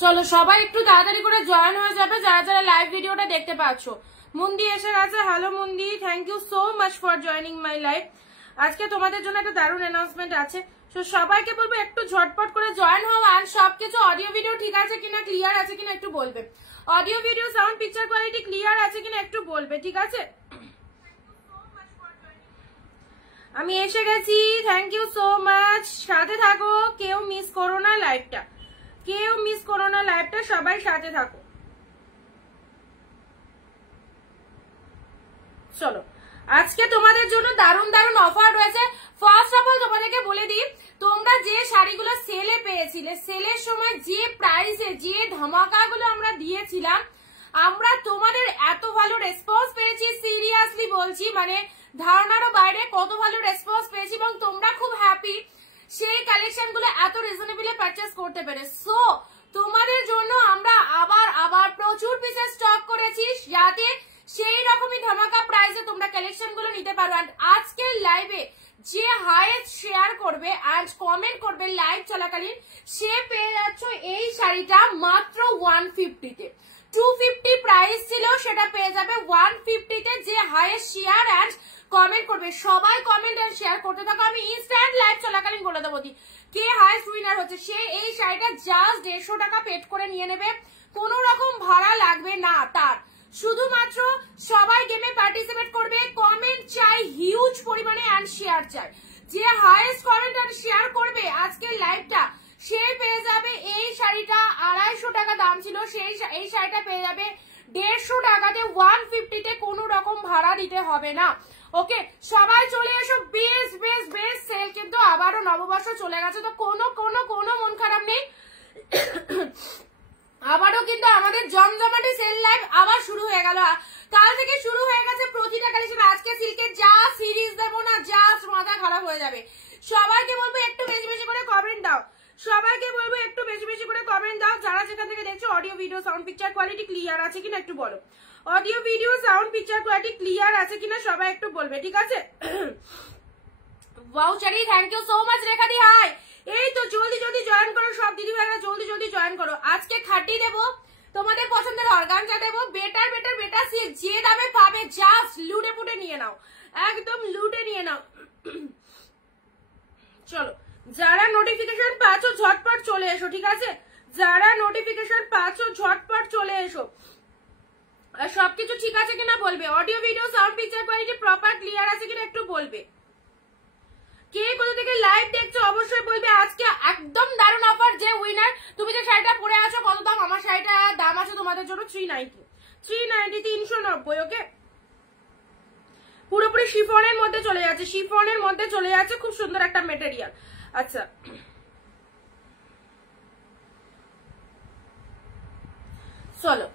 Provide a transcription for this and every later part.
চলো সবাই একটু তাড়াতাড়ি করে জয়েন হয়ে যাবে যারা যারা লাইভ ভিডিওটা দেখতে পাচ্ছ। মুন্দি এসে গেছে। Hello Mundi, thank you so much for joining my live. আজকে তোমাদের জন্য একটা দারুণ অ্যানাউন্সমেন্ট আছে, তো সবাইকে বলবো একটু ঝটপট করে জয়েন হও। আর সবকিছু অডিও ভিডিও ঠিক আছে কিনা, ক্লিয়ার আছে কিনা একটু বলবে। Audio video sound picture quality clear আছে কিনা একটু বলবে, ঠিক আছে? আমি এসে গেছি, থ্যাংক ইউ সো মাচ। সাথে থাকো, কেউ মিস করো না লাইভটা, কেউ মিস করো না লাইভটা, সবাই সাথে থাকো। চলো আজকে তোমাদের জন্য দারুণ দারুণ অফার রয়েছে। ফার্স্ট অফ অল তোমাদেরকে বলে দিই, তোমরা যে শাড়িগুলো সেলে পেয়েছিলে, সেলের সময় যে প্রাইসে যে ধামাকাগুলো আমরা দিয়েছিলাম, আমরা তোমাদের এত ভালো রেসপন্স পেয়েছি, সিরিয়াসলি বলছি, মানে ধারণারও বাইরে কত ভালো রেসপন্স পেয়েছি এবং তোমরা খুব হ্যাপি সেই কালেকশন গুলো এত রিজনেবলি পারচেস করতে পেরে। সো তোমাদের জন্য আমরা আবার প্রচুর পিসের স্টক করেছি, যাতে সেই রকমই ধামাকা প্রাইসে তোমরা কালেকশন গুলো নিতে পারো। আর আজকের লাইভে যে হাইয়েস্ট শেয়ার করবে আর কমেন্ট করবে লাইভ চলাকালীন, সে পেয়ে যাচ্ছ এই শাড়িটা মাত্র 150 তে। 250 প্রাইস ছিল, সেটা পেয়ে যাবে 150 তে। যে হাইয়েস্ট শেয়ার অ্যান্ড কমেন্ট করবে, সবাই কমেন্ট এন্ড শেয়ার করতে থাকো। আমি ইনস্ট্যান্ট লাইভ চলাকালীন বলে দেবো কে হাইয়েস্ট উইনার হচ্ছে। সে এই শাড়িটা জাস্ট 150 টাকা পেড করে নিয়ে নেবে, কোনো রকম ভাড়া লাগবে না তার। শুধুমাত্র সবাই গেমে পার্টিসিপেট করবে, কমেন্ট চাই হিউজ পরিমাণে অ্যান্ড শেয়ার চাই। যে হাইয়েস্ট কমেন্ট অ্যান্ড শেয়ার করবে আজকের লাইভটা, সে পেয়ে যাবে এই শাড়িটা। 250 টাকা দাম ছিল, এই শাড়িটা পেয়ে যাবে 150 টাকাতে, 150 তে, কোনো রকম ভাড়া দিতে হবে না। ওকে, সবাই চলে এসো। বেস্ট বেস্ট বেস্ট সেল কিন্তু আবারও নববর্ষ চলে গেছে, তো কোনো কোনো কোনো মন খারাপ নেই। আবারও কিন্তু আমাদের জমজমাটি সেল লাইভ আবার শুরু হয়ে গেল, কাল থেকে শুরু হয়ে গেছে প্রতিটা কালেকশন। আজকে সিল্কের যা সিরিজ দেবো না, জাস্ট মাথা খারাপ হয়ে যাবে। সবাইকে বলবো একটু বেশি বেশি করে কমেন্ট দাও, সবাইকে বলবো একটু বেশি বেশি করে কমেন্ট দাও। যারা যেখান থেকে দেখছো audio video sound picture quality clear আছে কিনা একটু বলো। Audio video sound picture quality clear আছে কিনা সবাই একটু বলবে, ঠিক আছে? ভাউচারি, thank you so much Rekha di, hi. এই তো জলদি জলদি জয়েন করো সব দিদি ভাইরা, জলদি জলদি জয়েন করো। আজকে খাটি দেবো, তোমাদের পছন্দের অর্গানজা দেবো, বেটার বেটার বেটার সিল যে দামে পাবে, জাস্ট লুটে পুটে নিয়ে নাও, একদম লুটে নিয়ে নাও। চলো, যারা নোটিফিকেশন পাচ্ছ ঝটপট চলে এসো, ঠিক আছে? যারা নোটিফিকেশন পাচ্ছ ঝটপট চলে এসো। আর সবকিছু ঠিক আছে কিনা বলবে। Audio video sound picture quality proper clear আছে কিনা একটু বলবে। কে কোথা থেকে লাইভ দেখছো অবশ্যই বলবে। আজকে একদম দারুণ অফার। যে উইনার, তুমি যে শাড়িটা পরে আছো কত দাম? আমার শাড়িটা দাম আছে তোমাদের জন্য 390, 390। ওকে, পুরোপুরি শিফনের মধ্যে চলে যাচ্ছে, শিফনের মধ্যে চলে যাচ্ছে, খুব সুন্দর একটা মেটেরিয়াল। আচ্ছা, চলো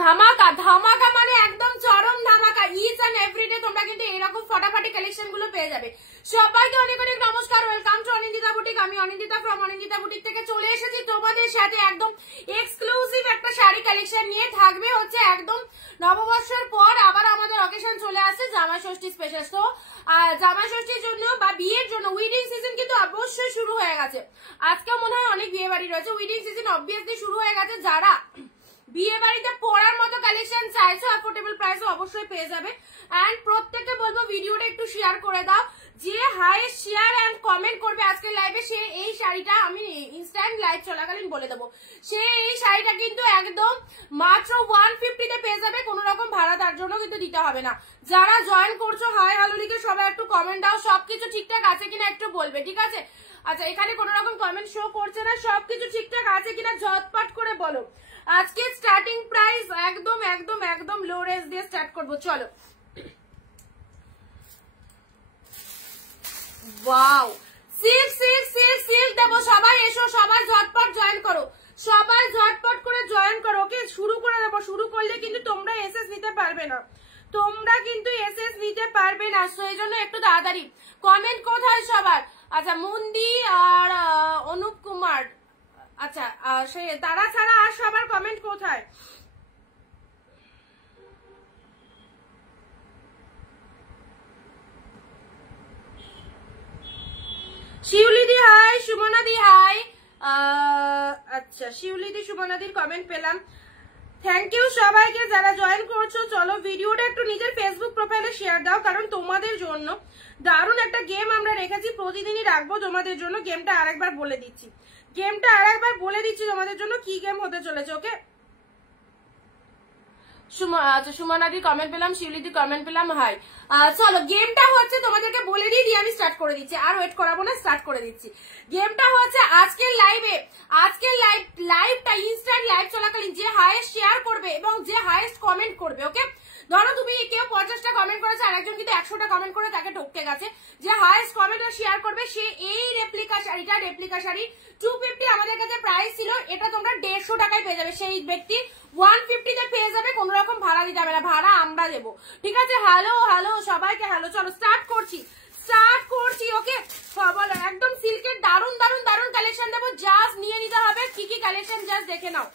ধামাকা ধামাকা মানে একদম চরম ধামাকা। ইচ এন্ড এভরিডে তোমরা কিন্তু এরকম ফটাফটি কালেকশন গুলো পেয়ে যাবে। সবাইকে অনেক অনেক নমস্কার, ওয়েলকাম টু অনিন্দিতা বুটিক। আমি অনিন্দিতা ফ্রম অনিন্দিতা বুটিক থেকে চলে এসেছি তোমাদের সাথে একদম এক্সক্লুসিভ একটা শাড়ি কালেকশন নিয়ে। থাকবে হচ্ছে একদম নববর্ষের পর আবার আমাদের অকেশন চলে আসছে জামাই ষষ্ঠী স্পেশাল। তো জামাই ষষ্ঠীর জন্য বা বিয়ের জন্য উইডিং সিজন কিন্তু অবশ্যই শুরু হয়ে গেছে। আজকেও মনে হয় অনেক বিয়ে বাড়ি রয়েছে, উইডিং সিজন অবভিয়াসলি শুরু হয়ে গেছে। যারা বিয়ে বাড়িতে পরার মতো কালেকশন চাইছো অ্যাফোর্ডেবল প্রাইসে অবশ্যই পেয়ে যাবে। এন্ড প্রত্যেককে বলবো ভিডিওটা একটু শেয়ার করে দাও। যে হাইয়েস্ট শেয়ার এন্ড কমেন্ট করবে আজকের লাইভে, সে এই শাড়িটা, আমি ইনস্ট্যান্ট লাইভ চলাকালীন বলে দেবো, সে এই শাড়িটা কিন্তু একদম মাত্র 150 তে পেয়ে যাবে, কোনো রকম ভাড়া তার জন্য কিন্তু দিতে হবে না। যারা জয়েন করছো হাই হ্যালো লিখে সবাই একটু কমেন্ট দাও, সবকিছু ঠিকঠাক আছে কিনা একটু বলবে, ঠিক আছে? আচ্ছা, এখানে কোনো রকম কমেন্ট শো করছে না, সবকিছু ঠিকঠাক আছে কিনা ঝটপট করে বলো। আজকে স্টার্টিং প্রাইস একদম একদম একদম লো রেঞ্জ দিয়ে স্টার্ট করবো। চলো, wow, silk silk silk silk দেবো। সবাই এসো, সবাই ঝটপট জয়েন করো, সবাই ঝটপট করে জয়েন করো। ওকে, শুরু করে দেবো। শুরু করলে কিন্তু তোমরা এসএস নিতে পারবে না, তোমরা কিন্তু এসএস নিতে পারবে না। সো এই জন্য একটু তাড়াতাড়ি কমেন্ট কোথায় সবার? আচ্ছা, মুন্দি আর অনুপ কুমার, আচ্ছা সে তারা ছাড়া আর সবার কমেন্ট কোথায়? শিউলি দি হাই, সুমনা দি হাই, আচ্ছা শিউলিদি সুমনাদির কমেন্ট পেলাম, থ্যাংক ইউ সবাইকে যারা জয়েন করছো। চলো ভিডিওটা একটু নিজের ফেসবুক প্রোফাইলে শেয়ার দাও, কারণ তোমাদের জন্য দারুণ একটা গেম আমরা রেখেছি, প্রতিদিনই রাখবো তোমাদের জন্য। গেমটা আরেকবার বলে দিচ্ছি, তোমাদের জন্য কি গেম হতে চলেছে। ওকে সুমনাদি কমেন্ট পেলাম, শিউলিদি কমেন্ট পেলাম, হাই। চলো গেমটা হচ্ছে তোমাদেরকে বলে দিয়ে আমি স্টার্ট করে দিচ্ছি, আর ওয়েট করাবো না, স্টার্ট করে দিচ্ছি। গেমটা হচ্ছে আজকের লাইভটা ইনস্ট্যান্ট লাইভ চলাকালীন যে হাইয়েস্ট শেয়ার করবে এবং যে হাইয়েস্ট কমেন্ট করবে, ওকে ধরো তুমি কেউ 50টা কমেন্ট করেছে আর একজন কিন্তু 100টা কমেন্ট করে তাকে টপকে গেছে, যে হাইয়েস্ট কমেন্ট আর শেয়ার করবে সে এই রেপ্লিকা শাড়ি 250 আমাদের কাছে প্রাইস ছিল, এটা তোমরা 150 টাকায় পেয়ে যাবে। সেই ব্যক্তি 150 তে পেয়ে যাবে, কোন রকম ভাড়া দিতে হবে না, ভাড়া আমরা দেবো, ঠিক আছে। হ্যালো সবাইকে হ্যালো। চলো স্টার্ট করছি। ওকে বলো, একদম সিল্কের দারুন কালেকশন দেবো, জাস্ট নিয়ে নিতে হবে। কি কি কালেকশন জাস্ট দেখে নাও।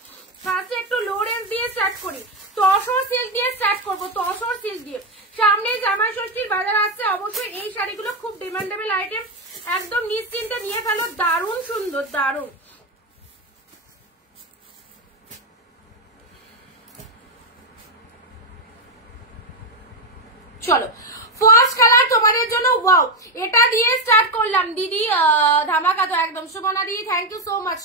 ফার্স্টে একটু লো রেঞ্জ দিয়ে স্টার্ট করি, তসর সিল্ক দিয়ে স্টার্ট করবো, তসর সিল্ক দিয়ে। সামনে জামাই ষষ্ঠীর বাজার আসছে, অবশ্যই এই শাড়িগুলো খুব ডিমান্ডেবল আইটেম, একদম নিশ্চিন্তে নিয়ে ফেলো, দারুণ সুন্দর, দারুণ। চলো ফার্স্ট কালার তোমাদের জন্য, ওয়াও, এটা দিয়ে স্টার্ট করলাম দিদি, ধামাকা তো একদম। সুমনা দি থ্যাংক ইউ সো মাচ।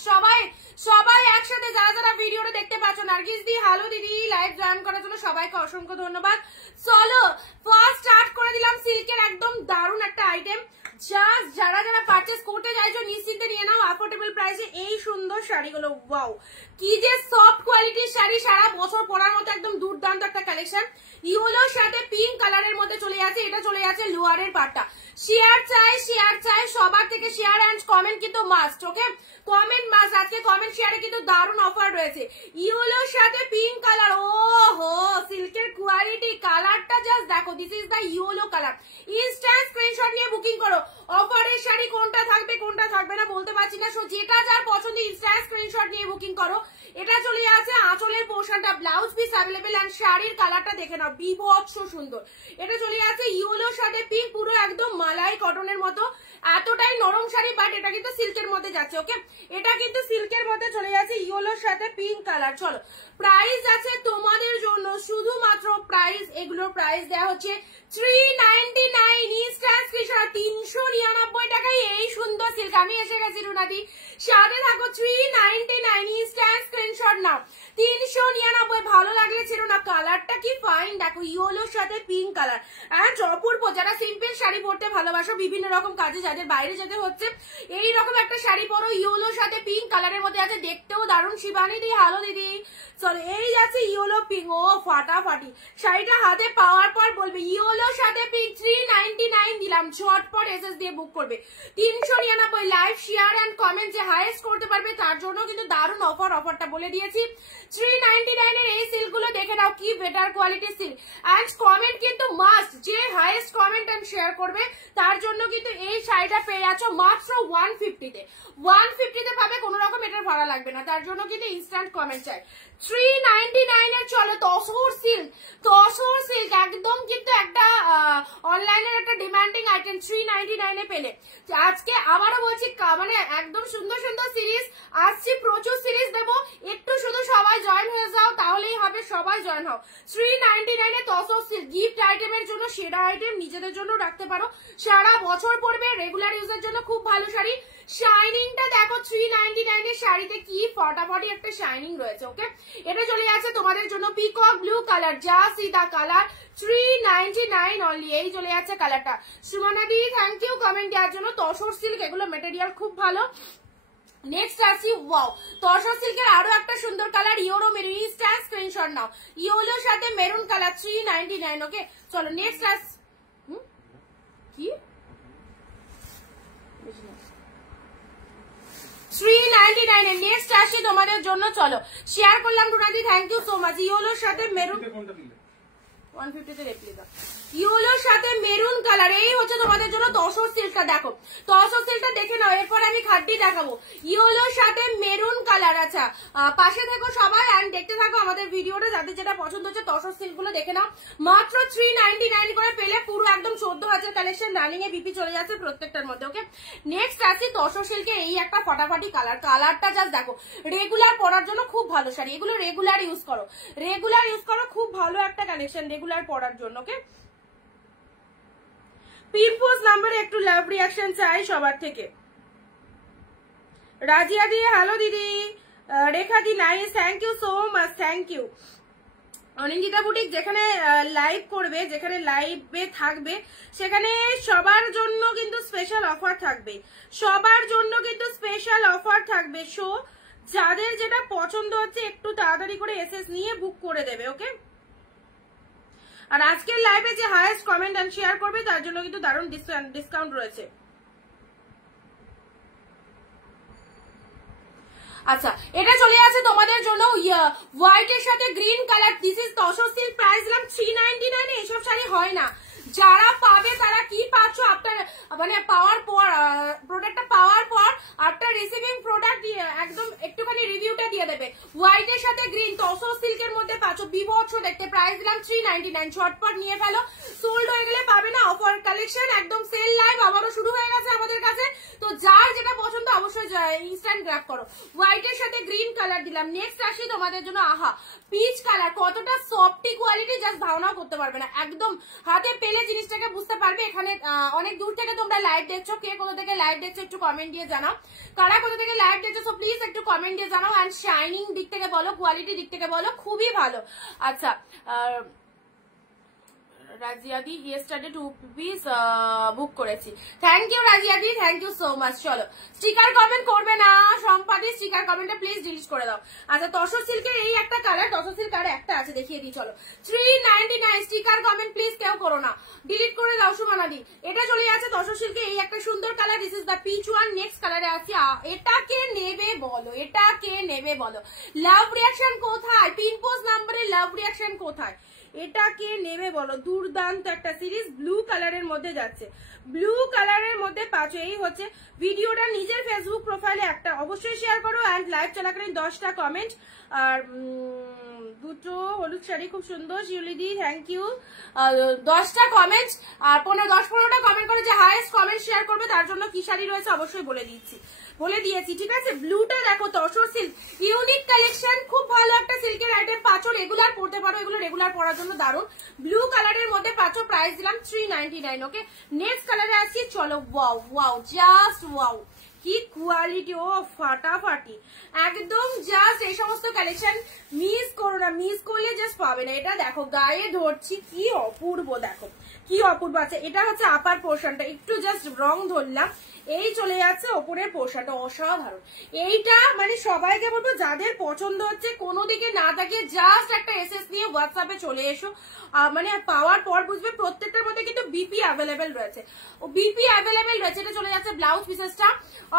সবাই একসাথে যারা ভিডিওটা দেখতে পাচ্ছ, নার্গিস দি হ্যালো দিদি, লাইভ জয়েন করার জন্য সবাইকে অসংখ্য ধন্যবাদ। চলো ফার্স্ট স্টার্ট করে দিলাম সিল্কের একদম দারুণ একটা আইটেম, জাস্ট যারা পারচেজ করতে চাইছো নিশ্চিন্তে নিয়ে নাও, অ্যাফোর্ডেবল প্রাইসে এই সুন্দর শাড়িগুলো। ওয়াও, কি যে সফট কোয়ালিটির শাড়ি, সারা বছর পরার মতো একদম দুর্দান্ত একটা কালেকশন। ইয়েলোর সাথে পিঙ্ক কালারের মধ্যে চলে যাচ্ছে, এটা চলে যাচ্ছে লোয়ারের পাটটা। শেয়ার চাই সবার থেকে, শেয়ার এন্ড কমেন্ট কিন্তু মাস্ট, ওকে কমেন্ট মাস্ট। আজকে কমেন্ট শেয়ারে কিন্তু দারুণ অফার রয়েছে। ইয়েলোর সাথে পিঙ্ক কালার, ও হো সিল্কের কোয়ালিটি, কালারটা জাস্ট দেখো, this is the yellow colour. Instant screenshot নিয়ে বুকিং করো। অফারের শাড়ি কোনটা থাকবে না বলতে পারছি না, সো যেটা যার পছন্দ ইনস্ট্যান্ট স্ক্রিনশট নিয়ে বুকিং করো। এটা চলে যাচ্ছে আঁচলের পোর্শনটা, ব্লাউজ পিস অ্যাভেলেবেল, এন্ড শাড়ির কালারটা দেখে নাও, বিভৎস সুন্দর। এটা চলে যাচ্ছে ইয়েলোর সাথে পিঙ্ক, পুরো একদম মালাই কটনের মতো, এতটাই নরম শাড়ি, বাট এটা কিন্তু সিল্কের মধ্যে যাচ্ছে, ওকে এটা কিন্তু সিল্কের মধ্যে চলে যাচ্ছে, ইয়েলোর সাথে পিঙ্ক কালার। চলো প্রাইস আছে তোমাদের জন্য শুধুমাত্র প্রাইস, এগুলোর প্রাইস দেওয়া হচ্ছে 399 ইনস্ট্যান্ট স্ক্রিনশট, 399 টাকায় এই সুন্দর সিল্ক। আমি এসে গেছি রুনাদি, সাথে থাকো 399 ইনস্ট্যান্ট স্ক্রিনশট নাও, 399। ভালো লাগলে ছিল না, কালারটা কি ফাইন দেখো, ইয়েলোর সাথে পিঙ্ক কালার, এন্ড অপূর্ব। যারা সিম্পল শাড়ি পরতে ভালোবাসো, বিভিন্ন রকম কাজে যাদের বাইরে যেতে হচ্ছে, এই রকম একটা শাড়ি পরো, ইয়েলোর সাথে পিঙ্ক কালারের মধ্যে আছে, দেখতেও দারুণ। শিবানী দি হ্যালো দিদি। চলো এই যাচ্ছে ইয়েলো পিঙ্ক, ও ফাটাফাটি। শাড়িটা হাতে পাওয়ার পর বলবে ইয়েলোর সাথে পিঙ্ক, 399 দিলাম, ঝটপট এসএস দিয়ে বুক করবে। 399 লাইভ শেয়ার এন্ড কমেন্ট যে হাইয়েস্ট করতে পারবে তার জন্য কিন্তু দারুণ অফারটা বলে দিয়েছি। 399 এর এই সিল্ক গুলো দেখে নাও, কি বেটার কোয়ালিটির সিল্ক, এন্ড কমেন্ট কিন্তু মাস্ট, যে হাইয়েস্ট কমেন্ট এন্ড শেয়ার করবে তার জন্য কিন্তু এই শাড়িটা পেয়ে যাচ্ছ মাত্র 150 তে। 150 তে পাবে, কোনো রকম এটার ভাড়া লাগবে না, তার জন্য কিন্তু ইনস্ট্যান্ট কমেন্ট চাই। 399 এর চলো তসর সিল্ক একদম কিন্তু একটা অনলাইনের একটা ডিমান্ডিং আইটেম, 399 এ পেলে। আজকে আবারও বলছি, মানে একদম সুন্দর সিরিজ আসছি, প্রচুর সিরিজ দেবো, একটু শুধু সবাই জয়েন হয়ে যাও, তাহলেই হবে, সবাই জয়েন হও। 399 এ তসর সিল্ক গিফট আইটেমের জন্য সেরা আইটেম, নিজেদের জন্য রাখতে পারো, সারা বছর পরবে, রেগুলার ইউজের জন্য খুব ভালো শাড়ি। শাইনিংটা দেখো, 399 এর শাড়িতে কি ফটাফটি একটা শাইনিং রয়েছে, ওকে এটা চলে যাচ্ছে তোমাদের জন্য পিকক ব্লু কালার, যা সিদা কালার, 399 অনলি, এই চলে যাচ্ছে কালারটা। সুমনা দি থ্যাংক ইউ কমেন্ট দেওয়ার জন্য। তসর সিল্ক, এগুলো মেটেরিয়াল খুব ভালো। নেক্সট আসি, ওয়াও তসর সিল্কের আরো একটা সুন্দর colour, yellow maroon, instant screenshot নাও, ইয়েলোর সাথে মেরুন কালার, 399, ওকে চলো নেক্সট আস, কি 399 এর নেক্সট আসি তোমাদের জন্য। চলো শেয়ার করলাম রুনাদি, থ্যাংক ইউ সো মাচ। ইয়েলোর সাথে মেরুন, 150 তে রেপ্লিকা ইয়েলোর সাথে মেরুন কালার, এই হচ্ছে তোমাদের জন্য তসর সিল্কটা। দেখো তসর সিল্কটা দেখে নাও, এরপর আমি খাড্ডি দেখাবো। ইয়েলোর সাথে মেরুন কালার। আচ্ছা পাশে থেকো সবাই এন্ড দেখতে থাকো আমাদের ভিডিওটা, যাদের যেটা পছন্দ হচ্ছে তসর সিল্ক গুলো দেখে নাও। মাত্র 399 করে পেলে পুরো একদম 14,000 কালেকশন রানিং এ বিপি চলে যাচ্ছে প্রত্যেকটার মধ্যে। ওকে নেক্সট আছে তসর সিল্কের এই একটা ফটাফটি কালার। কালারটা জাস্ট দেখো, রেগুলার পরার জন্য খুব ভালো শাড়ি, এগুলো রেগুলার ইউজ করো, খুব ভালো একটা কালেকশন রেগুলার পরার জন্য। ওকে পিনপোজ নাম্বারে একটু লাভ রিয়াকশন চাই সবার থেকে। রাজিয়া দি হ্যালো দিদি, Rekha di nice, thank you so much, thank you. Anindita boutique যেখানে লাইভ করবে, যেখানে লাইভে থাকবে, সেখানে সবার জন্য কিন্তু স্পেশাল অফার থাকবে, সবার জন্য কিন্তু স্পেশাল অফার থাকবে। সো যাদের যেটা পছন্দ হচ্ছে একটু তাড়াতাড়ি করে এসএস নিয়ে বুক করে দেবে। ওকে আর আজকের লাইভে যে হাইয়েস্ট কমেন্ট এন্ড শেয়ার করবে তার জন্য কিন্তু দারুণ ডিসকাউন্ট রয়েছে। আচ্ছা এটা চলে আছে তোমাদের জন্য হোয়াইট এর সাথে green colour. This is tussar silk, price দিলাম 399 এ। এসব শাড়ি হয় না, যারা পাবে তারা কি পাচ্ছ আপনার মানে পাওয়ার পর প্রোডাক্টটা পাওয়ার পর আফটার রিসিভিং প্রোডাক্ট একদম একটুখানি রিভিউটা দিয়ে দেবে। হোয়াইট এর সাথে গ্রিন তসর সিল্কের মধ্যে পাচ্ছ বিভৎস দেখতে, প্রাইস দিলাম 399। ঝটপট নিয়ে ফেলো, সোল্ড হয়ে গেলে পাবে না। অফার কালেকশন একদম সেল লাইভ আবারও শুরু হয়ে গেছে আমাদের কাছে, তো যার যেটা পছন্দ অবশ্যই ইনস্ট্যান্ট গ্র্যাব করো। হোয়াইট এর সাথে গ্রিন কালার দিলাম। নেক্সট আসি তোমাদের জন্য আহা পিচ কালার, কতটা সফটি কোয়ালিটি জাস্ট ধারণাও করতে পারবে না, একদম হাতে পেলে জিনিসটাকে বুঝতে পারবে। এখানে অনেক দূর থেকে তোমরা লাইভ দেখছো, কে কোথা থেকে লাইভ দেখছো একটু কমেন্ট দিয়ে জানাও, কারা কোথা থেকে লাইভ দেখছো প্লিজ একটু কমেন্ট দিয়ে জানাও। এন্ড শাইনিং দিক থেকে বলো, কোয়ালিটি দিক থেকে বলো, খুবই ভালো। আচ্ছা রাজিয়াদি ইয়েস্টারডে 2 পিস বুক করেছি, থ্যাংক ইউ রাজিয়াদি, থ্যাংক ইউ সো মাচ। চলো স্টিকার কমেন্ট করবে না সম্পাদি, স্টিকার কমেন্টটা প্লিজ ডিলিট করে দাও। আচ্ছা তসর সিল্কের এই একটা কালার, তসর সিল্ক আর একটা আছে দেখিয়ে দিই। চলো 399, স্টিকার কমেন্ট প্লিজ কেউ করো না, ডিলিট করে দাও সুমানাদি। এটা চলে যাচ্ছে তসর সিল্কের এই একটা সুন্দর colour, this is the peach one. Next কালারে আছে, এটাকে নেবে বলো, এটাকে নেবে বলো। লাভ রিয়াকশন কোথায়? পিনপোজ নাম্বারে লাভ রিয়াকশন কোথায়? এটাকে নেবে বলো। দুর্দান্ত একটা সিরিজ, ব্লু কালারের মধ্যে যাচ্ছে, ব্লু কালারের মধ্যে পাচ্ছ। এই হচ্ছে ভিডিওটা নিজের ফেসবুক প্রোফাইলে একটা অবশ্যই শেয়ার করো এন্ড লাইভ চলাকালীন 10টা কমেন্ট। আর দুটো হলুদ শাড়ি খুব সুন্দর, শিউলিদি থ্যাংক ইউ। 10টা কমেন্ট আর 10-15টা কমেন্ট করে যে হাইয়েস্ট কমেন্ট শেয়ার করবে তার জন্য কি শাড়ি রয়েছে অবশ্যই বলে দিয়েছি, ঠিক আছে। ব্লুটা দেখো তসর সিল্ক, ইউনিক কালেকশন, খুব ভালো একটা সিল্কের আইটেম পাচ্ছ, রেগুলার পড়তে পারো, এগুলো রেগুলার পরার জন্য দারুণ। ব্লু কালারের মধ্যে পাচ্ছ, প্রাইস দিলাম 399। ওকে নেক্সট কালারে আসছি, চলো। ওয়াও ওয়াও জাস্ট ওয়াও, কি কোয়ালিটি, ও ফাটাফাটি একদম। জাস্ট এই সমস্ত কালেকশন মিস করো না, মিস করলে জাস্ট পাবে না। এটা দেখো গায়ে ধরছি, কি অপূর্ব, দেখো কি অপূর্ব আছে। এটা হচ্ছে আপার পোর্শনটা, একটু জাস্ট রং ধরলাম, এই চলে যাচ্ছে ওপরের পোর্শনটা, অসাধারণ। এইটা মানে সবাইকে বলবো যাদের পছন্দ হচ্ছে কোনো দিকে না থাকে জাস্ট একটা এসএস নিয়ে হোয়াটসঅ্যাপে চলে এসো, মানে পাওয়ার পর বুঝবে প্রত্যেকটার মধ্যে কিন্তু বিপি অ্যাভেলেবেল রয়েছে, বিপি অ্যাভেলেবেল রয়েছে। এটা চলে যাচ্ছে ব্লাউজ পিসেসটা,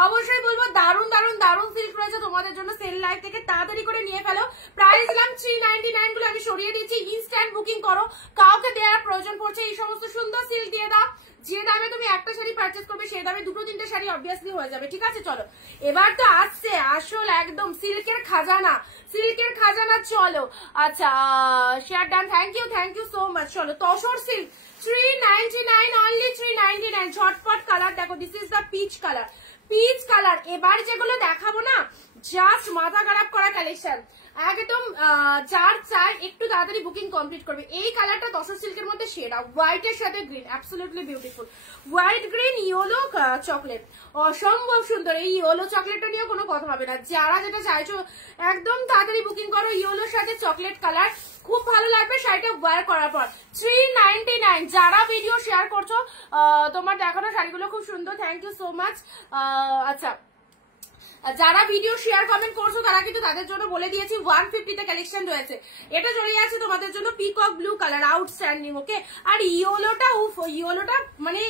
অবশ্যই বলবো দারুণ দারুণ দারুণ সিল্ক রয়েছে তোমাদের জন্য সেল লাইভ থেকে, তাড়াতাড়ি করে নিয়ে ফেলো। প্রাইস দিলাম 399, গুলো আমি সরিয়ে দিচ্ছি, ইনস্ট্যান্ট বুকিং করো, কাউকে দেওয়ার প্রয়োজন পড়ছে এই সমস্ত সুন্দর সিল্ক দিয়ে দাও। যে দামে তুমি একটা শাড়ি পারচেজ করবে সেই দামে 2-3টে শাড়ি অবভিয়াসলি হয়ে যাবে, ঠিক আছে। চলো এবার তো আসছে আসল একদম সিল্কের খাজানা, সিল্কের খাজানা। চলো আচ্ছা share done, thank you so much. চলো তসর সিল্ক 399, অনলি 399। ঝটপট কালার দেখো, this is the peach colour, peach colour. এবার যেগুলো দেখাবো না জাস্ট মাথা খারাপ করা কালেকশন, একদম যার চাই একটু তাড়াতাড়ি বুকিং কমপ্লিট করবে। এই কালারটা তসর সিল্কের মধ্যে সেরা, হোয়াইট এর সাথে green, absolutely beautiful. White green yellow chocolate, অসম্ভব সুন্দর। এই ইয়েলো চকলেটটা নিয়ে কোনো কথা হবে না, যারা যেটা চাইছো একদম তাড়াতাড়ি বুকিং করো। ইয়েলোর সাথে চকলেট কালার খুব ভালো লাগবে শাড়িটা ওয়্যার করার পর। 399, যারা ভিডিও শেয়ার করছো তোমার দেখানো শাড়িগুলো খুব সুন্দর, থ্যাংক ইউ সো মাচ। আচ্ছা যারা ভিডিও শেয়ার কমেন্ট করছো তারা কিন্তু তাদের জন্য বলে দিয়েছি 150 তে কালেকশন রয়েছে। এটা চলে যাচ্ছে তোমাদের জন্য পিকক ব্লু কালার, আউটস্ট্যান্ডিং। ওকে আর ইয়েলোটা, ইয়েলোটা মানে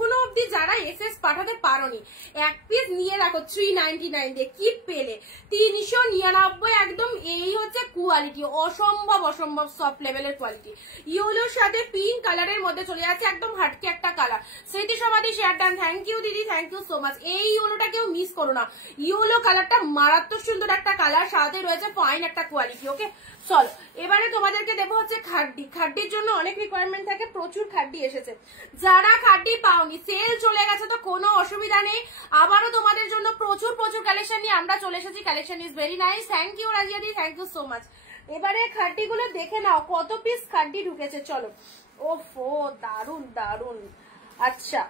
এখনো অব্দি যারা এসএস পাঠাতে পারোনি, এক পিস নিয়ে রাখো 399 দিয়ে। কি পেলে 399, একদম এই হচ্ছে কোয়ালিটি, অসম্ভব অসম্ভব সফট লেভেলের কোয়ালিটি। ইয়েলোর সাথে পিঙ্ক কালারের মধ্যে চলে যাচ্ছে, একদম হাটকে একটা কালার। স্মৃতি সমাধি শেয়ার ডান, থ্যাংক ইউ দিদি, থ্যাংক ইউ সো মাচ। এই ইয়েলোটা কেউ মিস করো না, ইয়েলো কালারটা মারাত্মক সুন্দর একটা কালার, সাথে রয়েছে ফাইন একটা কোয়ালিটি। ওকে চলো এবারে তোমাদেরকে দেবো হচ্ছে খাড্ডি। খাড্ডির জন্য অনেক রিকোয়ারমেন্ট থাকে, প্রচুর খাড্ডি এসেছে। যারা খাড্ডি পাওনি, সেল চলে গেছে তো কোনো অসুবিধা নেই, আবারও তোমাদের জন্য প্রচুর প্রচুর কালেকশন নিয়ে আমরা চলে এসেছি। Collection is very nice, thank you Razia di, thank you so much. এবারে খাড্ডি গুলো দেখে নাও কত পিস খাড্ডি ঢুকেছে। চলো ওফো দারুন দারুন। আচ্ছা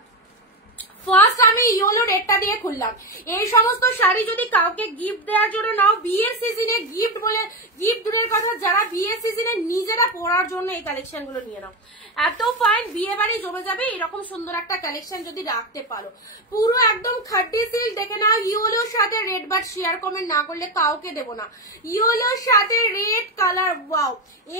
ফার্স্ট আমি ইয়েলো রেডটা দিয়ে খুললাম। এই সমস্ত শাড়ি যদি কাউকে গিফট দেওয়ার জন্য নাও, বিয়ের সিজনে গিফট বলে গিফট দূরের কথা, যারা বিয়ের সিজনে নিজেরা পরার জন্য এই কালেকশন গুলো নিয়ে নাও। এত ফাইন, বিয়ে বাড়ি জমে যাবে এরকম সুন্দর একটা কালেকশন যদি রাখতে পারো। পুরো একদম খাড্ডি সিল্ক দেখে নাও, ইয়েলোর সাথে রেড, বাট শেয়ার কমেন্ট না করলে কাউকে দেবো না। ইয়েলোর সাথে রেড কালার, ওয়াও।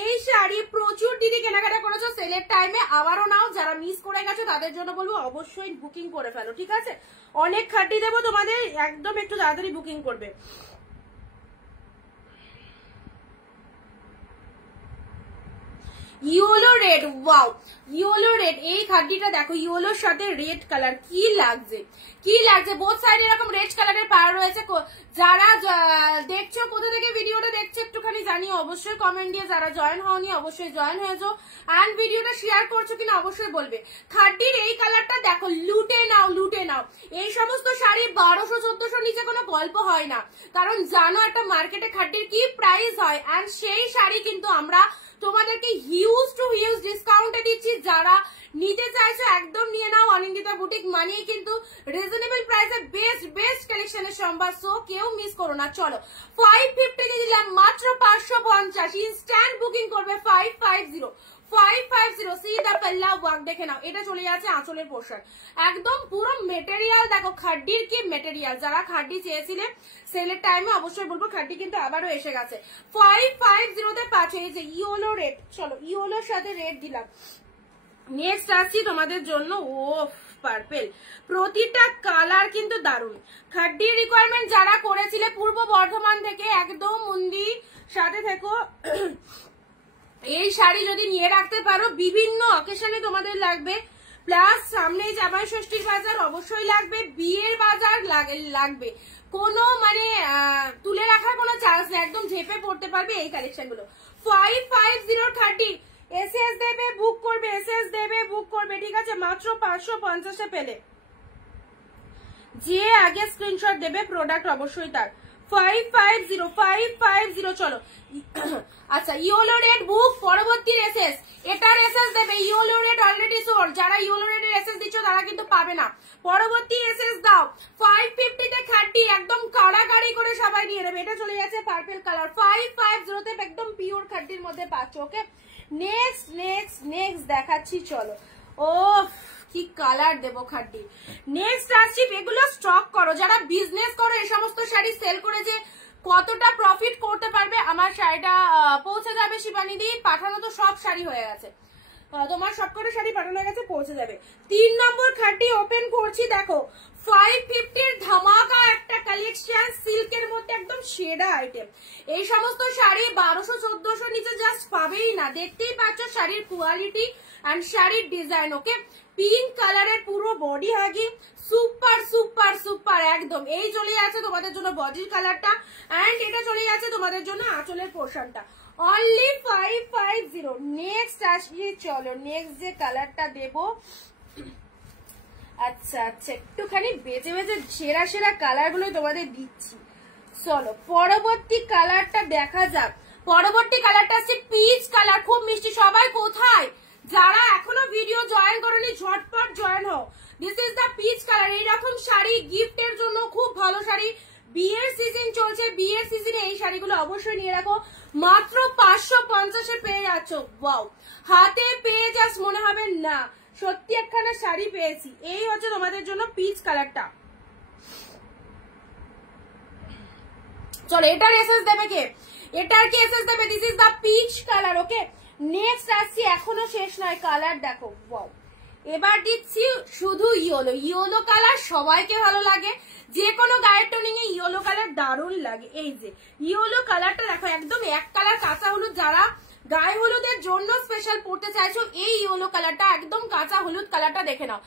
এই শাড়ি প্রচুর দিদি কেনাকাটা করেছো সেলের টাইমে, আবারও নাও। যারা মিস করে গেছো তাদের জন্য বলবো অবশ্যই বুকিং করে ফেলো, ঠিক আছে? অনেক খাড্ডি দেবো তোমাদের, একদম একটু তাড়াতাড়ি বুকিং করবে। Yellow red, wow yellow red. এই খাড্ডিটা দেখো, ইয়েলোর সাথে রেড কালার, কি লাগছে কি লাগছে। বোথ সাইড এরকম রেড কালারের পাড় রয়েছে। যারা দেখছো, কোথা থেকে ভিডিওটা দেখছো একটুখানি জানিও অবশ্যই কমেন্ট দিয়ে। যারা জয়েন হওনি অবশ্যই জয়েন হয়ে যাও, এন্ড ভিডিওটা শেয়ার করছো কিনা অবশ্যই বলবে। খাড্ডির এই কালারটা দেখো, লুটে নাও লুটে নাও। এই সমস্ত শাড়ি 1200-1400 নিচে কোনো গল্প হয় না, কারণ জানো একটা মার্কেটে খাড্ডির কি প্রাইস হয়। এন্ড সেই শাড়ি কিন্তু আমরা তোমাদেরকে হিউজ টু হিউজ ডিসকাউন্টে দিচ্ছি। যারা নিতে চাইছো একদম নিয়ে নাও। অনিন্দিতা বুটিক মানেই কিন্তু রিজনেবল প্রাইসে বেস্ট বেস্ট কালেকশনের সম্ভার, সো কেউ মিস করো না। চলো 550 দিয়ে দিলাম, মাত্র 550। ইনস্ট্যান্ট বুকিং করবে 550 সি দা পেল্লা ওয়ার্ক দেখে নাও। এটা চলে যাচ্ছে আঁচলের পোর্শন, একদম পুরো মেটেরিয়াল দেখো, খাড্ডির কি মেটেরিয়াল। যারা খাড্ডি চেয়েছিলে সেলের টাইমে অবশ্যই বলবো, খাড্ডি কিন্তু আবারও এসে গেছে। 550 পাচ্ছে। এই যে ইয়েলো রেড, চলো ইয়েলোর সাথে রেড দিলাম। নেক্সট আসছি তোমাদের জন্য, ও পার্পেল। প্রতিটা কালার কিন্তু দারুন। খাড্ডির রিকোয়ারমেন্ট যারা করেছিলে পূর্ব বর্ধমান থেকে, একদম মন্দি সাথে থেকো। এই শাড়ি যদি নিয়ে রাখতে পারো, বিভিন্ন অকেশনে তোমাদের লাগবে। প্লাস সামনে জামাই ষষ্ঠীর বাজার অবশ্যই লাগবে, বিয়ের বাজার লাগবে। কোনো মানে তুলে রাখার কোনো চান্স নেই, একদম ঝেপে পড়তে পারবে এই কালেকশন গুলো। 550 খাড্ডি। এসএস দেবে বুক করবে, এসএস দেবে বুক করবে, ঠিক আছে? মাত্র 550 পেলে যে আগে স্ক্রিনশট দেবে প্রোডাক্ট অবশ্যই তার। 550 চলো। আচ্ছা ইয়েলো রেড বুক, পরবর্তী এসএস। এটার এসএস দেবে, ইয়েলো রেড অলরেডি সোল্ড। যারা ইয়েলো রেডের এসএস দিচ্ছ তারা কিন্তু পাবে না, পরবর্তী এসএস দাও। 550 তে খাড্ডি একদম কাড়াকাড়ি করে সবাই নিয়ে নেবে। এটা চলে যাচ্ছে পার্পল কালার, 550 তে একদম পিওর খাড্ডির মধ্যে পাচ্ছ। ওকে নেক্সট নেক্সট নেক্সট দেখাচ্ছি, চলো। ও কি কালার দেবো খাড্ডি। নেক্সট আসছি, এগুলো স্টক করো। যারা বিজনেস করো, এই সমস্ত শাড়ি সেল করে যে কতটা প্রফিট করতে পারবে, আমার শাড়িটা পৌঁছে যাবে শিবানী দি। পাঠানো তো সব শাড়ি হয়ে গেছে, তোমার সবকটা শাড়ি পাঠানো হয়ে গেছে, পৌঁছে যাবে। 3 নম্বর খাড্ডি ওপেন করছি, দেখো 550 ধামাকা একটা কালেকশন, সিল্কের মধ্যে একদম সেরা আইটেম। এই সমস্ত শাড়ি 1200-1400 নিচে জাস্ট পাবেই না। দেখতেই পাচ্ছ শাড়ির কোয়ালিটি এন্ড শাড়ির ডিজাইন। ওকে পিঙ্ক কালারের পুরো বডি হাগি, সুপার সুপার সুপার একদম। এই চলে যাচ্ছে তোমাদের জন্য বডির কালারটা, এন্ড এটা চলে যাচ্ছে তোমাদের জন্য আঁচলের পোর্শনটা। অনলি 550। নেক্সট আসি, চলো নেক্সট যে কালারটা দেবো। আচ্ছা আচ্ছা একটুখানি বেজে বেজে সেরা সেরা কালার গুলো তোমাদের দিচ্ছি। চলো পরবর্তী কালারটা দেখা যাক। পরবর্তী কালারটা হচ্ছে পিচ কালার, খুব মিষ্টি। সবাই কোথায়? যারা এখনো ভিডিও জয়েন করোনি ঝটপট জয়েন হও। This is the peach colour. এইরকম শাড়ি গিফটের জন্য খুব ভালো শাড়ি। বিয়ের সিজন চলছে, বিয়ের সিজনে এই শাড়িগুলো অবশ্যই নিয়ে রাখো। মাত্র 550 পেয়ে যাচ্ছ। ওয়াও, হাতে পেয়ে যাস মনে হবে না সত্যি একখানা শাড়ি পেয়েছি। এই হচ্ছে তোমাদের জন্য পিচ কালারটা। চলো এটার এসএস দেবে কে? এটার কি এসএস দেবে? This is the peach colour. Okay next আসছি, এখনো শেষ নয়। কালার দেখো, ওয়াও এবার দিচ্ছি শুধু ইয়েলো। ইয়েলো কালার সবাইকে ভালো লাগে, যে কোনো গায়ের টোনিং এ ইয়েলো কালার দারুণ লাগে। এই যে ইয়েলো কালারটা দেখো, একদম এক কালার কাঁচা হলুদ, যারা গায়ে হলুদের জন্য স্পেশাল পড়তে চাইছো এই ইয়েলো কালারটা, একদম কাঁচা হলুদ কালারটা দেখে নাও।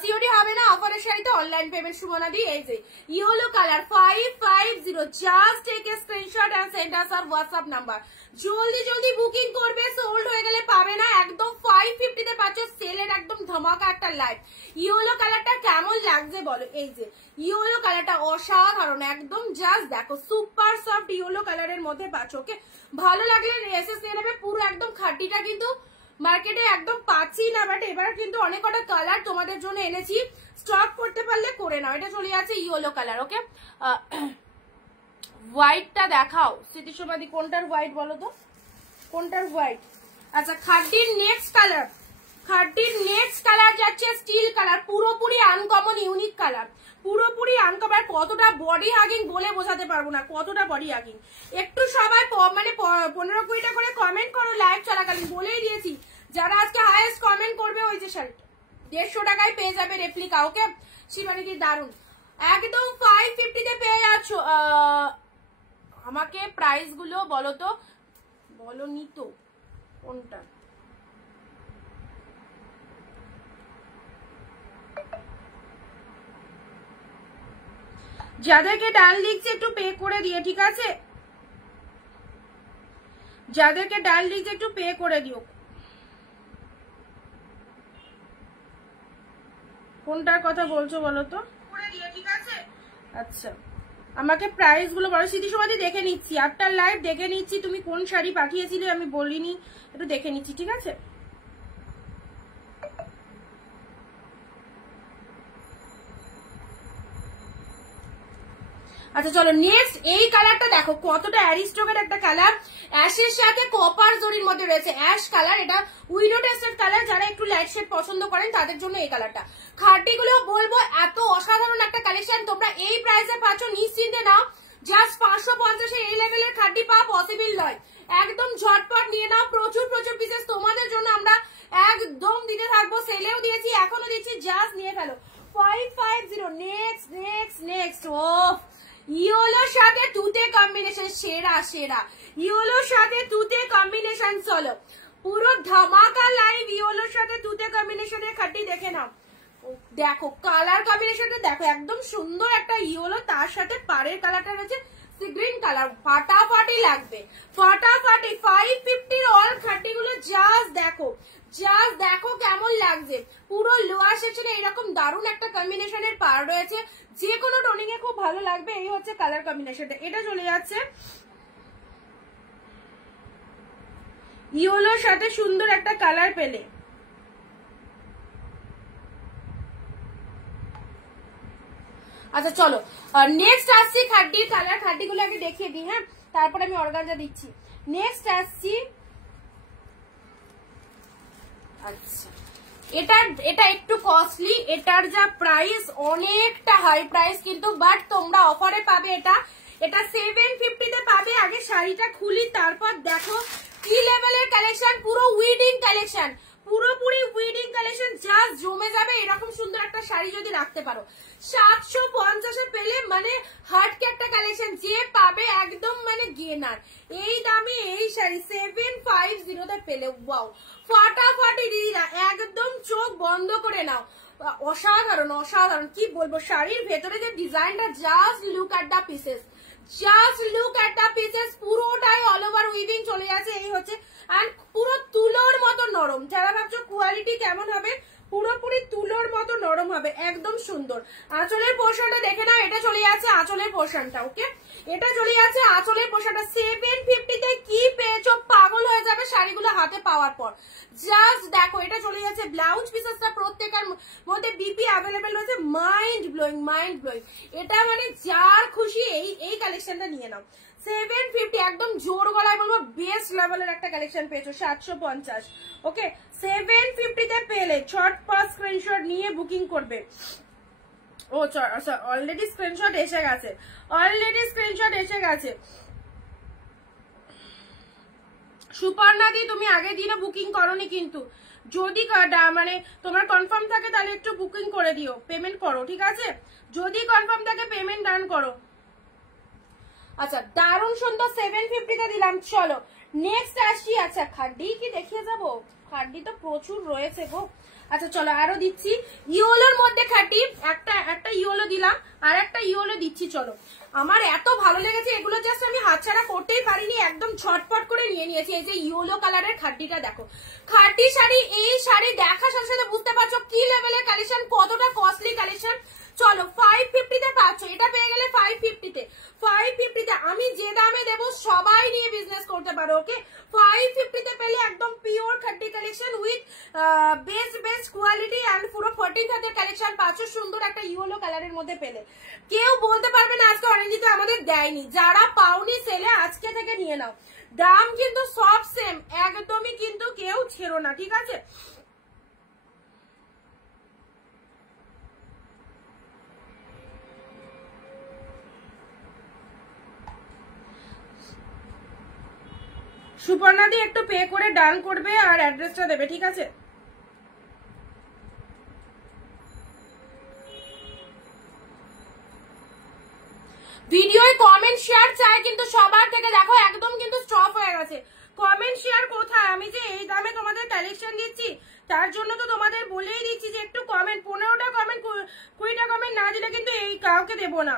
সিওডি হবে না, অফারের শাড়িতে অনলাইন পেমেন্ট সুমনা দি। এই যে yellow colour 550, just take a screenshot and send us our WhatsApp number. জলদি জলদি বুকিং করবে, সোল্ড হয়ে গেলে পাবে না। একদম 550 তে পাচ্ছ, সেলের একদম ধামাকা একটা লাইভ। ইয়েলো কালারটা কেমন লাগছে বলো? এই যে ইয়েলো কালারটা অসাধারণ, একদম জাস্ট দেখো সুপার সফট ইয়েলো কালারের মধ্যে পাচ্ছ। ওকে, ভালো লাগলে এসএস নিয়ে নেবে। পুরো একদম খাটিটা কিন্তু মার্কেটে একদম পাচ্ছি না, বাট এবার কিন্তু অনেক কটা কালার তোমাদের জন্য এনেছি, স্টক করতে পারলে করে নাও। এটা চলে যাচ্ছে ইয়েলো কালার। ওকে, হোয়াইটটা দেখাও স্মৃতিসমাধি, কোনটার হোয়াইট বলো তো, কোনটার হোয়াইট? আচ্ছা, খাটির নেক্সট কালার, খাটির নেক্সট কালার যাচ্ছে স্টিল কালার, পুরোপুরি আনকমন ইউনিক কালার, পুরোপুরি আনকমন। কতটা বডি হাগিং বলে বোঝাতে পারবো না, কতটা বডি হাগিং। একটু সবাই মানে 15-20টা করে কমেন্ট করো লাইভ চলাকালীন, বলেই দিয়েছি যারা আজকে হাইয়েস্ট কমেন্ট করবে ওই যে শাড়িটা 150 টাকায় পেয়ে যাবে রেপ্লিকা। ওকে শিবানীদি, দারুন, একদম 550 তে পেয়ে যাচ্ছ। আমাকে প্রাইস গুলো বলো তো, বলো নি তো কোনটা। যাদেরকে ডাল লিখছে একটু পে করে দিয়ে, ঠিক আছে? যাদেরকে ডাল লিখছে একটু পে করে দিও। কোনটার কথা বলছো বলো তো, করে দিয়ে, ঠিক আছে? আচ্ছা, আমাকে প্রাইস গুলো বলো। স্মৃতিসমাধি দেখে নিচ্ছি, আফটার লাইভ দেখে নিচ্ছি তুমি কোন শাড়ি পাঠিয়েছিলে, আমি বলিনি, একটু দেখে নিচ্ছি, ঠিক আছে? আচ্ছা চলো নেক্সট, এই কালারটা দেখো কতটা অ্যারিস্টকের একটা কালার, অ্যাশের সাথে কপার জরির মধ্যে রয়েছে অ্যাশ কালার। এটা উইডো টেস্টেড কালার, যারা একটু লাইট শেড পছন্দ করেন তাদের জন্য এই কালারটা। খাটিগুলো বলবো এত অসাধারণ একটা কালেকশন, তোমরা এই প্রাইসে পাচ্ছ, নিশ্চিন্তে নাও। জাস্ট 550 এই লেভেলের খাটি পাওয়া পসিবল নয়, একদম ঝটপট নিয়ে নাও। প্রচুর প্রচুর পিসেস তোমাদের জন্য আমরা একদম দিতে থাকবো, সেলেও দিয়েছি, এখনো দিচ্ছি, জাস্ট নিয়ে ফেলো। 550। নেক্সট নেক্সট নেক্সট, ও ইয়েলোর সাথে তুতে কম্বিনেশন, সেরা সেরা। ইয়েলোর সাথে তুতে কম্বিনেশন, চলো পুরো ধামাকা লাইভ। ইয়েলোর সাথে তুতে কম্বিনেশনের খাটি দেখে নাও, দেখো কালার কম্বিনেশনটা দেখো, একদম সুন্দর একটা ইয়েলো, তার সাথে পাড়ের কালারটা রয়েছে সি গ্রিন কালার, ফাটাফাটি লাগবে, ফাটাফাটি। 550 অল খাটিগুলো জাস্ট দেখো, জাস্ট দেখো কেমন লাগছে। পুরো লোয়ার সেকশনে এরকম দারুণ একটা কম্বিনেশনের পার রয়েছে, যে কোনো টোনিং এ খুব ভালো লাগবে। এই হচ্ছে কালার কম্বিনেশনটা। এটা চলে যাচ্ছে ইয়েলোর সাথে সুন্দর একটা কালার পেলে। আচ্ছা চলো নেক্সট আসছি খাড্ডির কালার, খাড্ডিগুলো আগে দেখিয়ে দিই, হ্যাঁ, তারপরে আমি অর্গানজা দিচ্ছি। নেক্সট আসছি, আচ্ছা এটা একটু কস্টলি, এটার যা প্রাইস অনেকটা হাই প্রাইস কিন্তু, বাট তোমরা অফারে পাবে। এটা 750 তে পাবে। আগে শাড়িটা খুলি, তারপর দেখো কি লেভেলের কালেকশন, পুরো উইডিং কালেকশন, পুরোপুরি উইডিং কালেকশন, জাস্ট জমে যাবে। এরকম সুন্দর একটা শাড়ি যদি রাখতে পারো 750 এ পেলে মানে হার্টকে একটা কালেকশন, যে পাবে একদম মানে গেনার। এই দামে এই শাড়ি 750 তে পেলে, ওয়াও, ফাটাফাটি দিদিরা, একদম চোখ বন্ধ করে নাও। অসাধারণ অসাধারণ, কি বলবো, শাড়ির ভেতরে যে ডিজাইনটা, just look at the pieces, just look at the pieces, পুরোটাই অল ওভার উইভিং চলে যাচ্ছে। এই হচ্ছে, আর পুরো তুলোর মতো নরম। যারা ভাবছো কোয়ালিটি কেমন হবে, পুরোপুরি তুলোর মতো নরম হবে, একদম সুন্দর। আঁচলের পোর্শনটা দেখে না, এটা চলে যাচ্ছে আঁচলের পোর্শনটা। ওকে, এটা চলে যাচ্ছে আঁচলের পোর্শনটা। 750 তে কি পেয়েছো, পাগল হয়ে যাবে শাড়িগুলো হাতে পাওয়ার পর। জাস্ট দেখো, এটা চলে যাচ্ছে ব্লাউজ পিসেসটা, প্রত্যেকের মধ্যে বিপি অ্যাভেলেবেল রয়েছে, মাইন্ড ব্লোয়িং, মাইন্ড ব্লোয়িং। এটা মানে যার খুশি এই কালেকশনটা নিয়ে নাও। 750, একদম জোর গলায় বলবো বেস্ট লেভেলের একটা কালেকশন পেয়েছো। 750, ওকে, 750 তে পেলে ছটপট স্ক্রিনশট নিয়ে বুকিং করবে। ও আচ্ছা, অলরেডি স্ক্রিনশট এসে গেছে, অলরেডি স্ক্রিনশট এসে গেছে। সুপর্ণা দি তুমি আগের দিনও বুকিং করোনি, কিন্তু যদি মানে তোমার কনফার্ম থাকে তাহলে একটু বুকিং করে দিও, পেমেন্ট করো, ঠিক আছে? যদি কনফার্ম থাকে পেমেন্ট ডান করো। আচ্ছা দারুণ সুন্দর 750 দিলাম। চলো নেক্সট আসি। আচ্ছা খাড্ডি কি দেখিয়ে যাবো? খাড্ডি তো প্রচুর রয়েছে গো। আচ্ছা চলো আরো দিচ্ছি ইয়োলোর মধ্যে খাড্ডি, একটা ইয়োলো দিলাম আর একটা ইয়োলো দিচ্ছি। চলো আমার এত ভালো লেগেছে এগুলো, জাস্ট আমি হাতছাড়া করতেই পারিনি, একদম ঝটপট করে নিয়ে নিয়েছি। এই যে ইয়োলো কালারের খাড্ডিটা দেখো, খাড্ডি শাড়ি, এই শাড়ি দেখার সাথে সাথে বুঝতে পারছো কি লেভেলের কালেকশন, কতটা কস্টলি কালেকশন। চলো 550 তে পাচ্ছ, এটা পেয়ে গেলে 550 তে। 550 তে আমি যে দামে দেবো সবাই নিয়ে বিজনেস করতে পারো, ওকে? 550 তে পেলে একদম pure khaddi collection with best quality and পুরো 14 হাতের কালেকশন পাচ্ছ, সুন্দর একটা ইয়েলো কালারের মধ্যে পেলে। কেউ বলতে পারবে না আজকে অরেঞ্জিতে আমাদের দেয়নি। যারা পাওনি সেলে আজকে থেকে নিয়ে নাও, দাম কিন্তু সব সেম, একদমই কিন্তু কেউ ছেড়ো না, ঠিক আছে? সুপর্ণা দি একটু পে করে ডান করবে আর অ্যাড্রেসটা দেবে, ঠিক আছে? ভিডিওয় কমেন্ট শেয়ার চাই কিন্তু সবার থেকে, দেখো একদম কিন্তু স্টপ হয়ে গেছে। কমেন্ট শেয়ার কোথায়? আমি যে এই দামে তোমাদের কালেকশন দিচ্ছি তার জন্য তো তোমাদের বলেই দিচ্ছি যে একটু কমেন্ট, 15টা কমেন্ট 20টা কমেন্ট না দিলে কিন্তু এই কাউকে দেবো না।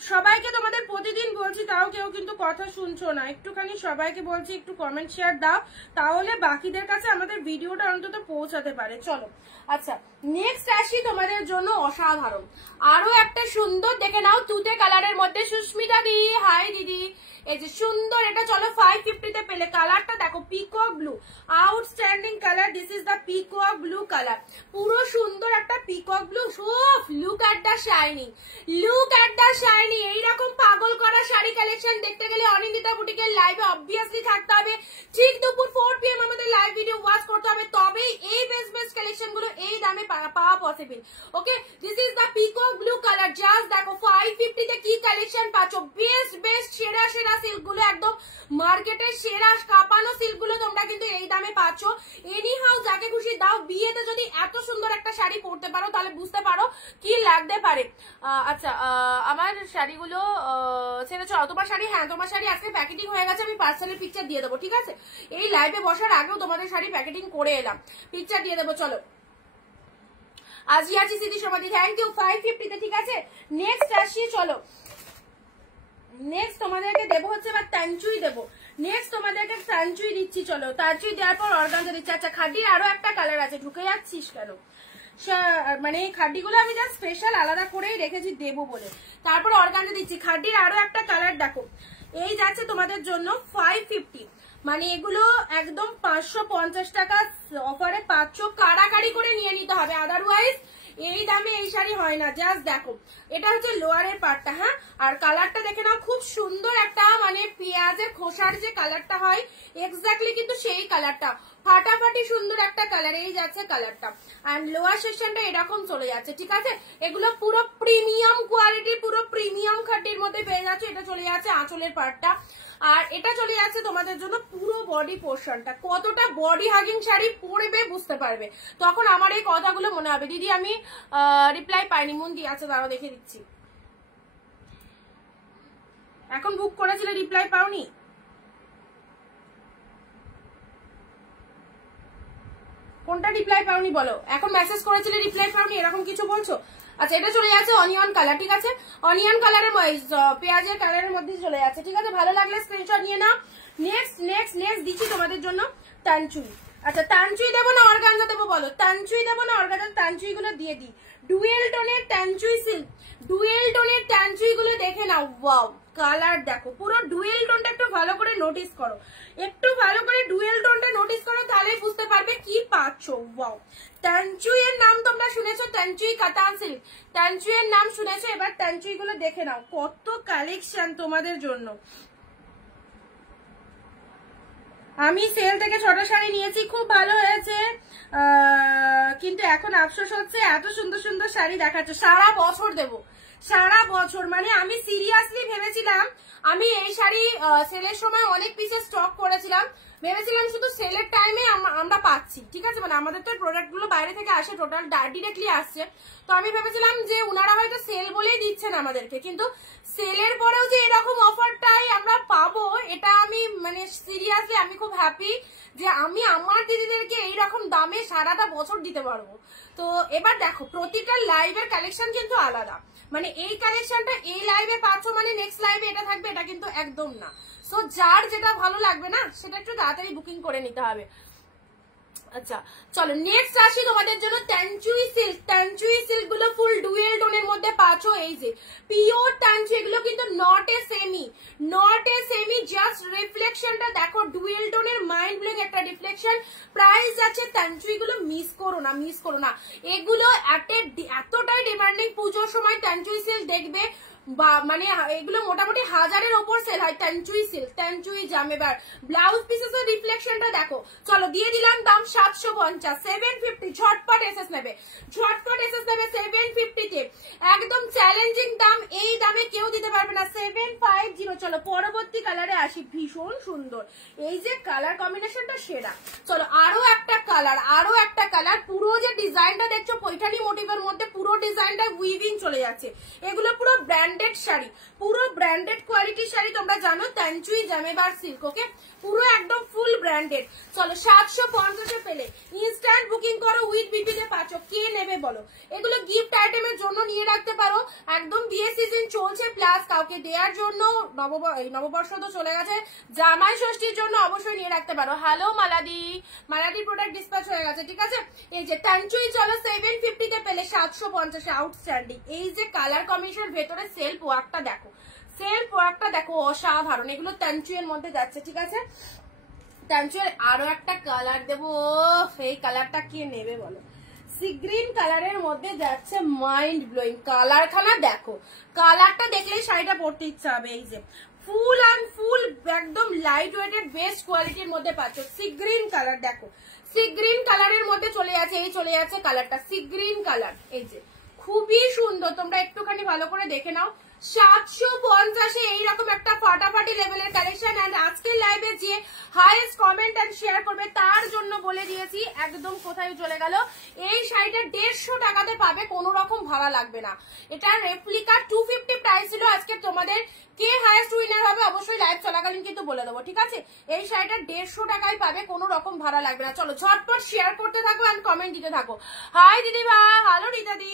সবাইকে তোমাদের প্রতিদিন বলছি, তাও কেউ কিন্তু কথা শুনছো না। একটুখানি সবাইকে বলছি একটু কমেন্ট শেয়ার দাও, তাহলে বাকিদের কাছে আমাদের ভিডিওটা অন্তত পৌঁছাতে পারে। চলো আচ্ছা নেক্সট আসি তোমাদের জন্য অসাধারণ আরো একটা সুন্দর, দেখে নাও তুতে কালারের মধ্যে। সুস্মিতা দি হাই দিদি, এই যে সুন্দর এটা চলো 550 তে পেলে। কালারটা দেখো peacock blue, outstanding colour, this is the peacock blue colour, পুরো সুন্দর একটা peacock blue. Look at the shining, look at the shining. এইরকম পাগল করা শাড়ি কালেকশন দেখতে গেলে অনিন্দিতা বুটিকের লাইভে অবভিয়াসলি থাকতে হবে, ঠিক দুপুর 4 PM আমাদের লাইভ ভিডিও ওয়াচ করতে হবে, তবেই এই বেস্ট কালেকশন গুলো এই দামে পাওয়া possible, okay? This is the peacock blue colour, just দেখো 550 তে কি কালেকশন পাচ্ছ। বেস্ট সেরা সিল্ক গুলো, একদম মার্কেটের সেরা কাঁপানো সিল্ক গুলো তোমরা কিন্তু এই দামে পাচ্ছ। এনি হাউ যাকে খুশি দাও, বিয়েতে যদি এত সুন্দর একটা শাড়ি পরতে পারো তাহলে বুঝতে পারো কি লাগতে পারে। আচ্ছা আমার শাড়িগুলো ছেড়ে চলো, তোমার শাড়ি, হ্যাঁ তোমার শাড়ি আজকে প্যাকেটিং হয়ে গেছে, আমি পার্সেলের পিকচার দিয়ে দেবো, ঠিক আছে? এই লাইভে বসার আগেও তোমাদের শাড়ি প্যাকেটিং করে এলাম, পিকচার দিয়ে দেবো। চলো আজিয়াচি সিটি সমাধি, থ্যাংক ইউ 550 তে, ঠিক আছে? নেক্সট আসি, চলো নেক্সট তোমাদেরকে দেবো হচ্ছে এবার তানচুই দেবো। নেক্সট তোমাদেরকে তানচুই দিচ্ছি, চলো তানচুই দেওয়ার পর অর্গানজা দিচ্ছি। আচ্ছা খাড্ডির আরো একটা কালার আছে, ঢুকে যাচ্ছিস কেন? মানে এই খাড্ডিগুলো আমি জাস্ট স্পেশাল আলাদা করেই রেখেছি দেবো বলে, তারপর অর্গানজা দিচ্ছি। খাড্ডির আরো একটা কালার দেখো, এই যাচ্ছে তোমাদের জন্য 550, মানে এগুলো একদম 550 টাকা অফারে পাচ্ছ, কাড়াকাড়ি করে নিয়ে নিতে হবে, আদারওয়াইজ এই দামে এই শাড়ি হয় না। জাস্ট দেখো এটা হচ্ছে লোয়ারের পার্টটা, হ্যাঁ, আর কালারটা দেখে নাও, খুব সুন্দর একটা মানে পেঁয়াজের খোসার যে কালারটা হয় এক্স্যাক্টলি কিন্তু সেই কালারটা, ফাটাফাটি সুন্দর একটা কালার, এই যাচ্ছে কালারটা। এন্ড লোয়ার সেকশনটা এরকম চলে যাচ্ছে, ঠিক আছে? এগুলো পুরো প্রিমিয়াম কোয়ালিটি, পুরো প্রিমিয়াম খাটির মধ্যে পেয়ে যাচ্ছে। এটা চলে যাচ্ছে আঁচলের পার্টটা, আর এটা চলে যাচ্ছে তোমাদের জন্য পুরো বডি পোর্শনটা। কতটা বডি হাগিং শাড়ি পরবে বুঝতে পারবে, তখন আমার এই কথাগুলো মনে হবে। দিদি আমি রিপ্লাই পাইনি, মন দিয়ে আছে, তারা দেখে দিচ্ছি। এখন বুক করেছিলে রিপ্লাই পাওনি? কোনটা রিপ্লাই পাওনি বলো? এখন মেসেজ করেছিলে রিপ্লাই পাওনি, এরকম কিছু বলছো? আচ্ছা এটা চলে যাচ্ছে অনিয়ন কালার, ঠিক আছে? অনিয়ন কালারের পেঁয়াজের কালারের মধ্যে চলে যাচ্ছে, ঠিক আছে? ভালো লাগলে স্ক্রিনশট নিয়ে নাও। নেক্সট দিচ্ছি তোমাদের জন্য তানচুই। আচ্ছা তানচুই দেবো না অর্গানজা দেবো বলো? তানচুই দেবো না অর্গানজা? তানচুই গুলো দিয়ে দিই। ডুয়েল টোনের তানচুই সিল্ক, ডুয়েল টোনের তানচুই গুলো দেখে নাও। ওয়াও কালার দেখো, পুরো ডুয়েল টোনটা একটু ভালো করে নোটিস করো, একটু ভালো করে ডুয়েল টোনটা নোটিস করো, তাহলেই বুঝতে পারবে কি পাচ্ছ। ওয়াও তানচুই এর নাম তোমরা শুনেছো, তানচুই কাতান সিল্ক, তানচুই এর নাম শুনেছো, এবার তানচুই গুলো দেখে নাও, কত কালেকশন তোমাদের জন্য। আমি সেল থেকে 6টা শাড়ি নিয়েছি, খুব ভালো হয়েছে, কিন্তু এখন আফসোস হচ্ছে এত সুন্দর সুন্দর শাড়ি দেখাচ্ছে। সারা বছর দেবো, সারা বছর, মানে আমি সিরিয়াসলি ভেবেছিলাম, আমি এই শাড়ি সেলের সময় অনেক পিসে স্টক করেছিলাম, ভেবেছিলাম শুধু সেলের টাইমে আমরা পাচ্ছি, ঠিক আছে, মানে আমাদের তো প্রোডাক্ট গুলো বাইরে থেকে আসে, টোটাল ডিরেক্টলি আসছে। তো আমি ভেবেছিলাম যে উনারা হয়তো সেল বলেই দিচ্ছেন আমাদেরকে, কিন্তু সেলের পরেও যে এরকম অফারটাই আমরা পাবো, এটা আমি মানে সিরিয়াসলি আমি খুব হ্যাপি যে আমি আমার দিদিদেরকে এইরকম দামে সারাটা বছর দিতে পারবো। তো এবার দেখো প্রতিটা লাইভের কালেকশন কিন্তু আলাদা, মানে এই কালেকশনটা এই লাইভে পাচ্ছ মানে নেক্সট লাইভে এটা থাকবে, এটা কিন্তু একদম না। সো যার যেটা ভালো লাগবে না সেটা একটু তাড়াতাড়ি বুকিং করে নিতে হবে। আচ্ছা চলো নেক্সট আসি তোমাদের জন্য ট্যানচুই সিল্ক। ট্যানচুই সিল্ক গুলো ফুল ডুয়েল টোনের মধ্যে পাচ্ছ, এই যে পিওর ট্যানচুই, এগুলো কিন্তু নট এ সেমি, জাস্ট রিফ্লেকশনটা দেখো ডুয়েল টোনের, মাইন্ড ব্লোয়িং একটা রিফ্লেকশন। প্রাইস আছে ট্যানচুই গুলো মিস করো না, এগুলো এতটাই ডিমান্ডিং, পুজোর সময় ট্যানচুই সিল্ক দেখবে বা মানে এগুলো মোটামুটি 1000-এর উপর সেল হয়। ট্যানচুই সিল্ক, ট্যানচুই জামেবার ব্লাউজ পিসেসের রিফ্লেকশনটা দেখো। চলো দিয়ে দিলাম দাম 750, 750, ঝটপট এসএস নেবে 750 তে, একদম চ্যালেঞ্জিং দাম, এই দামে কেউ দিতে পারবে না, 750। চলো পরবর্তী কালারে আসি, ভীষণ সুন্দর, এই যে কালার কম্বিনেশনটা সেরা। চলো আরো একটা কালার, পুরো যে ডিজাইনটা দেখছো পৈঠানি মোটিভের মধ্যে, পুরো ডিজাইনটা উইভিং চলে যাচ্ছে, এগুলো পুরো ব্র্যান্ডেড শাড়ি, পুরো ব্র্যান্ডেড কোয়ালিটির শাড়ি, তোমরা জানো ট্যানচুই জামেবার সিল্ক, ওকে, পুরো একদম ফুল ব্র্যান্ডেড। চলো 750-এ পেলে ইনস্ট্যান্ট বুকিং করো, উইথ বিপিতে পাচ্ছ, কে নেবে বলো? এগুলো গিফট আইটেমের জন্য নিয়ে রাখতে পারো, একদম বিয়ে সিজন চলছে, প্লাস কাউকে দেওয়ার জন্য, নববর্ষ তো চলে গেছে, জামাই ষষ্ঠীর জন্য অবশ্যই নিয়ে রাখতে পারো। হ্যালো মালাদি প্রোডাক্ট ডিসপ্যাচ হয়ে গেছে, ঠিক আছে। এই যে ট্যানচুই চলো 750-তে পেলে 750, আউটস্ট্যান্ডিং। এই যে কালার কম্বিনেশন, ভেতরে সেলফ ওয়ার্কটা দেখো, অসাধারণ, এগুলো ট্যানচুইয়ের মধ্যে যাচ্ছে, ঠিক আছে। ট্যানচুইয়ের আরো একটা কালার দেবো, এই কালারটা কে নেবে বলো? সি গ্রিন কালারের মধ্যে যাচ্ছে, মাইন্ড ব্লোয়িং কালারখানা দেখো, কালারটা দেখলেই শাড়িটা পরতে ইচ্ছা হবে। এই যে ফুল একদম লাইট ওয়েটেড বেস্ট কোয়ালিটির মধ্যে পাচ্ছ, সি গ্রিন কালার দেখো, সি গ্রিন কালারের মধ্যে চলে যাচ্ছে কালারটা, সি গ্রিন কালার, এই যে খুবই সুন্দর, তোমরা একটুখানি ভালো করে দেখে নাও। 750-এ এইরকম একটা ফাটাফাটি লেভেলের কালেকশন, এন্ড আজকের লাইভে যে হাইয়েস্ট কমেন্ট এন্ড শেয়ার করবে তার জন্য বলে দিয়েছি, একদম কোথায় চলে গেল, এই শাড়িটা 150 টাকাতে পাবে, কোনো রকম ভাড়া লাগবে না। এটা রেপ্লিকা 250 প্রাইস ছিল, আজকে তোমাদের কে হাইয়েস্ট উইনার হবে অবশ্যই লাইভ চলাকালীন কিন্তু বলে দেবো, ঠিক আছে। এই শাড়িটা 150 টাকায় পাবে, কোনো রকম ভাড়া লাগবে না। চলো ঝটপট শেয়ার করতে থাকো এন্ড কমেন্ট দিতে থাকো। হাই দিদিভা, হ্যালো রীতাদি।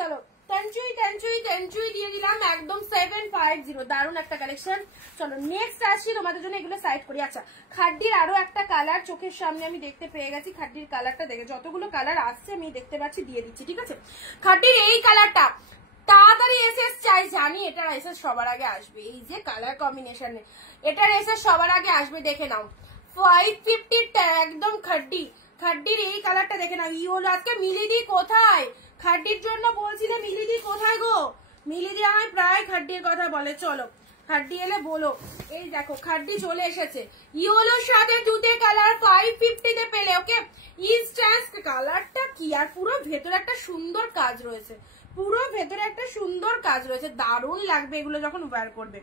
চলো ট্যানচুই দিয়ে দিলাম একদম 750, দারুণ একটা কালেকশন। চলো নেক্সট আসছি, তোমাদের জন্য এগুলো সাইড করি। আচ্ছা খাড্ডির আরো একটা কালার চোখের সামনে আমি দেখতে পেয়ে গেছি, খাড্ডির কালারটা দেখে, যতগুলো কালার আসছে আমি দেখতে পাচ্ছি দিয়ে দিচ্ছি, ঠিক আছে। খাড্ডির এই কালারটা তাড়াতাড়ি এসএস চাই, জানি এটার এসএস সবার আগে আসবে, এই যে কালার কম্বিনেশনে এটার এসএস সবার আগে আসবে, দেখে নাও 550 একদম খাড্ডির এই কালারটা দেখে নাও। ইওলো আজকে মিলিদি কোথায়? খাড্ডির জন্য বলছিলে, মিলিদি কোথায় গো? মিলিদি আমায় প্রায় খাড্ডির কথা বলে, চলো খাড্ডি এলে বলো। এই দেখো খাড্ডি চলে এসেছে, ইওলোর সাথে দুতে কালার 550-তে পেলে, ওকে। ইনস্ট্যান্ট কালারটা কি, আর পুরো ভেতরে একটা সুন্দর কাজ রয়েছে, দারুণ লাগবে এগুলো যখন ওয়্যার করবে।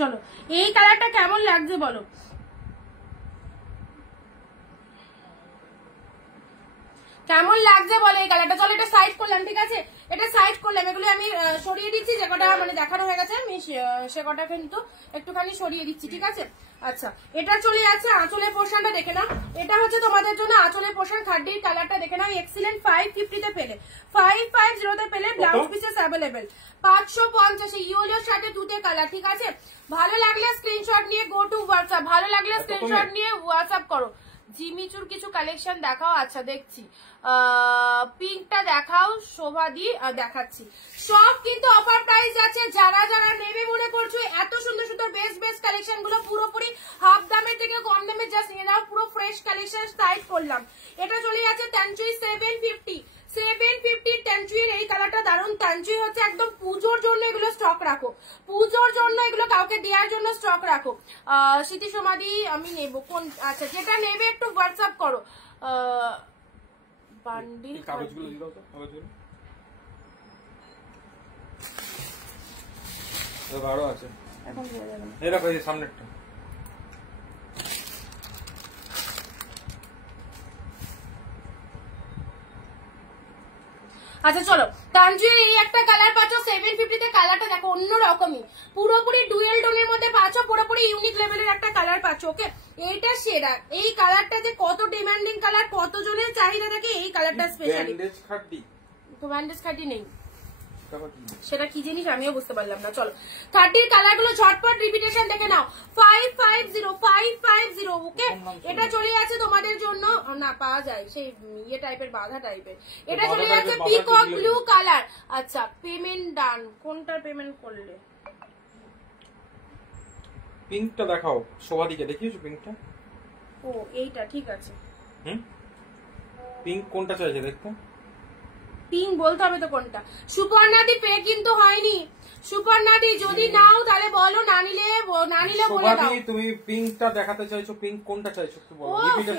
চলো এই কালারটা কেমন লাগছে বলো? কেমন লাগছে বলো এই কালারটা? চলো এটা সাইড করলাম, ঠিক আছে, এটা সাইড করলাম, এগুলো আমি সরিয়ে দিচ্ছি, যে কটা মানে দেখানো হয়ে গেছে আমি সে কটা কিন্তু একটুখানি সরিয়ে দিচ্ছি, ঠিক আছে। আচ্ছা এটা চলে যাচ্ছে আঁচলের পোর্শনটা দেখে নাও, এটা হচ্ছে তোমাদের জন্য আঁচলের পোর্শন, খাড্ডির কালারটা দেখে নাও, এক্সিলেন্ট 550-তে পেলে, 550-তে পেলে, ব্লাউজ পিসেস অ্যাভেলেবেল 550, ইওলোর সাথে দুতে কালার, ঠিক আছে। ভালো লাগলে স্ক্রিনশট নিয়ে গো টু হোয়াটসঅ্যাপ, ভালো লাগলে স্ক্রিনশট নিয়ে হোয়াটসঅ্যাপ করো। জিমিচুর কিছু কালেকশন দেখাও, আচ্ছা দেখছি, পিঙ্কটা দেখাও, শোভাদি দেখাচ্ছি, সব কিন্তু অফার প্রাইস আছে, যারা নেবে মনে করছো এত সুন্দর বেস্ট কালেকশন গুলো পুরোপুরি হাফ দামের থেকে কম দামে জাস্ট নিয়ে নাও, পুরো ফ্রেশ কালেকশন সাইড করলাম। এটা চলে যাচ্ছে ট্যানচুই 750 ট্যানচুইয়ের এই কালারটা দারুণ একদম পুজোর জন্য এগুলো স্টক রাখো, পুজোর জন্য এগুলো কাউকে দেওয়ার জন্য স্টক রাখো। স্মৃতি সমাধি আমি নেব কোন, আচ্ছা যেটা নেবে একটু হোয়াটসঅ্যাপ করো। বান্ডিল কাগজগুলো দিয়ে দাও তো, কাগজগুলো ভালো আছে এখন দিয়ে দেবেন। এই দেখো এই সামনেরটা। আচ্ছা চলো, তানজুর এই একটা কালার পাচ্ছ 750 তে, কালারটা দেখো অন্যরকমই, পুরোপুরি ডুয়েল টোনের মধ্যে পাচ্ছ, পুরোপুরি ইউনিক লেভেলের একটা কালার পাচ্ছ। ওকে, এইটা সেরা, এই কালারটা যে কত ডিমান্ডিং কালার, কতজনের চাহিদা থাকে এই কালারটা স্পেশালি। ব্যান্ডেজ খাটি নেই, সেটা কি জিনিস আমিও বুঝতে পারলাম না। চলো 30 কালার গুলো ঝটপট রিপিটেশন দেখে নাও। 550 ওকে, এটা চলে যাচ্ছে তোমাদের জন্য, না পাওয়া যায় সেই ইয়ে টাইপের, বাঁধা টাইপের, এটা চলে যাচ্ছে পিকক ব্লু কালার। আচ্ছা পেমেন্ট ডান, কোনটার পেমেন্ট করলে? পিঙ্কটা দেখাও, শোভাদিকে দেখিয়েছো পিঙ্কটা? ও এইটা ঠিক আছে। পিঙ্ক কোনটা চাইছে দেখতে? পিঙ্ক বলতে হবে তো কোনটা। সুপর্ণাদি পে কিন্তু হয়নি, সুপর্ণাদি যদি নাও তাহলে বলো, না নিলে বলে দাও। তুমি পিঙ্কটা দেখাতে চাইছো, পিঙ্ক কোনটা চাইছো একটু বলো।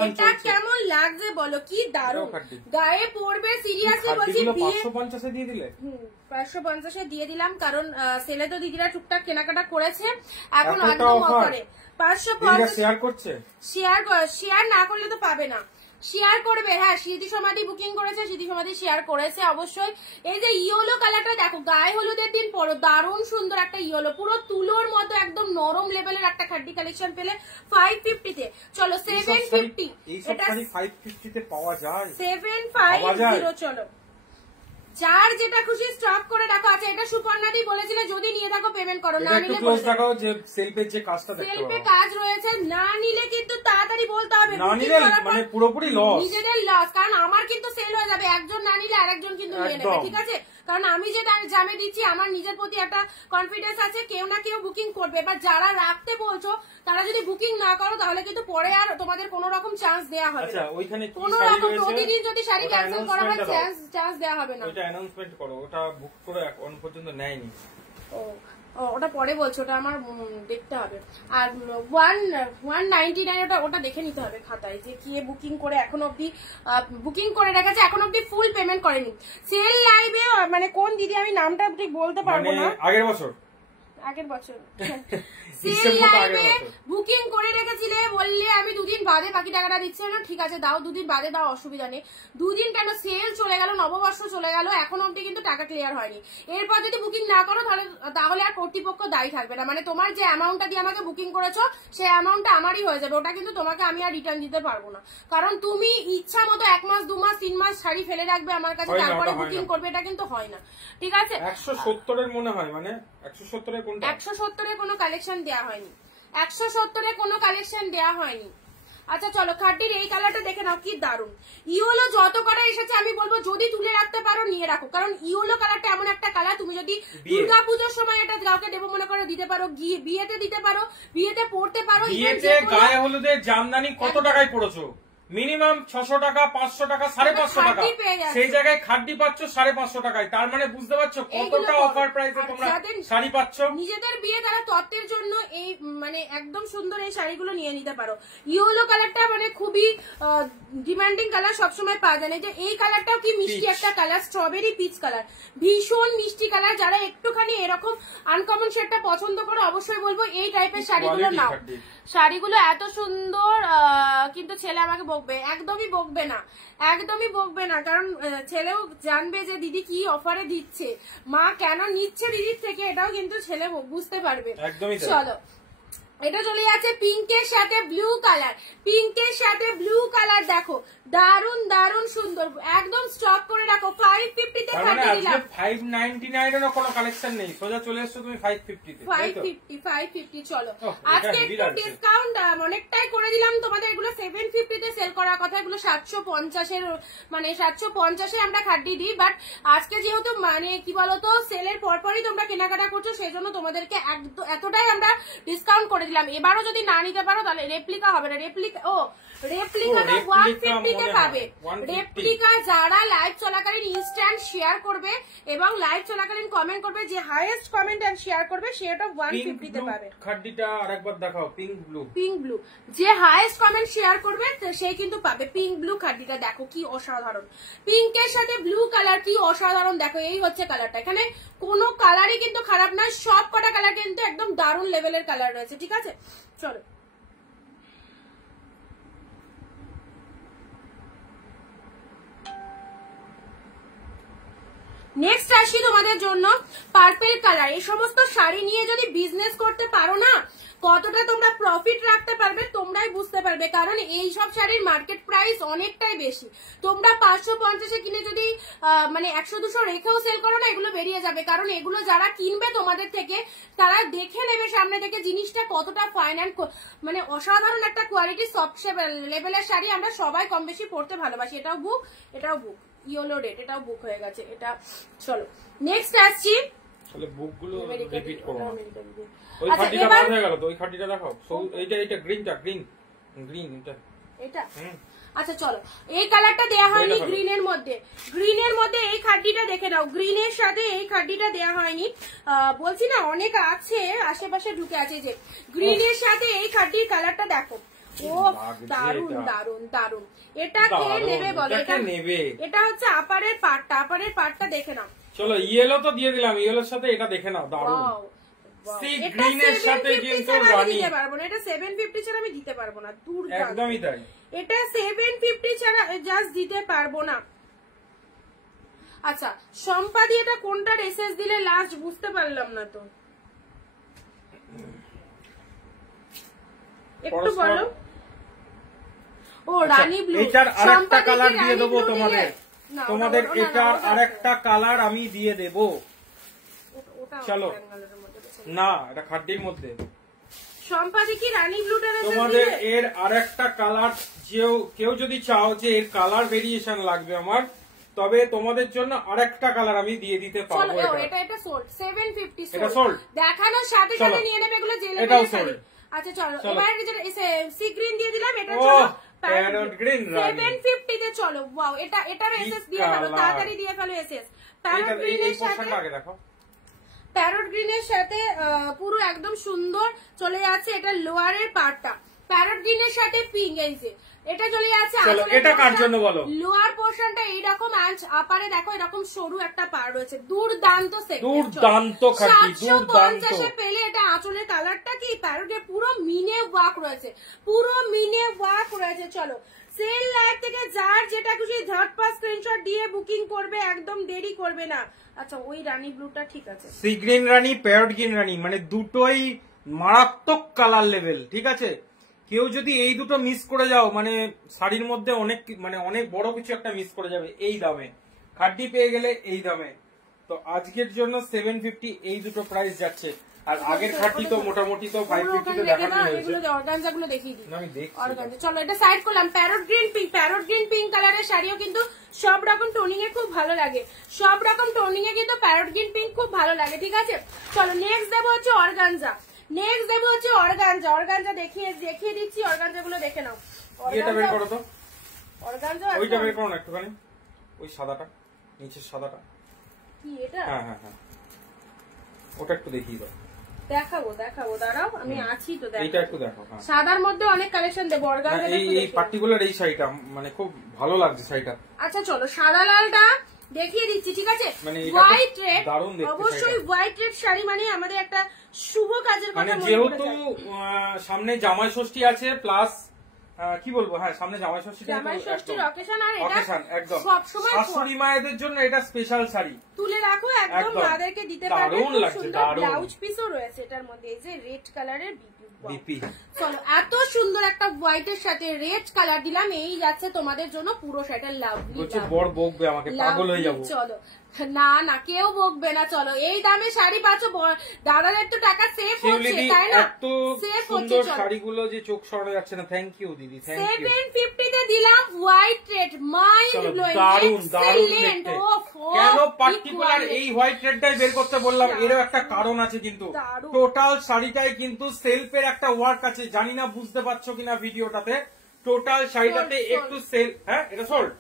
এটা কেমন লাগছে বলো, কি দারুণ গায়ে পড়বে, সিরিয়াসলি বলছি। 550 এ দিয়ে দিলে? 550 এ দিয়ে দিলাম, কারণ সেলে তো দিদিরা টুকটাক কেনাকাটা করেছে, এখন একদম অফারে 550 শেয়ার করছে। শেয়ার না করলে তো পাবে না, শেয়ার করবে। হ্যাঁ স্মৃতি সমাধি বুকিং করেছে, স্মৃতি সমাধি শেয়ার করেছে অবশ্যই। এই যে ইয়েলো কালারটা দেখো, গায়ে হলুদের দিন পরো, দারুণ সুন্দর একটা ইয়েলো, পুরো তুলোর মতো একদম নরম লেভেলের একটা খাড্ডি কালেকশন পেলে 550 তে। চলো 750, এটা 550 তে পাওয়া যায়, 750। চলো যার যেটা খুশি স্টক করে রাখো। আচ্ছা এটা সুপর্ণাদি বলেছিলে যদি নিয়ে থাকো পেমেন্ট করো, না নিলে ক্লোজ দেখাও, যে সেলফের যে কাজটা দেখতে সেলফে কাজ রয়েছে, না নিলে কিন্তু তাড়াতাড়ি বলতে হবে, না নিলে মানে পুরোপুরি লস, নিজেদের লস। কারণ আমার কিন্তু সেল হয়ে যাবে, একজন না নিলে আরেকজন কিন্তু নিয়ে নেবে, ঠিক আছে? কারণ আমি যে জামে দিচ্ছি, আমার নিজের প্রতি একটা কনফিডেন্স আছে, কেউ না কেউ বুকিং করবে। এবার যারা রাখতে বলছো তারা যদি বুকিং না করো তাহলে কিন্তু পরে আর তোমাদের কোনো রকম চান্স দেওয়া হবে না, কোনো রকম প্রতিদিন যদি শাড়ি ক্যান্সেল করা হয় চান্স দেওয়া হবে না। ওটা অ্যানাউন্সমেন্ট করো, ওটা বুক করে এখন পর্যন্ত নেয়নি। ওটা পরে বলছো, ওটা আমার দেখতে হবে। আর 199 ওটা দেখে নিতে হবে খাতায়, যে কি বুকিং করে এখন অব্দি বুকিং করে রেখেছে, এখন অব্দি ফুল পেমেন্ট করেনি। সেল লাইভে মানে কোন দিদি আমি নামটা ঠিক বলতে পারবো না, আগের বছর সেল লাইভে বুকিং করে রেখেছিলে, বললে আমি দুদিন বাদে বাকি টাকাটা দিচ্ছি না, ঠিক আছে দাও, দুদিন বাদে দাও, অসুবিধা নেই। দুদিন কেন, সেল চলে গেল, নববর্ষ চলে গেল, এখন অব্দি কিন্তু টাকা ক্লিয়ার হয়নি। এরপর যদি বুকিং না করো তাহলে আর কর্তৃপক্ষ দায়ী থাকবে না, মানে তোমার যে অ্যামাউন্টটা দিয়ে আমাকে বুকিং করেছো সেই অ্যামাউন্টটা আমারই হয়ে যাবে, ওটা কিন্তু তোমাকে আমি আর রিটার্ন দিতে পারবো না। কারণ তুমি ইচ্ছা মতো 1 মাস 2 মাস 3 মাস শাড়ি ফেলে রাখবে আমার কাছে, তারপরে বুকিং করবে, এটা কিন্তু হয় না, ঠিক আছে? 170 এর মনে হয়, মানে 170 এর কোনটা? 170 এর কোনো কালেকশন দেওয়া হয়নি, 170 এর কোনো কালেকশন দেওয়া হয়নি। আচ্ছা চলো খাটির এই কালারটা দেখে নাও, কি দারুন। ইয়েলো যত কটা এসেছে আমি বলবো যদি তুলে রাখতে পারো নিয়ে রাখো, কারণ ইয়েলো কালারটা এমন একটা কালার, তুমি যদি দুর্গাপূজার সময় এটা কাউকে দেবো মনে করো দিতে পারো, বিয়েতে দিতে পারো, বিয়েতে পড়তে পারো। বিয়েতে গায়ে হলুদের জামদানি কত টাকায় পড়েছো? মিনিমাম 600 টাকা, 500 টাকা, 550 টাকা, সেই জায়গায় খাড্ডি পাচ্ছ 550 টাকায়। তার মানে বুঝতে পারছো কতটা অফার প্রাইসে তোমরা শাড়ি পাচ্ছ। নিজেদের বিয়ে তারা তত্ত্বের জন্য এই মানে একদম সুন্দর এই শাড়িগুলো নিয়ে নিতে পারো। ইয়েলো কালারটা মানে খুবই ডিমান্ডিং কালার, সবসময় পাওয়া যায় না। যে এই কালারটাও কি মিষ্টি একটা কালার, স্ট্রবেরি পিচ কালার, ভীষণ মিষ্টি কালার। যারা একটুখানি এরকম আনকমন শেডটা পছন্দ করো অবশ্যই বলবো এই টাইপের শাড়িগুলো নাও। শাড়িগুলো এত সুন্দর, কিন্তু ছেলে আমাকে বকবে, একদমই বকবে না, একদমই বকবে না, কারণ ছেলেও জানবে যে দিদি কি অফারে দিচ্ছে, মা কেন নিচ্ছে দিদির থেকে, এটাও কিন্তু ছেলে বুঝতে পারবে। চলো এটা চলে যাচ্ছে পিঙ্কের সাথে ব্লু কালার, পিঙ্কের সাথে ব্লু কালার দেখো, দারুন দারুন সুন্দর, একদম স্টক করে রাখো। 550 তে খাটিয়ে দিলাম, 599 এর কোনো কালেকশন নেই, সোজা চলে এসছো তুমি 550 তে। 550 চলো আজকে একটু ডিসকাউন্ট অনেকটাই করে দিলাম তোমাদের। এগুলো 750 তে সেল করার কথা, এগুলো 750 এর মানে 750 এ আমরা খাটি দিই, বাট আজকে যেহেতু মানে কি বলতো সেলের পরপরই তোমরা কেনাকাটা করছো, সেই জন্য তোমাদেরকে এতটাই আমরা ডিসকাউন্ট করে দিলাম। এবারও যদি না নিতে পারো তাহলে রেপ্লিকা হবে না, রেপ্লিকাটা 150 তে পাবে। রেপ্লিকা যারা লাইভ চলাকালীন ইনস্ট্যান্ট শেয়ার করবে এবং লাইভ চলাকালীন কমেন্ট করবে, যে হাইয়েস্ট কমেন্ট এন্ড শেয়ার করবে সেটা 150 তে পাবে। খাড্ডিটা আরেকবার দেখাও, পিঙ্ক ব্লু, যে হাইয়েস্ট কমেন্ট শেয়ার করবে সে কিন্তু পাবে পিঙ্ক ব্লু খাড্ডিটা। দেখো কি অসাধারণ, পিঙ্কের সাথে ব্লু কালার কি অসাধারণ। দেখো এই হচ্ছে কালারটা, এখানে কোনো কালারই কিন্তু খারাপ না, সব কটা কালার কিন্তু একদম দারুণ লেভেলের কালার রয়েছে। ঠিক আছে, চলো নেক্সট আসি তোমাদের জন্য পার্পল কালার। এই সমস্ত শাড়ি নিয়ে যদি বিজনেস করতে পারো না, কতটা তোমরা প্রফিট রাখতে পারবে তোমরাই বুঝতে পারবে, কারণ এই সব শাড়ির মার্কেট প্রাইস অনেকটাই বেশি। তোমরা 550 এ কিনে যদি মানে 100-200 রেখেও সেল করো না, এগুলো বেরিয়ে যাবে, কারণ এগুলো যারা কিনবে তোমাদের থেকে তারা দেখে নেবে সামনে থেকে জিনিসটা কতটা ফাইন অ্যান্ড মানে অসাধারণ একটা কোয়ালিটি সফট লেভেলের শাড়ি আমরা সবাই কম বেশি পড়তে ভালোবাসি। এটাও বুক ইয়েলো রেড, এটাও বুক হয়ে গেছে এটা। চলো নেক্সট আসছি, তাহলে বুকগুলো রিপিট করো। ওই খাটিটা বন্ধ হয়ে গেল তো, ওই খাটিটা দেখাও। এইটা গ্রিন এটা। আচ্ছা চলো, এই কালারটা দেয়া হয়নি গ্রিনের মধ্যে এই খাড্ডিটা দেখে নাও, গ্রিনের সাথে এই খাড্ডিটা দেয়া হয়নি। বলছি না অনেক আছে আশেপাশে ঢুকে আছে, যে গ্রিনের সাথে এই খাড্ডির কালারটা দেখো, ও দারুন দারুন দারুন। এটা কে নেবে বলো? এটা হচ্ছে আপারের পার্টটা দেখে নাও। চলো ইয়েলো তো দিয়ে দিলাম, ইয়েলোর সাথে এটা দেখে নাও, দারুন। সি গ্রিনের সাথে কিন্তু রানী দিতে পারবো না, এটা 750 ছাড়া আমি দিতে পারবো না, দূর একদমই তাই। এটা 750 ছাড়া জাস্ট দিতে পারবো না। আচ্ছা সম্পাদি, এটা কোনটার এসএস দিলে লাস্ট বুঝতে পারলাম না তো, একটু বলো। ও রানী ব্লু, এটার আরেকটা কালার দিয়ে দেবো তোমাদের এটার আরেকটা কালার আমি দিয়ে দেব। চলো না, এটা খাড্ডির মধ্যে সম্পাদি কি রানী ব্লুটা তোমাদের এর আরেকটা কালার, কেউ যদি চাও যে এর কালার ভেরিয়েশন লাগবে আমার, তবে তোমাদের জন্য আরেকটা কালার আমি দিয়ে দিতে পারবো। এটা সোল্ড 750 এটা সোল্ড, দেখানোর সাথে সাথে নিয়ে নেবে এগুলো জেলে। এটাও সোল্ড। আচ্ছা চলো এবার সি গ্রিন দিয়ে দিলাম, এটা চলো প্যারট গ্রিন 750 তে। চলো ওয়াও, এটার এসএস দিয়ে ফেলো, তাড়াতাড়ি দিয়ে ফেলো এসএস। প্যারট গ্রিনের সাথে দেখো, প্যারট গ্রিনের সাথে পুরো একদম সুন্দর চলে যাচ্ছে। এটা লোয়ারের পার্টটা প্যারট গ্রিনের সাথে পিঙ্ক, এই যে এটা চলে যাচ্ছে। এটা কার জন্য বলো? লোয়ার পোর্শনটা এইরকম, আপারে দেখো এরকম সরু একটা পার রয়েছে, দুর্দান্ত সেট, দুর্দান্ত খাটি, দুর্দান্ত। 750 এ পেলে এটা আঁচলের কালারটা কি প্যারটে পুরো মিনে ওয়ার্ক রয়েছে, চলো সেল লাইভ থেকে যার যেটা খুশি ঝটপট স্ক্রিনশট দিয়ে বুকিং করবে, একদম দেরি করবে না। আচ্ছা ওই রানী ব্লুটা ঠিক আছে, সি গ্রিন রানী, প্যারট গ্রিন রানী, মানে দুটোই মারাত্মক কালার লেভেল। ঠিক আছে, কেউ যদি এই দুটো মিস করে যাও, মানে শাড়ির মধ্যে অনেক বড় কিছু একটা মিস করে যাবে এই দামে। খাড্ডি পেয়ে গেলে এই দামে, তো আজকের জন্য 750 এই দুটো প্রাইস যাচ্ছে। আর আগের খাড্ডি তো মোটামুটি তো 550 তে দেখানো হয়েছে। অর্গানজা গুলো দেখিয়ে দিই, আমি দেখছি অর্গানজা। চলো এটা সাইড করলাম। প্যারট গ্রিন পিঙ্ক কালারের শাড়িও কিন্তু সব রকম টোনিং এ খুব ভালো লাগে, কিন্তু প্যারট গ্রিন পিঙ্ক খুব ভালো লাগে। ঠিক আছে, চলো নেক্সট দেবো হচ্ছে অর্গানজা। অর্গানজা দেখিয়ে দিচ্ছি, অর্গানজা গুলো দেখে নাও। এটা বের করো তো, অর্গানজা ওইটা বের করো না একটুখানি, ওই সাদাটা, নিচের সাদাটা কি এটা? হ্যাঁ ওটা একটু দেখিয়ে দাও। দেখাবো দাঁড়াও, আমি আছি তো। এইটা একটু দেখো। সাদার মধ্যে অনেক কালেকশন দেবো। অর্গানজা এই পার্টিকুলার এই শাড়িটা মানে খুব ভালো লাগছে শাড়িটা। আচ্ছা চলো সাদা লালটা দেখিয়ে দিচ্ছি। ঠিক আছে, হোয়াইট রেড, অবশ্যই হোয়াইট রেড শাড়ি মানে আমাদের একটা শুভ কাজের কথা। যেহেতু সামনে জামাই ষষ্ঠী আছে, প্লাস কি বলবো, হ্যাঁ সামনে জামাই ষষ্ঠীর অকেশন, আর এটা একদম সবসময় শাশুড়ি মায়েদের জন্য এটা স্পেশাল শাড়ি তুলে রাখো, একদম মাদেরকে দিতে পারবে। ব্লাউজ পিসও রয়েছে এটার মধ্যে, এই যে রেড কালারের বিপি। চলো এত সুন্দর একটা হোয়াইটের সাথে রেড কালার দিলাম, এই যাচ্ছে তোমাদের জন্য পুরো শাড়িটা। লাভলি, বড় বকবে আমাকে, পাগল হয়ে যাবো। চলো না না কেউ বকবে না, চলো এই দামে শাড়ি পাচ্ছ, দাদাদের তো টাকা সেভ হচ্ছে তাই না, সেভ হচ্ছে। শাড়িগুলো যে চোখ সরে যাচ্ছে না, থ্যাংক ইউ দিদি, থ্যাংক ইউ। 750 তে দিলাম হোয়াইট রেড, মাইন্ড ব্লোয়িং, দারুন দারুন দেখতে। কেন পার্টিকুলার এই হোয়াইট রেডটাই বের করতে বললাম, এরও একটা কারণ আছে কিন্তু। টোটাল শাড়িটাই কিন্তু সেলফের একটা ওয়ার্ক আছে, জানি না বুঝতে পারছো কিনা ভিডিওটাতে। টোটাল শাড়িটাতে একটু সেল, হ্যাঁ এটা সোল্ড,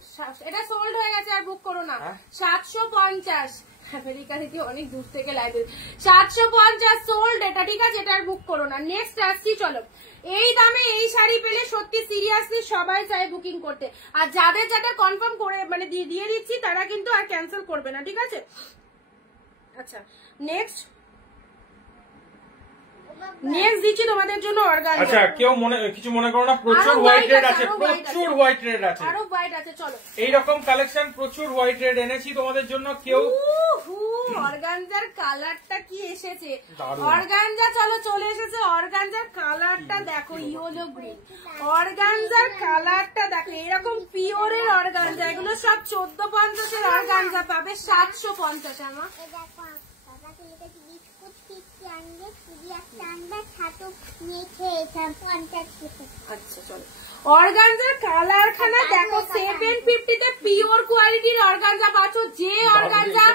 এটা সোল্ড হয়ে গেছে, আর বুক করো না। 750 আমেরিকা থেকে অনেক দূর থেকে লাইভে, 750 সোল্ড এটা, ঠিক আছে, এটা আর বুক করো না। নেক্সট আসছি, চলো এই দামে এই শাড়ি পেলে সত্যি সিরিয়াসলি সবাই চায় বুকিং করতে, আর যাদের যাদের কনফার্ম করে মানে দিয়ে দিচ্ছি তারা কিন্তু আর ক্যান্সেল করবে না, ঠিক আছে। আচ্ছা নেক্সট দিচ্ছি তোমাদের জন্য অর্গানজা। আচ্ছা কেউ কিছু মনে করো না, প্রচুর হোয়াইট রেড আছে, প্রচুর হোয়াইট রেড আছে, আরো হোয়াইট আছে। চলো এইরকম কালেকশন প্রচুর হোয়াইট রেড এনেছি তোমাদের জন্য। কেউ অর্গানজার কালারটা কি এসেছে, অর্গানজা চলো চলে এসেছে, অর্গানজার কালারটা দেখো, ইয়েলো গ্রিন, অর্গানজার কালারটা দেখো, এরকম পিওরের অর্গানজা, এগুলো সব 1450 এর অর্গানজা পাবে 750। আমার আচ্ছা চলো অর্গানজার কালার খানা দেখো, 750 তে পিওর কোয়ালিটির অর্গানজা পাচ্ছ, যে অর্গানজা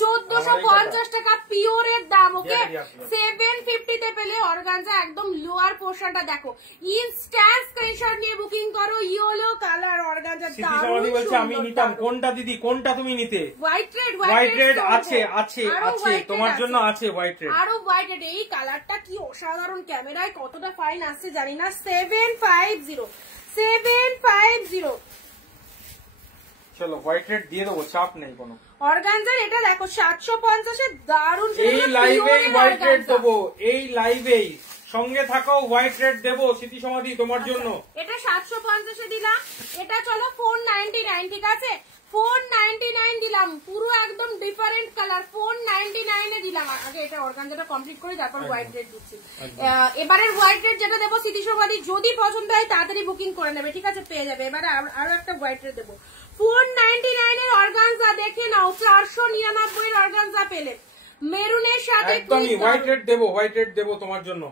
1450 টাকা পিওরের দাম, ওকে 750 তে পেলে অর্গানজা একদম লোয়ার পোর্শনটা দেখো, ইনস্ট্যান্ট স্ক্রিনশট নিয়ে বুকিং করো। ইয়েলো কালার অর্গানজা দারুণ বলছে, আমি নিতাম কোনটা দিদি, কোনটা তুমি নিতে? হোয়াইট রেড, হোয়াইট রেড আছে আছে আছে, তোমার জন্য আছে হোয়াইট রেড, আরো হোয়াইট রেড। এই কালারটা কি অসাধারণ, ক্যামেরায় কতটা ফাইন আসছে জানি না। 750 চলো হোয়াইট রেড দিয়ে দেবো, চাপ নেই কোনো। অর্গানজার এটা দেখো 750 এর দারুণ, এই লাইভেই হোয়াইট রেড দেবো, এই লাইভেই সঙ্গে থাকো, হোয়াইট রেড দেবো স্মৃতি সমাধি তোমার জন্য। এটা 750 এ দিলাম, এটা চলো 499, ঠিক আছে 499 দিলাম, পুরো একদম ডিফারেন্ট কালার, 499 এ দিলাম। আগে এটা অর্গানজাটা কমপ্লিট করে তারপর হোয়াইট রেড দিচ্ছি। এবারের হোয়াইট রেড যেটা দেবো স্মৃতি সমাধি, যদি পছন্দ হয় তাড়াতাড়ি বুকিং করে নেবে, ঠিক আছে, পেয়ে যাবে। এবারে আরো একটা হোয়াইট রেড দেবো, 499 এর অর্গানজা দেখে নাও, 499 এর অর্গানজা পেলে মেরুনের সাথে একদমই হোয়াইট রেড দেবো, হোয়াইট রেড দেবো তোমার জন্য,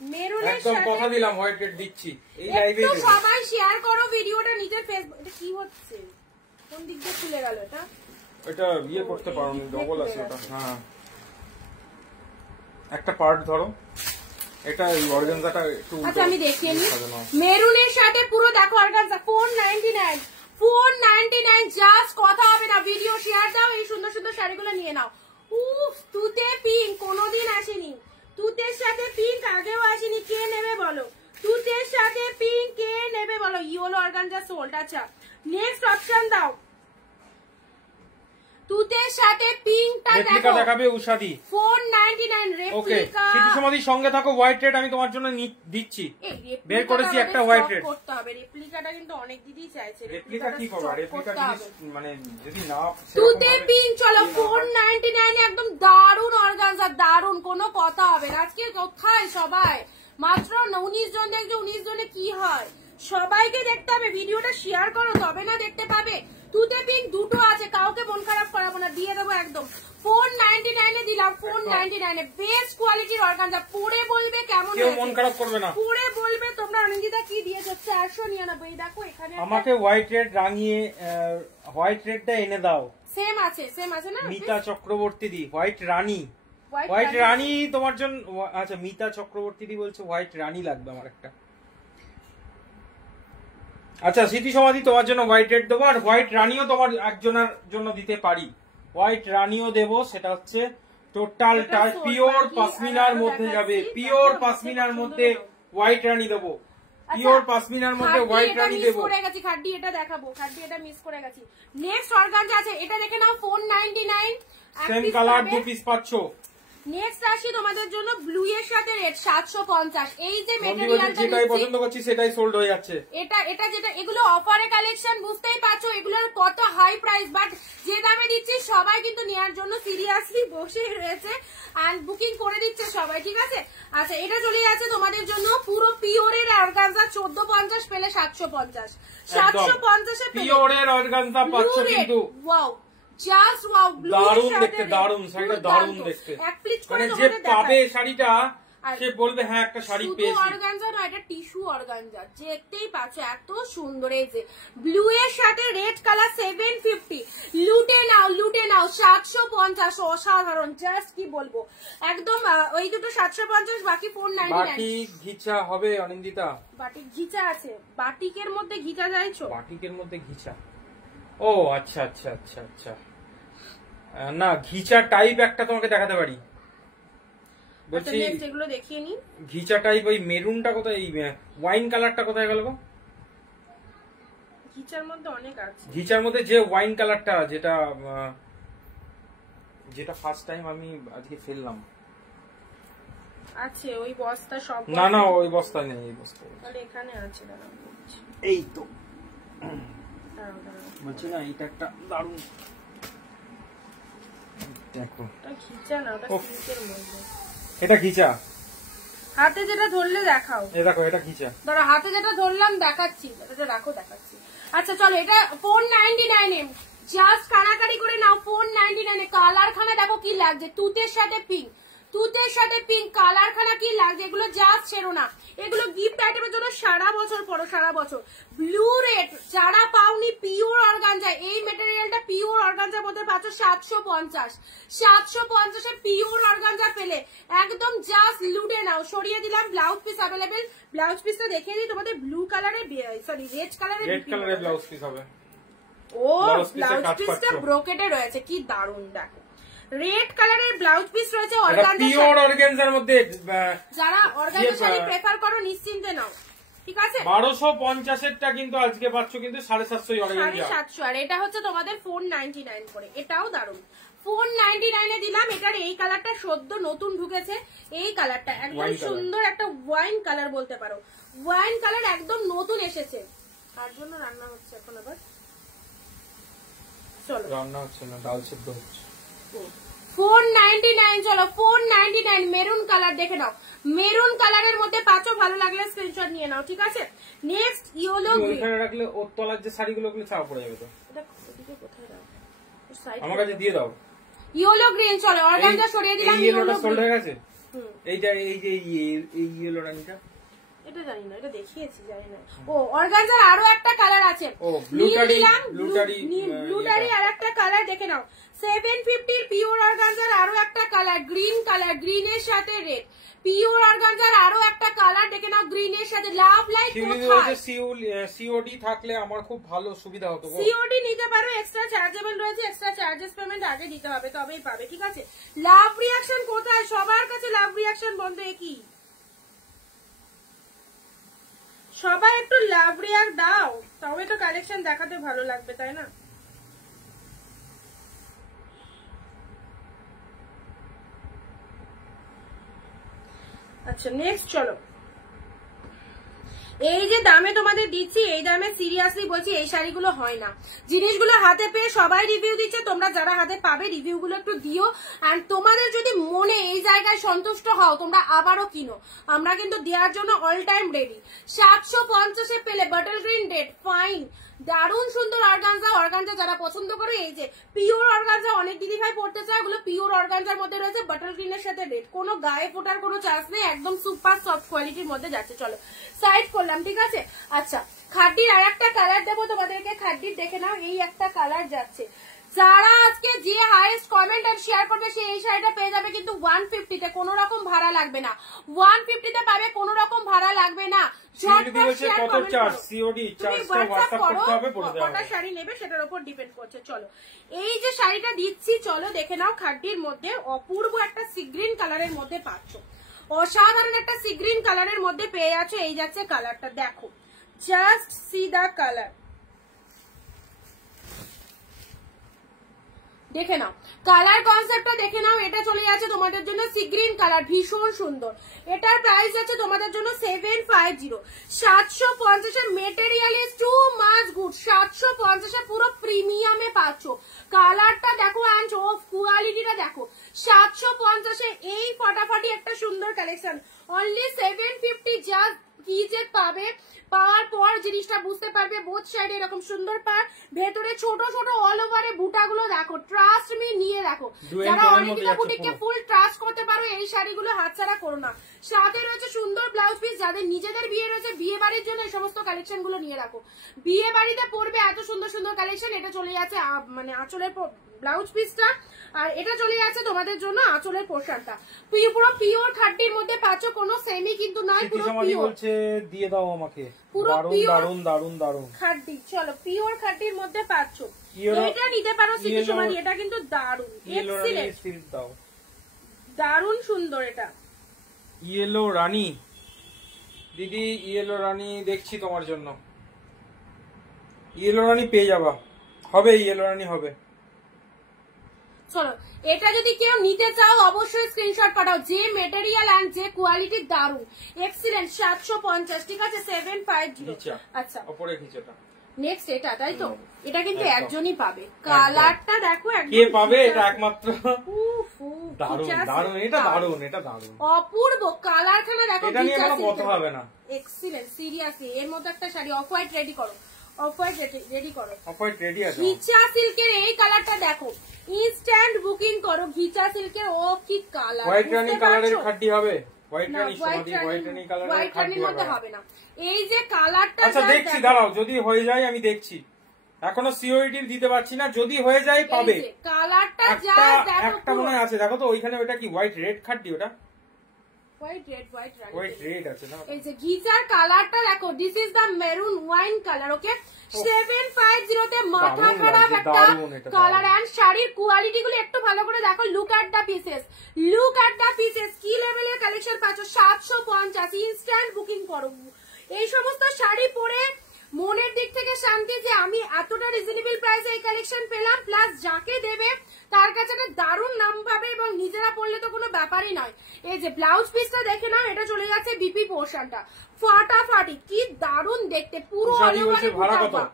মেরুনের একদম সাথে কথা দিলাম, হোয়াইট রেড দিচ্ছি এই লাইভে। একটু সবাই শেয়ার করো ভিডিওটা নিজের ফেসবুক। এটা কি হচ্ছে, কোন দিক দিয়ে খুলে গেল এটা? এটা ইয়ে করতে পারো, ডবল আছে ওটা, হ্যাঁ একটা পার্ট ধরো, এটা এই অর্গানজাটা একটু। আচ্ছা আমি দেখিয়ে নিই, মেরুনের সাথে পুরো দেখো অর্গানজা 499 জাস্ট কথা হবে না, ভিডিও শেয়ার দাও, এই সুন্দর সুন্দর শাড়িগুলো নিয়ে নাও। উফ তুতে পিঙ্ক কোনোদিন আসেনি, তুতের সাথে পিঙ্ক আগেও আসেনি, কে নেবে বলো, তুতের সাথে পিঙ্ক কে নেবে বলো। Yellow organza sold. আচ্ছা নেক্সট অপশন দাও, তুতের সাথে পিঙ্কটা দেখো, দেখাবে উষাদি 499 রেপ্লিকা। স্মৃতি সমাধির সঙ্গে থাকো, হোয়াইট রেড আমি তোমার জন্য দিচ্ছি, বের করেছি একটা হোয়াইট রেড। করতে হবে রেপ্লিকাটা, কিন্তু অনেক দিদি চাইছে রেপ্লিকা কি করবা, রেপ্লিকা মানে যদি না তুতে পিঙ্ক। চলো 499 এ একদম দারুন অর্গানজা, দারুন, কোনো কথা হবে না। আজকে কোথায় সবাই, মাত্র 19 জন দেখছে, 19 জনে কি হয়, সবাইকে দেখতে হবে, ভিডিওটা শেয়ার করো তবে না দেখতে পাবে। তুতে পিঙ্ক দুটো আছে, কাউকে মন খারাপ করাবো না, দিয়ে দেবো একদম 499 এ দিলাম, 499 এ বেস্ট কোয়ালিটির অর্গানজা, পরে বলবে কেমন হয়েছে, মন খারাপ করবে না, পরে বলবে তোমরা অনিন্দিতা কি দিয়েছো। 499 দেখো এখানে আমাকে হোয়াইট রেড রাঙিয়ে হোয়াইট রেডটা এনে দাও। সেম আছে না মিতা চক্রবর্তী দি, হোয়াইট রানী, হোয়াইট রানী তোমার জন্য। আচ্ছা মিতা চক্রবর্তী দি বলছে হোয়াইট রানী লাগবে আমার একটা। আচ্ছা স্মৃতি সমাধি তোমার জন্য হোয়াইট রেড দেবো, আর হোয়াইট রানীও তোমার একজনের জন্য দিতে পারি, হোয়াইট রানীও দেবো। সেটা হচ্ছে টোটাল পিওর পাশমিনার মধ্যে যাবে, পিওর পাশমিনার মধ্যে হোয়াইট রানী দেবো, পিওর পাশমিনার মধ্যে হোয়াইট রানী দেবো। খাড্ডি এটা দেখাবো, খাড্ডি এটা মিস করে গেছি। নেক্সট অর্গানজা আছে, এটা দেখে নাও 499, সেম কালার 2 পিস পাচ্ছ। নেক্সট আসি তোমাদের জন্য ব্লু এর সাথে রেড 750। এই যে মেটেরিয়ালটা যেটাই পছন্দ করছি সেটাই সোল্ড হয়ে যাচ্ছে। এটা যেটা এগুলো অফারে কালেকশন, বুঝতেই পারছো এগুলোর কত হাই প্রাইস, বাট যে দামে দিচ্ছি সবাই কিন্তু নেওয়ার জন্য সিরিয়াসলি বসে রয়েছে এন্ড বুকিং করে দিচ্ছে সবাই, ঠিক আছে। আচ্ছা এটা চলে যাচ্ছে তোমাদের জন্য পুরো পিওরের অর্গানজা, 1450 পেলে 750, 750 এ পিওরের অর্গানজা পাচ্ছ কিন্তু। ওয়াও জাস্ট ওয়াও, দারুণ দেখতে, দারুণ শাড়িটা, দারুণ দেখতে। মানে যে পাবে শাড়িটা সে বলবে হ্যাঁ একটা শাড়ি পেয়েছি। অর্গানজা না, এটা টিস্যু অর্গানজা, দেখতেই পাচ্ছ এত সুন্দর। এই যে ব্লু এর সাথে রেড কালার 750, লুটে নাও লুটে নাও। 750, অসাধারণ, জাস্ট কি বলবো একদম। ওই দুটো 750, বাকি 499। বাটি ঘিচা হবে অনিন্দিতা? বাটিক ঘিচা আছে, বাটিকের মধ্যে ঘিচা যাইছো? বাটিকের মধ্যে ঘিচা, ও আচ্ছা আচ্ছা আচ্ছা আচ্ছা। না ঘিচা টাইপ একটা তোমাকে দেখাতে পারি, বলছি এগুলো দেখিয়ে নি। ঘিচা টাইপ ওই মেরুনটা কোথায়, এই ওয়াইন কালারটা কোথায় গেল গো? ঘিচার মধ্যে অনেক আছে। ঘিচার মধ্যে যে ওয়াইন কালারটা, যেটা যেটা ফার্স্ট টাইম আমি আজকে ফেললাম আছে ওই বস্তা সব। না না ওই বস্তা নেই, এই বস্তা তাহলে এখানে আছে, দাঁড়াও এই তো বলছি না, এটা একটা দারুণ দেখো। এটা ঘিচা না, ওটা সিল্কের মধ্যে। এটা ঘিচা, হাতে যেটা ধরলে দেখাও। এই দেখো এটা ঘিচা। ধরো হাতে যেটা ধরলাম দেখাচ্ছি, এটা রাখো দেখাচ্ছি। আচ্ছা চলো, এটা 499 এ জাস্ট কানাকারি করে নাও। 499 এ কালার খানা দেখো কি লাগছে, তুতের সাথে পিঙ্ক, তুতের সাথে পিঙ্ক কালার খানা কি লাগছে। এগুলো জাস্ট ছেড়ো না, এগুলো গিফট আইটেমের জন্য সারা বছর পরো, সারা বছর। ব্লু রেড যারা পাওনি, পিওর অর্গানজা, এই মেটেরিয়ালটা পিওর অর্গানজার মধ্যে পাচ্ছ 750। 750 এ পিওর অর্গানজা পেলে একদম জাস্ট লুটে নাও। সরিয়ে দিলাম, ব্লাউজ পিস অ্যাভেলেবেল। ব্লাউজ পিসটা দেখিয়ে দিই তোমাদের, ব্লু কালারে, সরি রেড কালারে, রেড কালারে ব্লাউজ পিস হবে। ও ব্লাউজ পিসটা ব্রোকেটে রয়েছে, কি দারুণ দেখো। রেড কালারের ব্লাউজ পিস রয়েছে অর্গানজা, পিওর অর্গানজার মধ্যে। যারা অর্গানজা শাড়ি প্রেফার করো নিশ্চিন্তে নাও, ঠিক আছে। 1250 এরটা কিন্তু আজকে পাচ্ছ কিন্তু 750 অর্গানজা, 750। আর এটা হচ্ছে তোমাদের 499 করে, এটাও দারুণ। 499 এ দিলাম। এটার এই কালারটা সদ্য নতুন ঢুকেছে, এই কালারটা একদম সুন্দর একটা ওয়াইন কালার বলতে পারো, ওয়াইন কালার একদম নতুন এসেছে। তার জন্য রান্না হচ্ছে এখন আবার, চলো রান্না হচ্ছে না, ডাল সেদ্ধ হচ্ছে। 499, চলো 499 মেরুন কালার দেখে নাও। মেরুন কালারের মধ্যে পাঁচও, ভালো লাগলে স্ক্রিনশট নিয়ে নাও, ঠিক আছে। নেক্সট ইয়েলো গ্রিন, ওইখানে রাখলে ওর তলার যে শাড়িগুলো ওগুলো চাপ পড়ে যাবে তো। এটা ওদিকে কোথায় রাখো, সাইড আমার কাছে দিয়ে দাও। ইয়েলো গ্রিন, চলো অর্গানজা সরিয়ে দিলাম। এই ইয়েলোটা সোল্ড হয়ে গেছে, এইটা এই যে এই ইয়েলো রানিটা, এটা জানি না, এটা দেখিয়েছি জানি না। ও অর্গানজার আরো একটা কালার আছে, ও ব্লুটারি, ব্লুটারি আর একটা কালার দেখে নাও। 750 এর পিওর অর্গানজার আরো একটা কালার, গ্রিন কালার, গ্রিনের সাথে রেড। পিওর অর্গানজার আরো একটা কালার দেখে নাও, গ্রিনের সাথে। লাভ লাইট সিওডি থাকলে আমার খুব ভালো সুবিধা হতো। সিওডি নিতে পারো, এক্সট্রা চার্জেবল রয়েছে, এক্সট্রা চার্জেস পেমেন্ট আগে দিতে হবে, তবেই পাবে, ঠিক আছে। লাভ রিঅ্যাকশন কোথায়? সবার কাছে লাভ রিঅ্যাকশন বন্ধ, কি সবাই একটু লাভ রিঅ্যাক্ট দাও, তবে তো কালেকশন দেখাতে ভালো লাগবে, তাই না। আচ্ছা নেক্সট চলো, এই যে দামে তোমাদের দিচ্ছি, এই দামে সিরিয়াসলি বলছি এই শাড়িগুলো হয় না। জিনিসগুলো হাতে পেয়ে সবাই রিভিউ দিচ্ছে, তোমরা যারা হাতে পাবে রিভিউগুলো একটু দিও। এন্ড তোমাদের যদি মনে এই জায়গায় সন্তুষ্ট হও, তোমরা আবারও কিনো, আমরা কিন্তু দেওয়ার জন্য অল টাইম রেডি। 750 এ পেলে বটল গ্রিন রেড, ফাইন, দারুণ সুন্দর অর্গানজা। অর্গানজা যারা পছন্দ করে, এই যে পিওর অর্গানজা অনেক দিদি ভাই পড়তে চায়, ওগুলো পিওর অর্গানজার মধ্যে রয়েছে, বটল গ্রিনের সাথে রেড, কোনো গায়ে ফোটার কোনো চান্স নেই, একদম সুপার সফট কোয়ালিটির মধ্যে যাচ্ছে। চলো সাইড করলাম, ঠিক আছে। আচ্ছা খাড্ডির আর একটা কালার দেবো তোমাদেরকে, খাড্ডির দেখে নাও, এই একটা কালার যাচ্ছে। যারা আজকে যে হাইয়েস্ট কমেন্ট আর শেয়ার করবে সে এই শাড়িটা পেয়ে যাবে কিন্তু 150 তে, কোনো রকম ভাড়া লাগবে না। 150 তে পাবে, কোনো রকম ভাড়া লাগবে না। কটা শাড়ি নেবে সেটার উপর ডিপেন্ড করছে। চলো এই যে শাড়িটা দিচ্ছি, চলো দেখে নাও। খাড্ডির মধ্যে অপূর্ব একটা সি গ্রিন কালারের মধ্যে পাচ্ছ, অসাধারণ একটা সি গ্রিন কালারের মধ্যে পেয়ে যাচ্ছ। এই যাচ্ছে কালারটা, দেখো জাস্ট সি দা কালার, দেখে নাও কালার কনসেপ্টটা দেখে নাও। এটা চলে যাচ্ছে তোমাদের জন্য সি গ্রিন কালার, ভীষণ সুন্দর। এটার প্রাইস আছে তোমাদের জন্য 750। 750 এর material is too much good. 750 এর পুরো প্রিমিয়ামে পাচ্ছ। কালারটা দেখো অ্যান্ড অফ কোয়ালিটিটা দেখো। 750 এ এই ফটাফটি একটা সুন্দর কালেকশন, অনলি 750। জাস্ট কি যে পাবে, পাওয়ার পর জিনিসটা বুঝতে পারবে। বোথ সাইডে এরকম সুন্দর পার, ভেতরে ছোট ছোট অল ওভারে বুটাগুলো দেখো, ট্রাস্ট মি নিয়ে দেখো। যারা অরিজিনাল বুটিককে ফুল ট্রাস্ট করতে পারো এই শাড়িগুলো হাতছাড়া করো না। সাথে রয়েছে সুন্দর ব্লাউজ পিস, যাদের নিজেদের বিয়ে রয়েছে বিয়ে বাড়ির জন্য এই সমস্ত কালেকশন গুলো নিয়ে রাখো। বিয়ে বাড়িতে পরবে এত সুন্দর সুন্দর কালেকশন। এটা চলে যাচ্ছে মানে আঁচলের ব্লাউজ পিসটা, আর এটা চলে যাচ্ছে তোমাদের জন্য আঁচলের পোশাকটা। পুরো পিওর খাড্ডির মধ্যে পাচ্ছ, কোনো সেমি কিন্তু নয়, পুরো পিওর। বলছে দিয়ে দাও আমাকে, পুরো দারুন দারুন দারুন খাড্ডি। চলো পিওর খাড্ডির মধ্যে পাচ্ছ, এটা নিতে পারো সিটি সমাধি। এটা কিন্তু দারুন, এক্সিলেন্ট, দাও দারুন সুন্দর। এটা ইয়েলো রানী দিদি, ইয়েলো রানী দেখছি তোমার জন্য। ইয়েলো রানী পেয়ে যাবা, হবে ইয়েলো রানী হবে। চলো এটা যদি কেউ নিতে চাও অবশ্যই স্ক্রিনশট পাঠাও। যে মেটেরিয়াল এন্ড যে কোয়ালিটি দারুন, এক্সিলেন্ট। 750, ঠিক আছে, 750। আচ্ছা উপরে খিচটা নেক্সট এটা, তাই তো? এটা কিন্তু একজনই পাবে। কালারটা দেখো, কে পাবে? এটা একমাত্র দারুন দারুন, এটা দারুন, এটা দারুন, অপূর্ব কালারখানা দেখো। এটা নিয়ে কোনো কথা হবে না। Excellent, seriously. এর মধ্যে একটা শাড়ি অফ হোয়াইট রেডি করো, অফ হোয়াইট রেডি করো, অফ হোয়াইট রেডি আছে। ঘিচা সিল্কের এই কালারটা দেখো, ইনস্ট্যান্ট বুকিং করো। ঘিচা সিল্কের, ও কি কালার! হোয়াইট রানী কালারের খাড্ডি হবে, হোয়াইট রানী সমাধি, হোয়াইট রানী কালারের খাড্ডি হবে না। এই যে কালারটা, আচ্ছা দেখছি, দাঁড়াও, যদি হয়ে যায় আমি দেখছি, এখনো সিওরিটি দিতে পারছি না। যদি হয়ে যায় পাবে। কালারটা যা দেখো, একটা মনে আছে, দেখো তো ওইখানে, ওটা কি হোয়াইট রেড খাড্ডি? ওটা হোয়াইট রেড আছে না? এই যে ঘিচার কালারটা দেখো, this is the maroon wine colour. Okay, 750 তে মাথা খারাপ একটা কালার। এন্ড শাড়ির কোয়ালিটি গুলো একটু ভালো করে দেখো। Look at the pieces, look at the pieces. কি লেভেলের কালেকশন পাচ্ছ! 750, ইনস্ট্যান্ট বুকিং করো। এই সমস্ত শাড়ি পরে মনের দিক থেকে শান্তি যে আমি এতটা রিজনেবল প্রাইসে এই কালেকশন পেলাম, প্লাস যাকে দেবে তার কাছে দারুণ নাম পাবে, এবং নিজেরা পড়লে তো কোনো ব্যাপারই নয়। এই যে ব্লাউজ পিসটা দেখে নাও, এটা চলে যাচ্ছে বিপি পোর্শনটা, ফাটাফাটি, কি দারুণ দেখতে। পুরো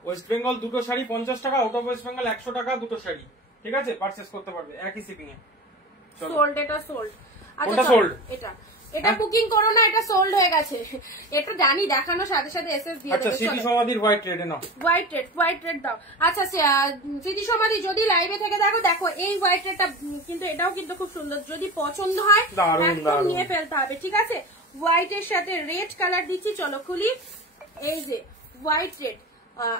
ওয়েস্ট বেঙ্গল দুটো শাড়ি 50 টাকা, আউট অফ ওয়েস্ট বেঙ্গল 100 টাকা দুটো শাড়ি, ঠিক আছে, পারচেজ করতে পারবে একই শিপিং এ। সোল্ড, এটা সোল্ড। আচ্ছা সোল্ড, এটা বুকিং করো না, এটা সোল্ড হয়ে গেছে। এটা জানি, দেখানোর সাথে সাথে এসএস দিয়ে দেবে। আচ্ছা সিটি সমাধির হোয়াইট রেড নাও, হোয়াইট রেড দাও। আচ্ছা সিটি সমাধি যদি লাইভে থেকে দেখো, দেখো এই হোয়াইট রেডটা কিন্তু, এটাও কিন্তু খুব সুন্দর। যদি পছন্দ হয় একদম নিয়ে ফেলতে হবে, ঠিক আছে। হোয়াইট এর সাথে রেড কালার দিচ্ছি, চলো খুলি। এই যে হোয়াইট রেড।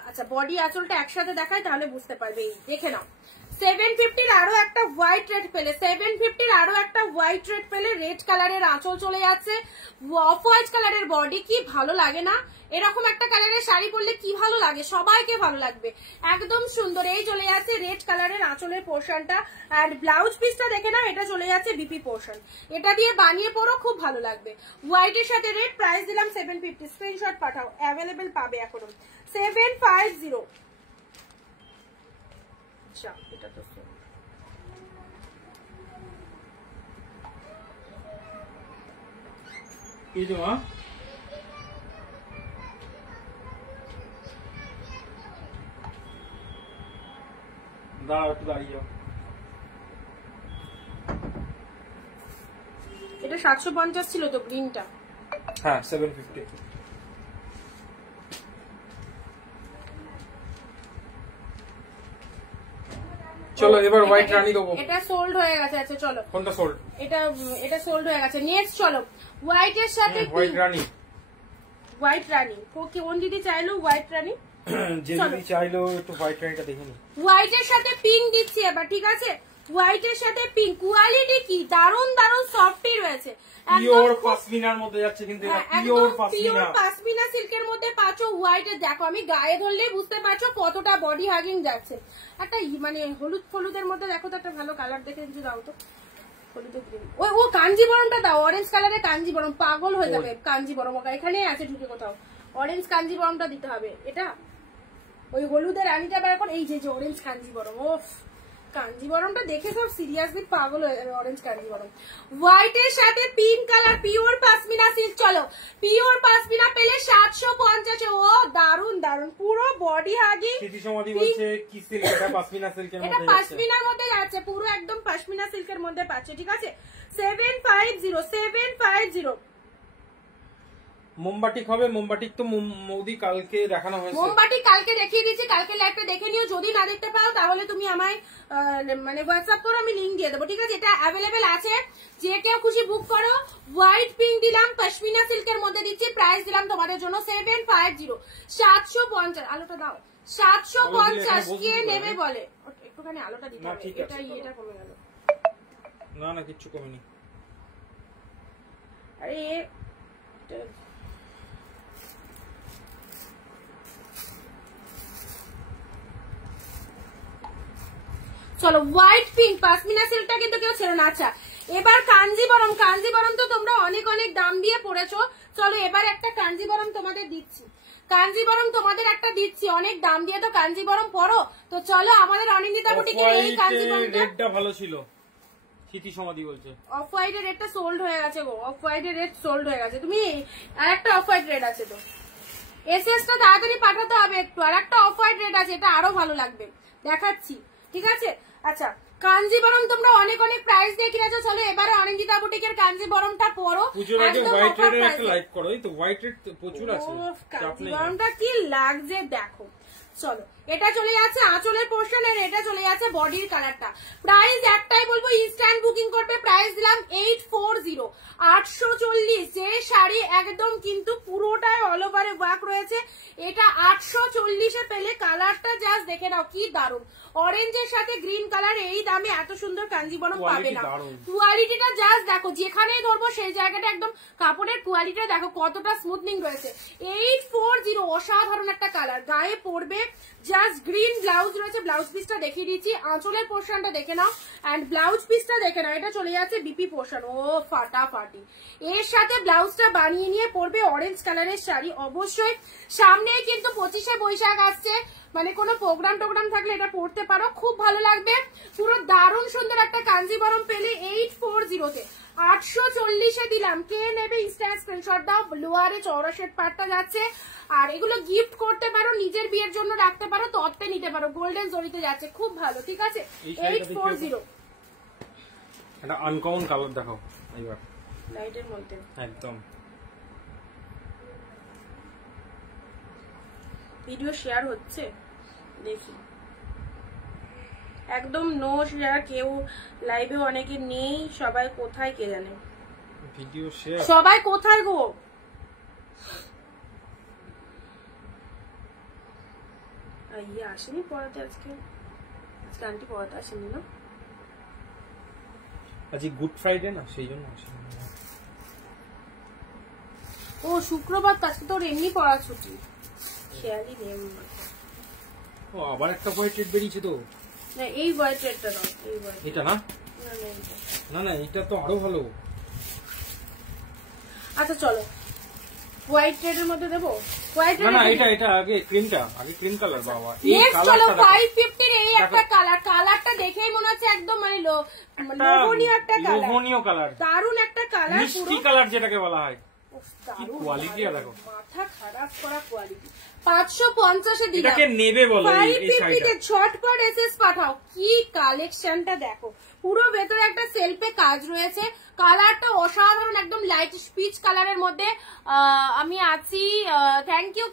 আচ্ছা বডি আঁচলটা একসাথে দেখাই, তাহলে বুঝতে পারবে। দেখে নাও, 750 আরো একটা হোয়াইট রেড পেলে, 750 আরো একটা হোয়াইট রেড পেলে। রেড কালারের আঁচল চলে যাচ্ছে, অফ হোয়াইট কালারের বডি। কি ভালো লাগে না? এরকম একটা কালারের শাড়ি পরলে কি ভালো লাগে, সবাইকে ভালো লাগবে, একদম সুন্দর। এই চলে যাচ্ছে রেড কালারের আঁচলের পোর্শনটা, আর ব্লাউজ পিসটা দেখে না, এটা চলে যাচ্ছে বিপি পোর্শন। এটা দিয়ে বানিয়ে পরো, খুব ভালো লাগবে। হোয়াইটের সাথে রেড, প্রাইস দিলাম 750। স্ক্রিনশট পাঠাও, অ্যাভেলেবেল পাবে এখনো। 750। আচ্ছা এটা তো এই যে মা, দাঁড়াও একটু দাঁড়িয়ে যাও। এটা 750 ছিল তো গ্রিনটা? হ্যাঁ 750। চলো এবার হোয়াইট রানী দেবো। এটা সোল্ড হয়ে গেছে। আচ্ছা চলো, কোনটা সোল্ড? এটা সোল্ড হয়ে গেছে। নেক্সট চলো, হোয়াইট এর সাথে হোয়াইট রানী। হোয়াইট রানী কোন দিদি চাইলো? হোয়াইট রানী যে দিদি চাইলো একটু হোয়াইট রানীটা দেখে নি। হোয়াইট এর সাথে পিঙ্ক দিচ্ছি এবার, ঠিক আছে। হোয়াইট এর সাথে পিঙ্ক, কোয়ালিটি কি দারুন দারুন সফটি রয়েছে। পিওর পশমিনার মধ্যে যাচ্ছে, কিন্তু এটা পিওর পশমিনা সিল্কের মধ্যে পাচ্ছো। হোয়াইট এর দেখো, আমি গায়ে ধরলেই বুঝতে পারছো কতটা বডি হাগিং যাচ্ছে। একটা মানে হলুদ ফলুদের মধ্যে দেখো তো, একটা ভালো কালার দেখে কিছু দাও তো। হলুদ গ্রিন, ও কাঞ্জিবরমটা দাও, অরেঞ্জ কালারের কাঞ্জিবরম। পাগল হয়ে যাবে কাঞ্জিবরম, এখানে আছে ঢুকে কোথাও। অরেঞ্জ কাঞ্জিবরমটা দিতে হবে। এটা ওই হলুদের রানীটা বের কর। এই যে অরেঞ্জ কাঞ্জিবরম, ওফ কাঞ্জিবরমটা দেখে সব সিরিয়াসলি পাগল হয়ে যাবে। অরেঞ্জ কাঞ্জিবরম, হোয়াইট এর সাথে pink colour, pure pashmina silk. চলো পিওর পাশমিনা পেলে 750। ও দারুন দারুন, পুরো বডি হাগিং। সিটি সমাধি বলছে কি সিল্ক? এটা পাশমিনা সিল্কের মধ্যে, এটা পাশমিনার মধ্যে যাচ্ছে, পুরো একদম পাশমিনা সিল্কের মধ্যে পাচ্ছে, ঠিক আছে। 750 750। 750 চলো এবার হোয়াইট রানী দেবো। এটা 750 ছিল তো গ্রিনটা? 750 আরো একটা হোয়াইট রেড পেলে, 750 আরো একটা হোয়াইট রেড পেলে। রেড কালারের আঁচল চলে যাচ্ছে, মোমবাটিক হবে, মোমবাটিক তো মোদি কালকে দেখানো হয়েছে, মোমবাটিক কালকে দেখিয়ে দিয়েছি, কালকে লাইভটা দেখে নিও। যদি না দেখতে পাও তাহলে তুমি আমায় মানে হোয়াটসঅ্যাপ করো, আমি লিংক দিয়ে দেবো, ঠিক আছে? এটা অ্যাভেলেবেল আছে, যে কেউ খুশি বুক করো। হোয়াইট পিঙ্ক দিলাম, পশমিনা সিল্কের মধ্যে দিচ্ছি, প্রাইস দিলাম তোমাদের জন্য 750, 750। আলোটা দাও, 750 কে নেবে বলে। একটুখানি আলোটা দিতে হবে, এটা এটা কমে গেল। না না কিচ্ছু কমেনি। আরে চলো, হোয়াইট পিঙ্ক পশমিনা সিল্কটা কিন্তু কেউ ছেড়ে না। আচ্ছা, এবার কাঞ্জিবরম। কাঞ্জিবরম তো তোমরা অনেক অনেক দাম দিয়ে পড়েছো, চলো এবার একটা কাঞ্জিবরম তোমাদের দিচ্ছি। কাঞ্জিবরম তোমাদের একটা দিচ্ছি, অনেক দাম দিয়ে তো কাঞ্জিবরম পড়ো, তো চলো আমাদের অনিন্দিতা বুটিকের এই কাঞ্জিবরমটা। রেটটা ভালো ছিল, স্মৃতি সমাধি বলছে। অফ হোয়াইট এর রেটটা সোল্ড হয়ে গেছে গো, অফ হোয়াইট এর রেট সোল্ড হয়ে গেছে। তুমি আরেকটা অফ হোয়াইট রেট আছে তো, এসএসটা তাড়াতাড়ি পাঠাতে হবে একটু। আর একটা অফ হোয়াইট রেট আছে, এটা আরো ভালো লাগবে, দেখাচ্ছি, ঠিক আছে? আচ্ছা, কাঞ্জিবরম তোমরা অনেক অনেক প্রাইস দিয়ে কিনেছো, চলো এবারে অনিন্দিতা বুটিকের কাঞ্জিবরমটা পরো। পুজোর আগে হোয়াইট রেড এর একটা লাইভ করো, এই তো হোয়াইট রেড প্রচুর আছে। কাঞ্জিবরমটা কি লাগছে দেখো। চলো, এটা চলে যাচ্ছে আঁচলের পোর্শন, আর এটা চলে যাচ্ছে বডির কালারটা। প্রাইস একটাই বলবো, ইনস্ট্যান্ট বুকিং করবে। প্রাইস দিলাম 840, 840। যে শাড়ি একদম কিন্তু পুরোটাই অল ওভারে ওয়ার্ক রয়েছে, এটা 840-এ পেলে। কালারটা জাস্ট দেখে নাও, কি দারুণ, অরেঞ্জের সাথে গ্রিন কালার। এই দামে এত সুন্দর কাঞ্জিবরম পাবে না। কোয়ালিটিটা জাস্ট দেখো, যেখানেই ধরবো সেই জায়গাটা একদম কাপড়ের কোয়ালিটিটা দেখো কতটা স্মুথনিং রয়েছে। 840, অসাধারণ একটা কালার, গায়ে পড়বে। জাস্ট গ্রিন ব্লাউজ রয়েছে, ব্লাউজ পিসটা দেখিয়ে দিচ্ছি, আঁচলের পোর্শনটা দেখে নাও, এন্ড ব্লাউজ পিসটা দেখে নাও, এটা চলে যাচ্ছে বিপি পোর্শন। ও ফাটাফাটি, এর সাথে ব্লাউজটা বানিয়ে নিয়ে পরবে অরেঞ্জ কালারের শাড়ি। অবশ্যই সামনেই কিন্তু 25শে বৈশাখ আসছে, মানে কোনো প্রোগ্রাম টোগ্রাম থাকলে এটা পড়তে পারো, খুব ভালো লাগবে। পুরো দারুণ সুন্দর একটা কাঞ্জিবরম পেলে 840-তে। 840-এ দিলাম, কে নেবে ইনস্ট্যান্ট স্ক্রিনশট দাও। লোয়ারে চওড়া শেড পাটটা যাচ্ছে, আর এগুলো গিফট করতে পারো, নিজের বিয়ের জন্য রাখতে পারো, তত্ত্বে নিতে পারো, গোল্ডেন জরিতে যাচ্ছে, খুব ভালো, ঠিক আছে? 840। এটা আনকমন কালার দেখো এইবার লাইটের মধ্যে একদম। ভিডিও শেয়ার হচ্ছে, দেখি। একদম নো শেয়ার, কেউ লাইভে অনেকে নেই, সবাই কোথায় কে জানে। ভিডিও শেয়ার সবাই কোথায় গো? ইয়ে আসেনি পড়াতে আজকে, আজকে আন্টি পড়াতে আসেনি না, আজকে গুড ফ্রাইডে না, সেই জন্য আসেনি। ও শুক্রবার তো, আজকে তোর এমনি পড়া ছুটি, খেয়ালই নেই। ও আবার একটা হোয়াইট রেড বেরিয়েছে তো, না এই হোয়াইট রেডটা দাও, এই হোয়াইট এটা না, না না এটা তো আরো ভালো। আচ্ছা চলো, হোয়াইট রেডের মধ্যে দেবো। হোয়াইট রেড, না এটা এটা আগে ক্রিমটা, আগে ক্রিম কালার। বাবা এই কালারটা, চলো 550 এর এই একটা কালার, কালারটা দেখেই মনে হচ্ছে একদম মানে লোভনীয় একটা কালার, লোভনীয় কালার, দারুণ একটা কালার, মিষ্টি কালার যেটাকে বলা হয়। কি কোয়ালিটি দেখো, মাথা খারাপ করা কোয়ালিটি। 550-এ দিলাম, এটাকে নেবে বলো। এই 550-তে ঝটপট এসএস পাঠাও। কি কালেকশনটা দেখো, পুরো ভেতরে একটা সেলফে কাজ রয়েছে, কালারটা অসাধারণ, একদম লাইট পিচ কালারের মধ্যে। আমি আছি, থ্যাংক ইউ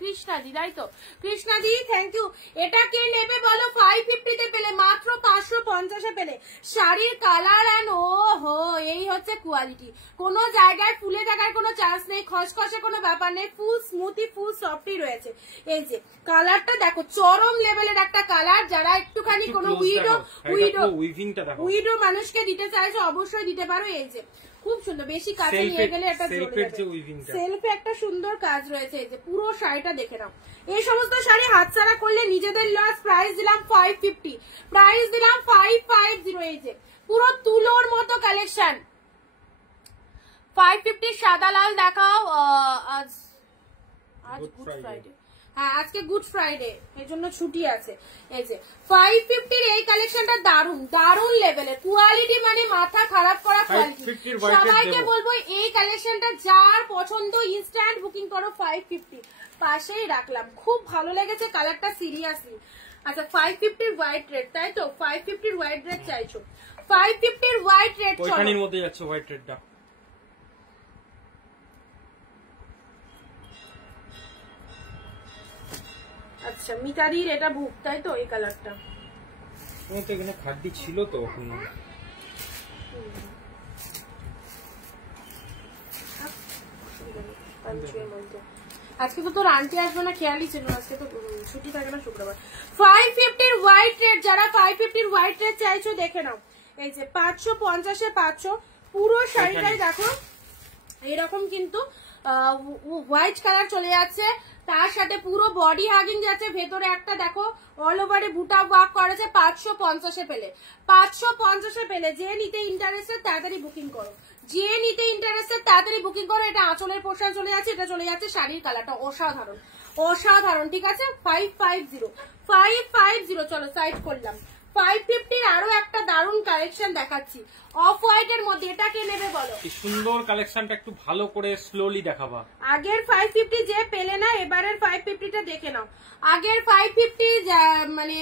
কৃষ্ণাদি, তাই তো কৃষ্ণাদি, থ্যাংক ইউ। এটা কে নেবে বলো? 550-তে পেলে, মাত্র 550-এ পেলে। শাড়ির কালার অ্যান্ড ও হো, এই হচ্ছে কোয়ালিটি। কোনো জায়গায় ফুলে থাকার কোনো চান্স নেই, খসখসে কোনো ব্যাপার নেই, ফুল স্মুথি, ফুল সফটই রয়েছে। এই যে কালারটা দেখো, চরম লেভেলের একটা কালার। যারা একটুখানি কোনো উইডো মানুষকে দিতে চাইছো অবশ্যই দিতে পারো। এই যে খুব সুন্দর, বেশি কাছে নিয়ে গেলে এটা সেলফে একটা সুন্দর কাজ রয়েছে। এই যে পুরো শাড়িটা দেখে নাও। এই সমস্ত শাড়ি হাতছাড়া করলে নিজেদের লস। প্রাইস দিলাম 550, প্রাইস দিলাম 550। এই যে পুরো তুলোর মতো কালেকশন, 550 সাদা লাল দেখাও। আজ গুড ফ্রাইডে, হ্যাঁ আজকে গুড ফ্রাইডে, এর জন্য ছুটি আছে। এই যে 550-এর এই কালেকশনটা দারুন, দারুন লেভেলের কোয়ালিটি, মানে মাথা খারাপ করা কোয়ালিটি। সবাইকে বলবো এই কালেকশনটা যার পছন্দ ইনস্ট্যান্ট বুকিং করো। 550 পাশেই রাখলাম, খুব ভালো লেগেছে কালারটা, সিরিয়াসলি। আচ্ছা 550-এর হোয়াইট রেড, তাই তো 550-এর হোয়াইট রেড চাইছো? 550-এর হোয়াইট রেড ওইখানের মধ্যে যাচ্ছে হোয়াইট রেডটা। আচ্ছা মিতারির এটা বুক তাই তো এই কালারটা এখানে খাড্ডি ছিল তো আজকে তো তোর আন্টি আসবে না খেয়ালই ছিল আজকে তো ছুটি থাকে না শুক্রবার 550 এর হোয়াইট রেড যারা 550 এর হোয়াইট রেড চাইছো দেখে নাও এই যে 550 এ 500 পুরো শাড়িটাই দেখো এরকম কিন্তু হোয়াইট কালার চলে যাচ্ছে তার সাথে পুরো বডি হাগিং যাচ্ছে ভেতরে একটা দেখো অল ওভারে বুটা ওয়ার্ক করেছে 550 এ পেলে 550 এ পেলে যে নিতে ইন্টারেস্টেড তাড়াতাড়ি বুকিং করো যে নিতে ইন্টারেস্টেড তাড়াতাড়ি বুকিং করো এটা আঁচলের পোর্শন চলে যাচ্ছে এটা চলে যাচ্ছে শাড়ির কালারটা অসাধারণ অসাধারণ ঠিক আছে 550 চলো সাইড করলাম 550 এর আরো একটা দারুন কালেকশন দেখাচ্ছি অফ হোয়াইট এর মধ্যে এটা কে নেবে বলো এই সুন্দর কালেকশনটা একটু ভালো করে স্লোলি দেখাবা আগের 550 যে পেলে না এবারের 550 টা দেখে নাও আগের 550 মানে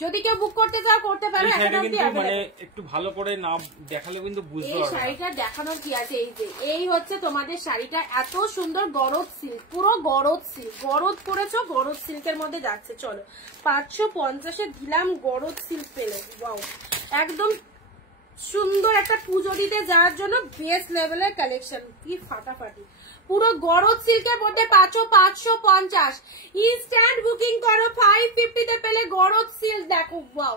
যদি কেউ বুক করতে চাও করতে পারো এখন অবধি মানে একটু ভালো করে না দেখালে কিন্তু বুঝতে পারবে এই শাড়িটা দেখানোর কি আছে এই যে এই হচ্ছে তোমাদের শাড়িটা এত সুন্দর গরদ সিল্ক পুরো গরদ সিল্ক গরদ করেছো গরদ সিল্কের মধ্যে যাচ্ছে চলো 550 এ দিলাম গরদ সিল্ক পেলে ওয়াও একদম সুন্দর একটা পুজো দিতে যাওয়ার জন্য বেস্ট লেভেলের কালেকশন কি ফাটাফাটি পুরো গরদ সিল্কের মধ্যে 550 ইনস্ট্যান্ট বুকিং করো 550 তে পেলে গরদ সিল্ক দেখো ওয়াও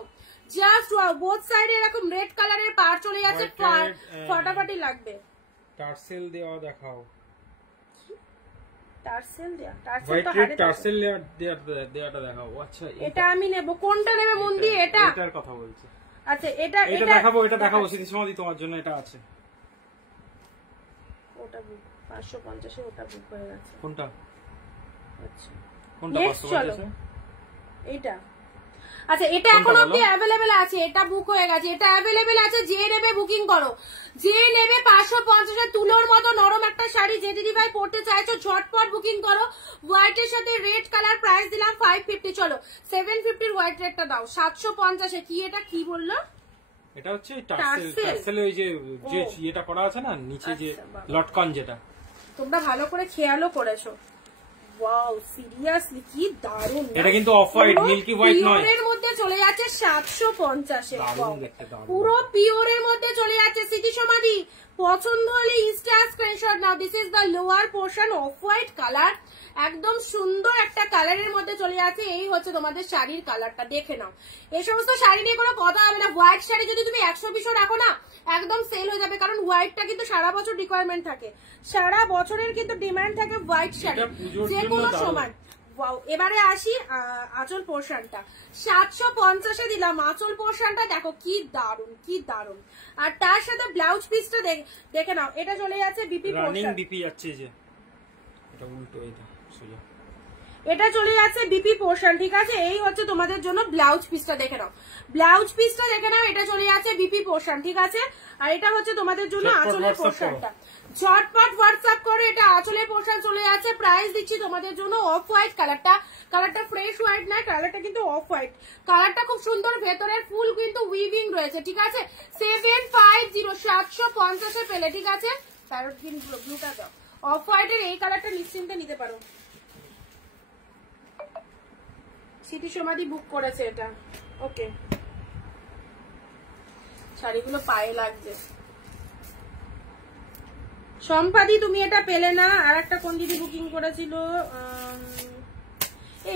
জাস্ট ওয়াও বোথ সাইডে এরকম রেড কালারের পার চলে যাচ্ছে ফাটাফাটি লাগবে টার্সেল দেওয়া দেখাও টার্সেল দেয়া টার্সেল হোয়াইট তো রেড হাতে টার্সেল দেওয়াটা দেখাও আচ্ছা এটা আমি নেব কোনটা নেবে মন্দি এটার কথা বলছি আচ্ছা এটা দেখাবো স্মৃতি সমাধি তোমার জন্য এটা আছে ওটা বুক 550 এ ওটা বুক হয়ে গেছে কোনটা আচ্ছা কোনটা 550 এটা আচ্ছা এটা এখন অবধি अवेलेबल আছে এটা বুক হয়ে গেছে এটা अवेलेबल আছে যে নেবে বুকিং করো যে নেবে 550 এর তুলোর মতো নরম একটা শাড়ি যে দিদি ভাই পড়তে চাইছো ঝটপট বুকিং করো হোয়াইট এর সাথে রেড কালার প্রাইস দিলাম 550 চলো 750 এর হোয়াইট রেডটা দাও 750 এ কি এটা কি বললো এটা হচ্ছে টার্সেল ওই যে এটা করা আছে না নিচে যে লটকন যেটা তোমরা ভালো করে খেয়ালও করেছো ওয়াও সিরিয়াসলি কি দারুণ এটা কিন্তু অফ হোয়াইট মিল্কি হোয়াইট নয় পিওরের মধ্যে চলে যাচ্ছে 750 এ পুরো পিওরের মধ্যে চলে যাচ্ছে স্মৃতি সমাধি পছন্দ হলে ইনস্টা স্ক্রিনশট নাও this is the lower portion of white colour একদম সুন্দর একটা কালারের মধ্যে চলে যাচ্ছে এই হচ্ছে তোমাদের শাড়ির কালারটা দেখে নাও এই সমস্ত শাড়ি নিয়ে কোনো কথা হবে না হোয়াইট শাড়ি যদি তুমি 120 রাখো না একদম সেল হয়ে যাবে কারণ হোয়াইটটা কিন্তু সারা বছর রিকোয়ারমেন্ট থাকে সারা বছরের কিন্তু ডিমান্ড থাকে হোয়াইট শাড়ি যে কোনো সময় ওয়াও এবারে আসি আঁচল পোর্শনটা 750 এ দিলাম আঁচল পোর্শনটা দেখো কি দারুন আর তার সাথে ব্লাউজ পিসটা দেখে নাও এটা চলে যাচ্ছে বিপি পোর্শন রানিং বিপি যাচ্ছে যে এটা উল্টো এটা সোজা এটা চলে যাচ্ছে বিপি পোর্শন ঠিক আছে এই হচ্ছে তোমাদের জন্য ব্লাউজ পিসটা দেখে নাও এটা চলে যাচ্ছে বিপি পোর্শন ঠিক আছে আর এটা হচ্ছে তোমাদের জন্য আঁচলের পোর্শনটা ঝটপট হোয়াটসঅ্যাপ করো এটা আঁচলের পোর্শন চলে যাচ্ছে প্রাইস দিচ্ছি তোমাদের জন্য অফ হোয়াইট কালারটা ফ্রেশ হোয়াইট না কালারটা কিন্তু অফ হোয়াইট কালারটা খুব সুন্দর ভেতরের ফুল কিন্তু উইভিং রয়েছে ঠিক আছে 750 এ পেলে ঠিক আছে প্যারট গ্রিন ব্লুটা দাও অফ হোয়াইটের এই কালারটা নিশ্চিন্তে নিতে পারো স্মৃতি সমাধি বুক করেছে এটা ওকে শাড়িগুলো পায়ে লাগছে সম্পাদি তুমি এটা পেলে না আর একটা কোন দিদি বুকিং করেছিল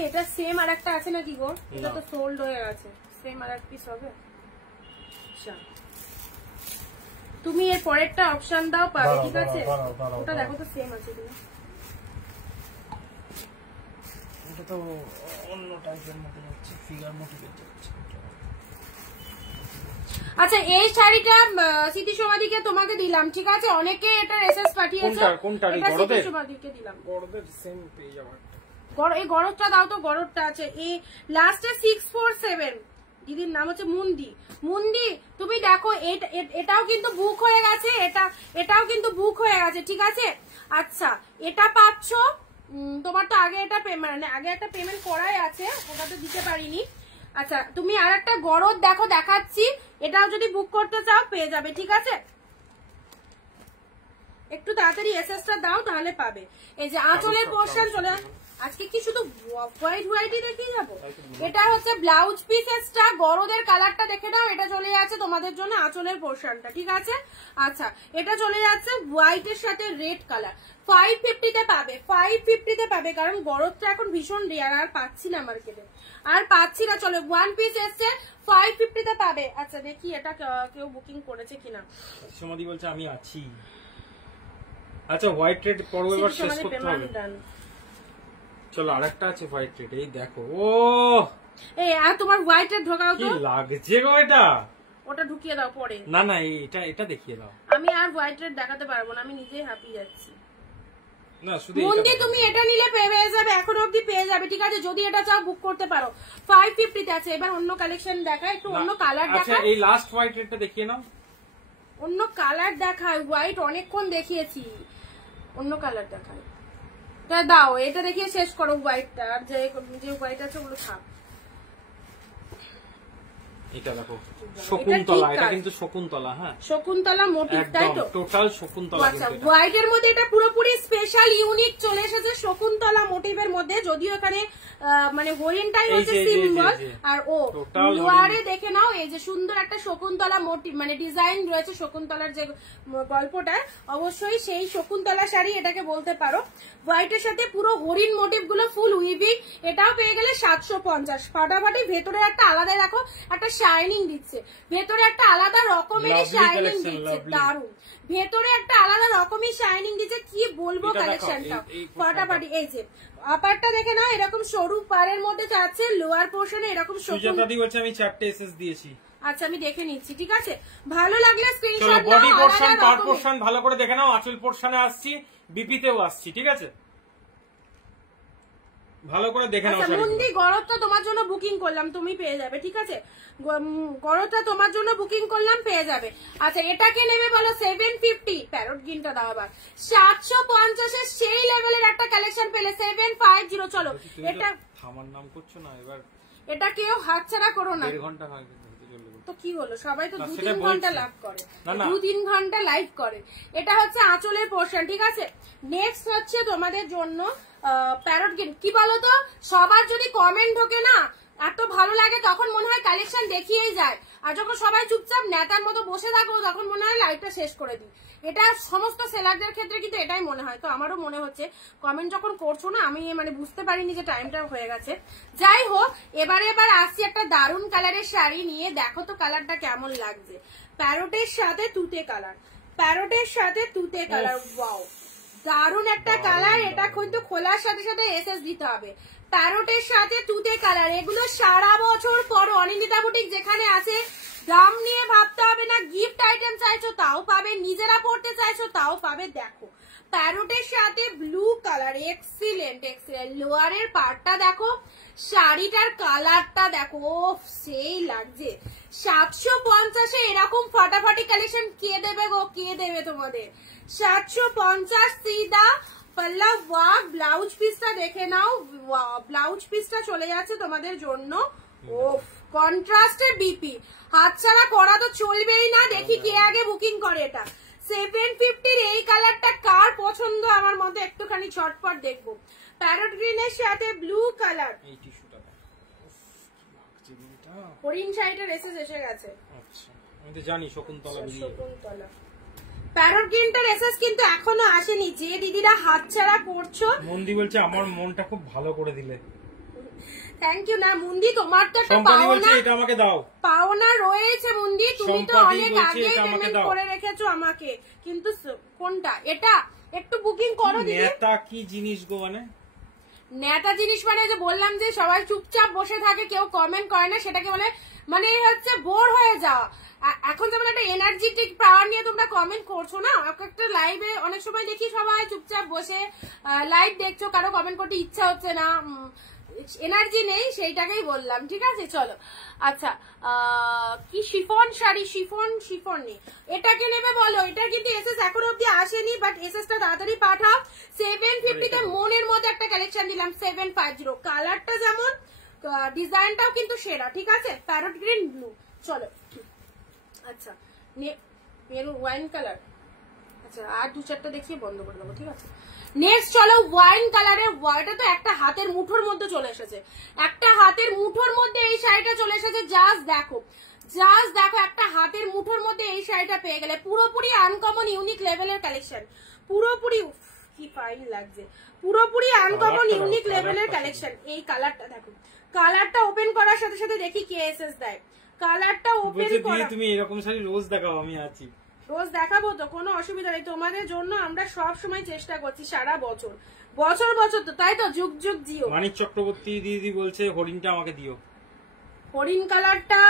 এটা সেম আর একটা আছে নাকি গো এটা তো সোল্ড হয়ে গেছে সেম আর এক পিস হবে আচ্ছা তুমি এর পরেরটা অপশন দাও পাবে ঠিক আছে ওটা দেখো তো সেম আছে কিনা এটা তো অন্য টাইপের মতো হচ্ছে ফিগার মোটিভেট হচ্ছে আচ্ছা এই শাড়িটা স্মৃতি সমাধিকে তোমাকে দিলাম ঠিক আছে অনেকে এটা এসএস পাঠিয়েছে কোনটা এটা স্মৃতি সমাধিকে দিলাম গড়দের সেম পেয়ে যাবে এই গড়টা দাও তো গড়টা আছে এই লাস্টে 647 দিদির নাম হচ্ছে মুন্দি তুমি দেখো এটাও কিন্তু বুক হয়ে গেছে এটাও কিন্তু বুক হয়ে গেছে ঠিক আছে আচ্ছা এটা পাচ্ছ তোমার তো আগে এটা আগে একটা পেমেন্ট করাই আছে ওটা তো দিতে পারিনি আচ্ছা তুমি আর একটা গড়দ দেখো দেখাচ্ছি এটাও যদি বুক করতে চাও পেয়ে যাবে ঠিক আছে একটু তাড়াতাড়ি এসএসটা দাও তাহলে পাবে। এই যে আঁচলের পোর্শন চলে, আজকে কি শুধু হোয়াইট হোয়াইটই দেখিয়ে যাবো। এটা হচ্ছে ব্লাউজ পিসেসটা, গরদের কালারটা দেখে নাও, এটা চলে যাচ্ছে তোমাদের জন্য আঁচলের পোর্শনটা, ঠিক আছে। আচ্ছা এটা চলে যাচ্ছে হোয়াইটের সাথে রেড কালার, 550 পাবে, 550 পাবে, কারণ গরদটা এখন ভীষণ রেয়ার, আর পাচ্ছি না মার্কেটে, আর পাচ্ছি না। চলো ওয়ান পিস এসছে 550 পাবে। আচ্ছা দেখি এটা কেউ বুকিং করেছে কিনা। সমাধি বলছে আমি আছি। আচ্ছা হোয়াইট রেড পরও এবার শেষ করতে হবে। চলো আরেকটা আছে হোয়াইট রেড, এই দেখো। ও এই আর তোমার হোয়াইট রেড ঢোকাও তো, কি লাগছে গো এটা। ওটা ঢুকিয়ে দাও পরে। না না এটা দেখিয়ে দাও। আমি আর হোয়াইট রেড দেখাতে পারবো না, আমি নিজেই হাঁপিয়ে যাচ্ছি। না শুধু মন্দি তুমি এটা নিলে পেয়ে যাবে, এখনো অবধি পেয়ে যাবে, ঠিক আছে। যদি এটা চাও বুক করতে পারো, 550 তে আছে। এবার অন্য কালেকশন দেখা, একটু অন্য কালার দেখা। আচ্ছা এই লাস্ট হোয়াইট রেডটা দেখিয়ে নাও। অন্য কালার দেখায়, হোয়াইট অনেকক্ষণ দেখিয়েছি, অন্য কালার দেখায়। তা দাও এটা দেখিয়ে শেষ করো হোয়াইটটা, আর যে হোয়াইট আছে ওগুলো থাক। এটা দেখো শকুন্তলা, এটা কিন্তু শকুন্তলা, হ্যাঁ শকুন্তলা মোটিভ, তাই তো? টোটাল শকুন্তলা। আচ্ছা হোয়াইটের মধ্যে এটা পুরোপুরি স্পেশাল ইউনিক চলে এসেছে শকুন্তলা মোটিভের মধ্যে, যদিও এখানে মানে হরিণটাই হচ্ছে সিম্বল, আর ও লোয়ারে দেখে নাও এই যে সুন্দর একটা শকুন্তলা মোটিভ মানে ডিজাইন রয়েছে, শকুন্তলার যে গল্পটা, অবশ্যই সেই শকুন্তলা শাড়ি এটাকে বলতে পারো। হোয়াইটের সাথে পুরো হরিণ মোটিভ গুলো ফুল উইভিং, এটাও পেয়ে গেলে 750। ফাটাফাটি ভেতরে একটা আলাদা দেখো একটা শাইনিং দিচ্ছে, ভেতরে একটা আলাদা রকমের শাইনিং দিচ্ছে, দারুণ। ভেতরে একটা আলাদা রকমের শাইনিং দিচ্ছে, কি বলবো কালেকশনটা ফাটাফাটি। এই যে আপারটা দেখে নাও এরকম সরু পাড়ের মধ্যে যাচ্ছে, লোয়ার পোর্শনে এরকম সুজাতা দি বলছে আমি 4টে এসএস দিয়েছি। আচ্ছা আমি দেখে নিচ্ছি, ঠিক আছে। ভালো লাগলে স্ক্রিনশট নাও। বডি পোরশন পার পোরশন ভালো করে দেখে নাও, আঁচল পোরশনে আসছি, বিপিতেও আসছি, ঠিক আছে, ভালো করে দেখে নাও। মন্দি গরদটা তোমার জন্য বুকিং করলাম, তুমি পেয়ে যাবে, ঠিক আছে। গরদটা তোমার জন্য বুকিং করলাম, পেয়ে যাবে। আচ্ছা এটাকে নেবে বলো 750, প্যারট গ্রিনটা দাও আবার 750 এর সেই লেভেলের একটা কালেকশন পেলে 750। চলো এটা আমার নাম করছো না এবার, এটা কেউ হাতছাড়া করো না। 1.5 ঘন্টা হয় তো কি হলো, সবাই তো 2-3 ঘন্টা লাইভ করে, 2-3 ঘন্টা লাইভ করে। এটা হচ্ছে আঁচলের পোর্শন, ঠিক আছে। নেক্সট হচ্ছে তোমাদের জন্য প্যারট গ্রিন। কি বলতো, সবার যদি কমেন্ট ঢোকে না এত ভালো লাগে, তখন মনে হয় কালেকশন দেখিয়েই যায়, আর যখন সবাই চুপচাপ নেতার মতো বসে থাকো তখন মনে হয় লাইভটা শেষ করে দিই। এটা সমস্ত সেলারদের ক্ষেত্রে কিন্তু এটাই মনে হয়, তো আমারও মনে হচ্ছে কমেন্ট যখন করছো না, আমি মানে বুঝতে পারিনি যে টাইমটা হয়ে গেছে। যাই হোক, এবার আসছি একটা দারুণ কালারের শাড়ি নিয়ে, দেখো তো কালারটা কেমন লাগছে। প্যারটের সাথে তুতে কালার, প্যারটের সাথে তুতে কালার, ওয়াও দারুণ একটা কালার। এটা কিন্তু খোলার সাথে সাথে এসএস দিতে হবে। প্যারটের সাথে তুতে কালার, এগুলো সারা বছর পরো। অনিন্দিতা বুটিক যেখানে আছে, দাম নিয়ে ভাবতে হবে না, গিফট আইটেম চাইছো তাও পাবে, নিজেরা পড়তে চাইছো তাও পাবে। দেখো প্যারটের সাথে ব্লু কালার, এক্সিলেন্ট এক্সিলেন্ট। লোয়ারের পার্টটা দেখো, শাড়িটার কালারটা দেখো, সেই লাগছে। 750 এরকম ফাটাফাটি কালেকশন কে দেবে গো, কে দেবে তোমাদের? 750 সিধা পাল্লা ওয়ার্ক। ব্লাউজ পিসটা দেখে নাও, ব্লাউজ পিসটা চলে যাচ্ছে তোমাদের জন্য ও কন্ট্রাস্টের বিপি, হাতছাড়া করা তো চলবেই না। দেখি কে আগে বুকিং করে। এটা 750 এই কালারটা কার পছন্দ আমার মতে একটুখানি ঝটপট দেখবো। প্যারট গ্রিনের সাথে ব্লু কালার, হরিণ শাড়িটার এসে এসে গেছে। আচ্ছা আমি তো জানি শকুন্তলা বেরিয়ে, শকুন্তলা প্যারট গ্রিনটার এসএস কিন্তু এখনো আসেনি। যে দিদিরা হাতছাড়া করছো, মন্দি বলছে আমার মনটা খুব ভালো করে দিলে, থ্যাংক ইউ। না মুন্দি, তোমার তো একটা পাওনা, এটা আমাকে দাও, পাওনা রয়েছে মুন্দি, তুমি তো অনেক আগে পেমেন্ট করে রেখেছো আমাকে। কিন্তু কোনটা এটা একটু বুকিং করো দিদি। নেতা কি জিনিস গো, মানে নেতা জিনিস মানে যে বললাম যে সবাই চুপচাপ বসে থাকে, কেউ কমেন্ট করে না, সেটাকে বলে মানে হচ্ছে বোর হয়ে যাওয়া। এখন যেমন একটা এনার্জেটিক পাওয়ার নিয়ে তোমরা কমেন্ট করছো না, একটা লাইভে অনেক সময় দেখি সবাই চুপচাপ বসে লাইভ দেখছো, কারো কমেন্ট করতে ইচ্ছা হচ্ছে না, এনার্জি নেই, সেইটাকেই বললাম, ঠিক আছে। চলো আচ্ছা কি শিফন শাড়ি, শিফন নেই, এটাকে নেবে বলো। এটা কিন্তু এসএস এখন অব্দি আসেনি, বাট এসএসটা তাড়াতাড়ি পাঠাও। 750 তে মনের মধ্যে একটা কালেকশন দিলাম 750। কালারটা যেমন, ডিজাইনটাও কিন্তু সেরা, ঠিক আছে। প্যারট গ্রিন ব্লু, চলো আচ্ছা মেরুন ওয়াইন কালার, আচ্ছা আর 2-4টা দেখিয়ে বন্ধ করে দেবো, ঠিক আছে। নেক্সট চলো ওয়াইন কালারের, ওয়াইটা তো একটা হাতের মুঠোর মধ্যে চলে এসেছে, একটা হাতের মুঠোর মধ্যে এই শাড়িটা চলে এসেছে। জাস্ট দেখো একটা হাতের মুঠোর মধ্যে এই শাড়িটা পেয়ে গেলে, পুরোপুরি আনকমন ইউনিক লেভেলের কালেকশন, পুরোপুরি কি ফাইন লাগছে, পুরোপুরি আনকমন ইউনিক লেভেলের কালেকশন। এই কালারটা দেখো, কালারটা ওপেন করার সাথে সাথে দেখি কে এসএস দেয়, কালারটা ওপেন করা। তুমি এরকম শাড়ি রোজ দেখাও, আমি আছি, রোজ দেখাবো তো, কোনো অসুবিধা নেই। তোমাদের জন্য আমরা সব সময় চেষ্টা করছি, সারা বছর বছর বছর তো, তাই তো, যুগ যুগ জিও। মানিক চক্রবর্তী দিদি বলছে হরিণটা আমাকে দিও। হরিণ কালারটা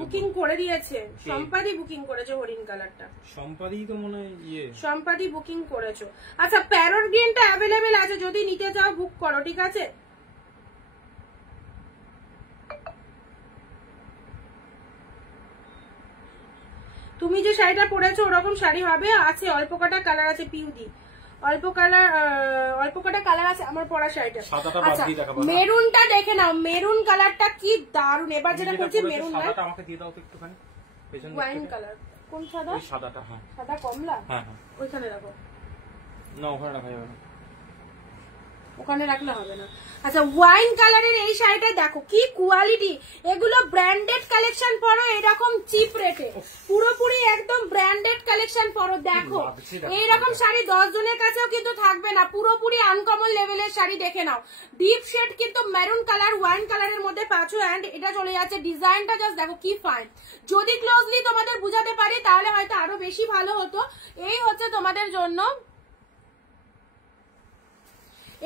বুকিং করে দিয়েছে, সম্পাদি বুকিং করেছে হরিণ কালারটা। সম্পাদি তো মনে হয় সম্পাদি বুকিং করেছো। আচ্ছা প্যারট গ্রিনটা অ্যাভেলেবেল আছে, যদি নিতে চাও বুক করো, ঠিক আছে। তুমি যে শাড়িটা পরেছো ওরকম শাড়ি হবে, আছে অল্প কটা কালার আছে পিউদি, অল্প কটা কালার আছে আমার পরা শাড়িটা। আচ্ছা মেরুনটা দেখে নাও, মেরুন কালারটা কি দারুন। এবার যেটা করছি মেরুন না, আমাকে দিয়ে দাও তো একটুখানি, ওয়াইন কালার। কোন সাদা? ওই সাদাটা, হ্যাঁ সাদা কমলা, হ্যাঁ হ্যাঁ ওইখানে রাখো না, ওখানে রাখা যাবে না, ওখানে রাখলে হবে না। আচ্ছা ওয়াইন কালারের এই শাড়িটা দেখো কি কোয়ালিটি, এগুলো ব্র্যান্ডেড কালেকশন পরো এরকম চিপ রেটে, পুরোপুরি একদম ব্র্যান্ডেড কালেকশন পরো। দেখো এইরকম শাড়ি 10 জনের কাছেও কিন্তু থাকবে না, পুরোপুরি আনকমন লেভেলের শাড়ি। দেখে নাও ডিপ শেড কিন্তু মেরুন কালার ওয়াইন কালারের মধ্যে পাচ্ছ, এন্ড এটা চলে যাচ্ছে। ডিজাইনটা জাস্ট দেখো কি ফাইন, যদি ক্লোজলি তোমাদের বুঝাতে পারি তাহলে হয়তো আরো বেশি ভালো হতো। এই হচ্ছে তোমাদের জন্য,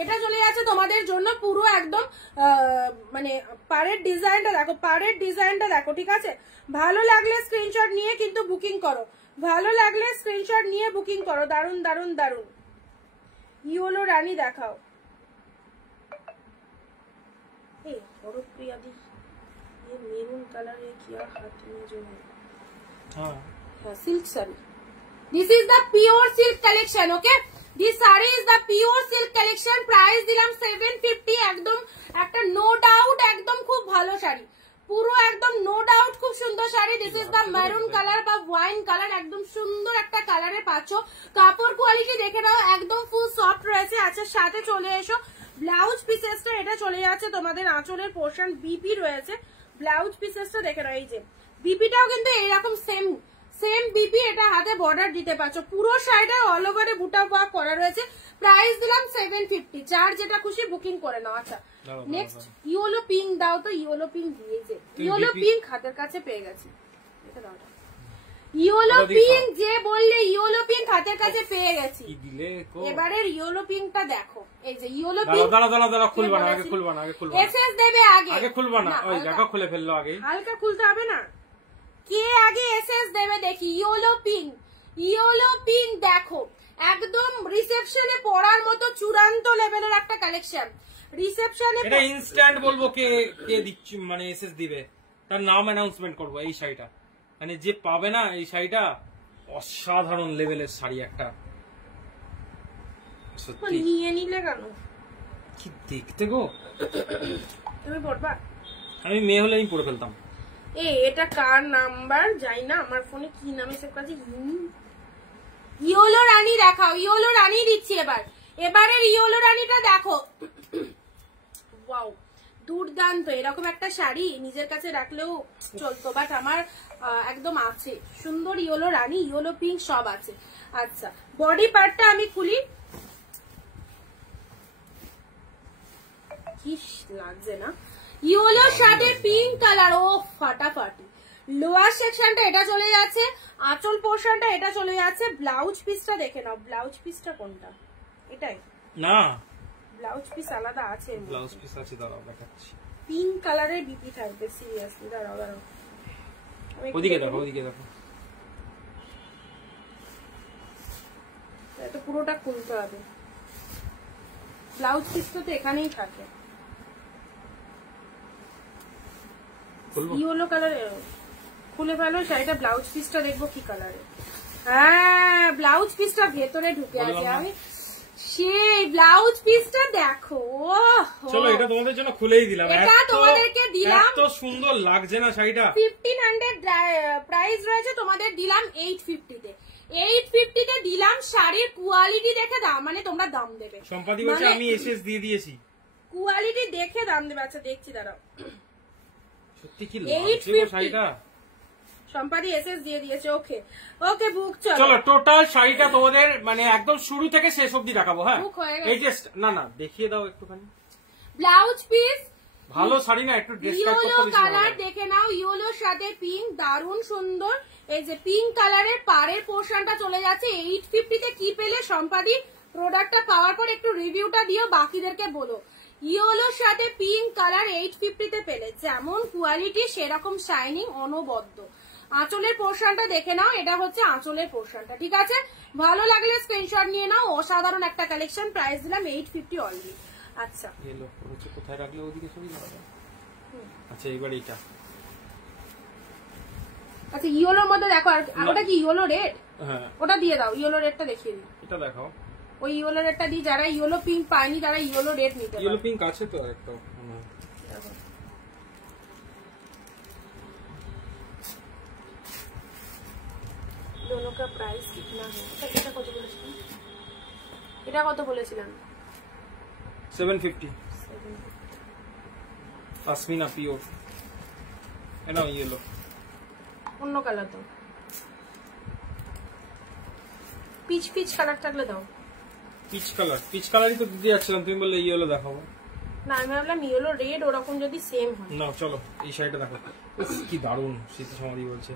এটা চলে যাচ্ছে তোমাদের জন্য পুরো একদম মানে পাড়ের ডিজাইনটা দেখো, পাড়ের ডিজাইনটা দেখো, ঠিক আছে। ভালো লাগলে স্ক্রিনশট নিয়ে কিন্তু বুকিং করো, ভালো লাগলে স্ক্রিনশট নিয়ে বুকিং করো। দারুন দারুন দারুন। ইয়েলো রানী দেখাও, এই বড় প্রিয়া দি, ये মেরুন কালার है क्या हाथ में जो है, हां silk sari. This is the pure silk collection, okay. This saree is the pure silk collection, price দিলাম 750, একদম একটা নো ডাউট, একদম খুব ভালো শাড়ি, পুরো একদম নো ডাউট খুব সুন্দর sari. This is the maroon colour বা ওয়াইন কালার, একদম সুন্দর একটা কালারে পাচ্ছ। কাপড় কোয়ালিটি দেখে নাও, একদম ফুল সফট রয়েছে। আচ্ছা সাথে চলে এসো ব্লাউজ পিসেসটা, এটা চলে যাচ্ছে তোমাদের আঁচলের পোর্শন, বিপি রয়েছে। ব্লাউজ পিসেসটা দেখে নাও, এই যে বিপিটাও কিন্তু এইরকম সেম বিপি, এটা হাতে বর্ডার দিতে পারছো। পুরো শাড়িটা অল ওভারে বুটা ওয়ার্ক করা রয়েছে। প্রাইস দিলাম 750, যার যেটা খুশি বুকিং করে নাও। আচ্ছা নেক্সট ইয়েলো পিঙ্ক দাও তো, ইয়েলো পিঙ্ক দিয়েছে, ইয়েলো পিঙ্ক হাতের কাছে পেয়ে গেছি, এটা দাও। ইয়েলো পিঙ্ক যে বললে, ইয়েলো পিঙ্ক হাতের কাছে পেয়ে গেছি। এবারের ইয়েলো পিঙ্কটা দেখো, এই যে ইয়েলো পিঙ্ক। দাঁড়া খুলবা না, আগে খুলবা না, আগে খুলবা না, এসএস দেবে আগে খুলবা না, ওই দেখো খুলে ফেললো আগে, হালকা খুলতে হবে না, কে আগে এসএস দেবে দেখি। ইয়েলো পিঙ্ক দেখো, একদম রিসেপশনে পরার মতো চূড়ান্ত লেভেলের একটা কালেকশন। রিসেপশনে এটা ইনস্ট্যান্ট বলবো কে দিচ্ছি, মানে এসএস দিবে, তার নাম অ্যানাউন্সমেন্ট করবো। এই শাড়িটা মানে যে পাবে না, এই শাড়িটা অসাধারণ লেভেলের শাড়ি একটা, সত্যি। নিয়ে নিলে কেন, কি দেখতে গো, তুমি পড়বা? আমি মেয়ে হলে আমি পড়ে ফেলতাম। এটা কার নাম্বার যাই না, আমার ফোনে কি নামে সেভ করেছে। ইয়েলো রানী দেখাও, ইয়েলো রানী দিচ্ছি এবারের ইয়েলো রানীটা দেখো। ওয়াও দুর্দান্ত, এরকম একটা শাড়ি নিজের কাছে রাখলেও চলতো, বাট আমার একদম আছে সুন্দর ইয়েলো রানী, ইয়েলো পিঙ্ক সব আছে। আচ্ছা বডি পার্টটা আমি খুলি, কি লাগছে না, ইয়েলোর সাথে পিঙ্ক কালার, ও ফাটাফাটি। লোয়ার সেকশনটা এটা চলে যাচ্ছে, আঁচল পোর্শনটা এটা চলে যাচ্ছে। ব্লাউজ পিসটা দেখে নাও, ব্লাউজ পিসটা কোনটা, এটাই না, ব্লাউজ পিস আলাদা আছে, ব্লাউজ পিস আছে, দাঁড়াও দেখাচ্ছি। পিঙ্ক কালারের বিপি থাকবে, সিরিয়াসলি দাঁড়াও ওদিকে দেখো, ওদিকে দেখো, এটা পুরোটা খুলতে হবে। ব্লাউজ পিসটা তো এখানেই থাকে, ইয়েলো কালারের। খুলে ফেলো শাড়িটা, ব্লাউজ পিসটা দেখবো কি কালারের। হ্যাঁ ব্লাউজ পিসটা ভেতরে ঢুকে আছে, আমি সেই ব্লাউজ পিসটা দেখো। চলো এটা তোমাদের জন্য খুলেই দিলাম, এটা তোমাদেরকে দিলাম, এত সুন্দর লাগছে না শাড়িটা। 1500 প্রাইস রয়েছে, তোমাদের দিলাম 850 তে। 850 তে দিলাম। শাড়ির কোয়ালিটি দেখে দাম, মানে তোমরা দাম দেবে। সম্পাদি বলছে আমি এসএস দিয়ে দিয়েছি, কোয়ালিটি দেখে দাম দেবে। আচ্ছা দেখছি দাঁড়াও, সত্যি কি লাগছে শাড়িটা। সম্পাদি এসএস দিয়ে দিয়েছে। ওকে ওকে বুক। চলো টোটাল শাড়িটা তোমাদের মানে একদম শুরু থেকে শেষ অবধি দেখাবো। হ্যাঁ এই যে না দেখিয়ে দাও একটুখানি। ব্লাউজ পিস ভালো শাড়ি না, একটু ড্রেস কাট করতে ইয়েলো কালার দেখে নাও, ইয়েলোর সাথে পিঙ্ক, দারুণ সুন্দর। এই যে পিঙ্ক কালারের পাড়ের পোর্শনটা চলে যাচ্ছে 850 তে। কি পেলে সম্পাদি? প্রোডাক্টটা পাওয়ার পর একটু রিভিউটা দিও, বাকিদেরকে বলো। ইয়েলোর সাথে পিঙ্ক কালার 850 তে পেলে, যেমন কোয়ালিটি সেরকম শাইনিং, অনবদ্য। আঁচলের পোর্শনটা দেখে নাও, এটা হচ্ছে আঁচলের পোর্শনটা, ঠিক আছে? ভালো লাগলে স্ক্রিনশট নিয়ে নাও। অসাধারণ একটা কালেকশন, প্রাইস দিলাম 850 অলরেডি। আচ্ছা এলো হচ্ছে কোথায় রাখলে ওদিকে সরি যাবে। আচ্ছা এবার এটা, আচ্ছা ইয়েলোর মধ্যে দেখো। আর ওটা কি ইয়েলো রেড? হ্যাঁ ওটা দিয়ে দাও, ইয়েলো রেডটা দেখিয়ে দিই। এটা দেখাও, ওই ইয়েলো রেডটা দিই। যারা ইয়েলো পিঙ্ক পায়নি তারা ইয়েলো রেড নিতে পারে। ইয়েলো পিঙ্ক আছে তো একটা। दोनों का प्राइस कितना है? এটা কত বলেছিলাম? এটা কত বলেছিলাম? 750 আসমিনা পিওর। এটা ইয়েলো, অন্য কালার দাও। পিচ পিচ কালার থাকলে দাও। পিচ কালারই তো দিতে যাচ্ছিলাম, তুমি বললে ইয়েলো দেখাবো। না আমি ভাবলাম ইয়েলো রেড ওরকম যদি সেম হয়। না চলো এই শাড়িটা দেখো, কি দারুণ। স্মৃতি সমাধি বলছে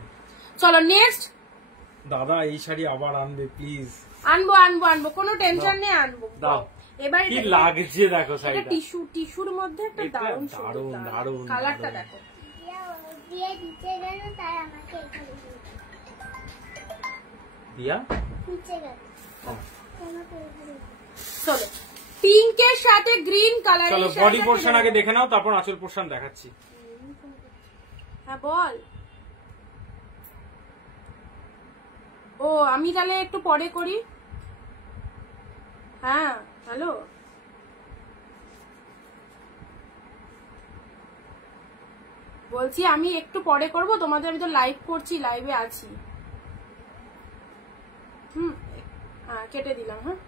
চলো নেক্সট। দাদা এই শাড়ি আবার আনবে প্লিজ। আনবো, কোনো টেনশন নেই, আনবো। দাও। এবার কি লাগছে দেখো শাড়িটা, এটা টিস্যুর মধ্যে একটা দারুণ কালারটা দেখো। দিয়ে দিতে গেল তাই আমাকে এখানে দিয়া নিচে গেল। চলো পিঙ্কের সাথে গ্রিন কালার। চলো বডি পোরশন আগে দেখে নাও, তারপর আঁচল পোরশন দেখাচ্ছি। হ্যাঁ বল। ও আমি তাহলে একটু পরে করি। হ্যাঁ হ্যালো, বলছি আমি একটু পরে করব তোমাদের। আমি তো লাইভ করছি, লাইভে আছি। হ্যাঁ কেটে দিলাম। হ্যাঁ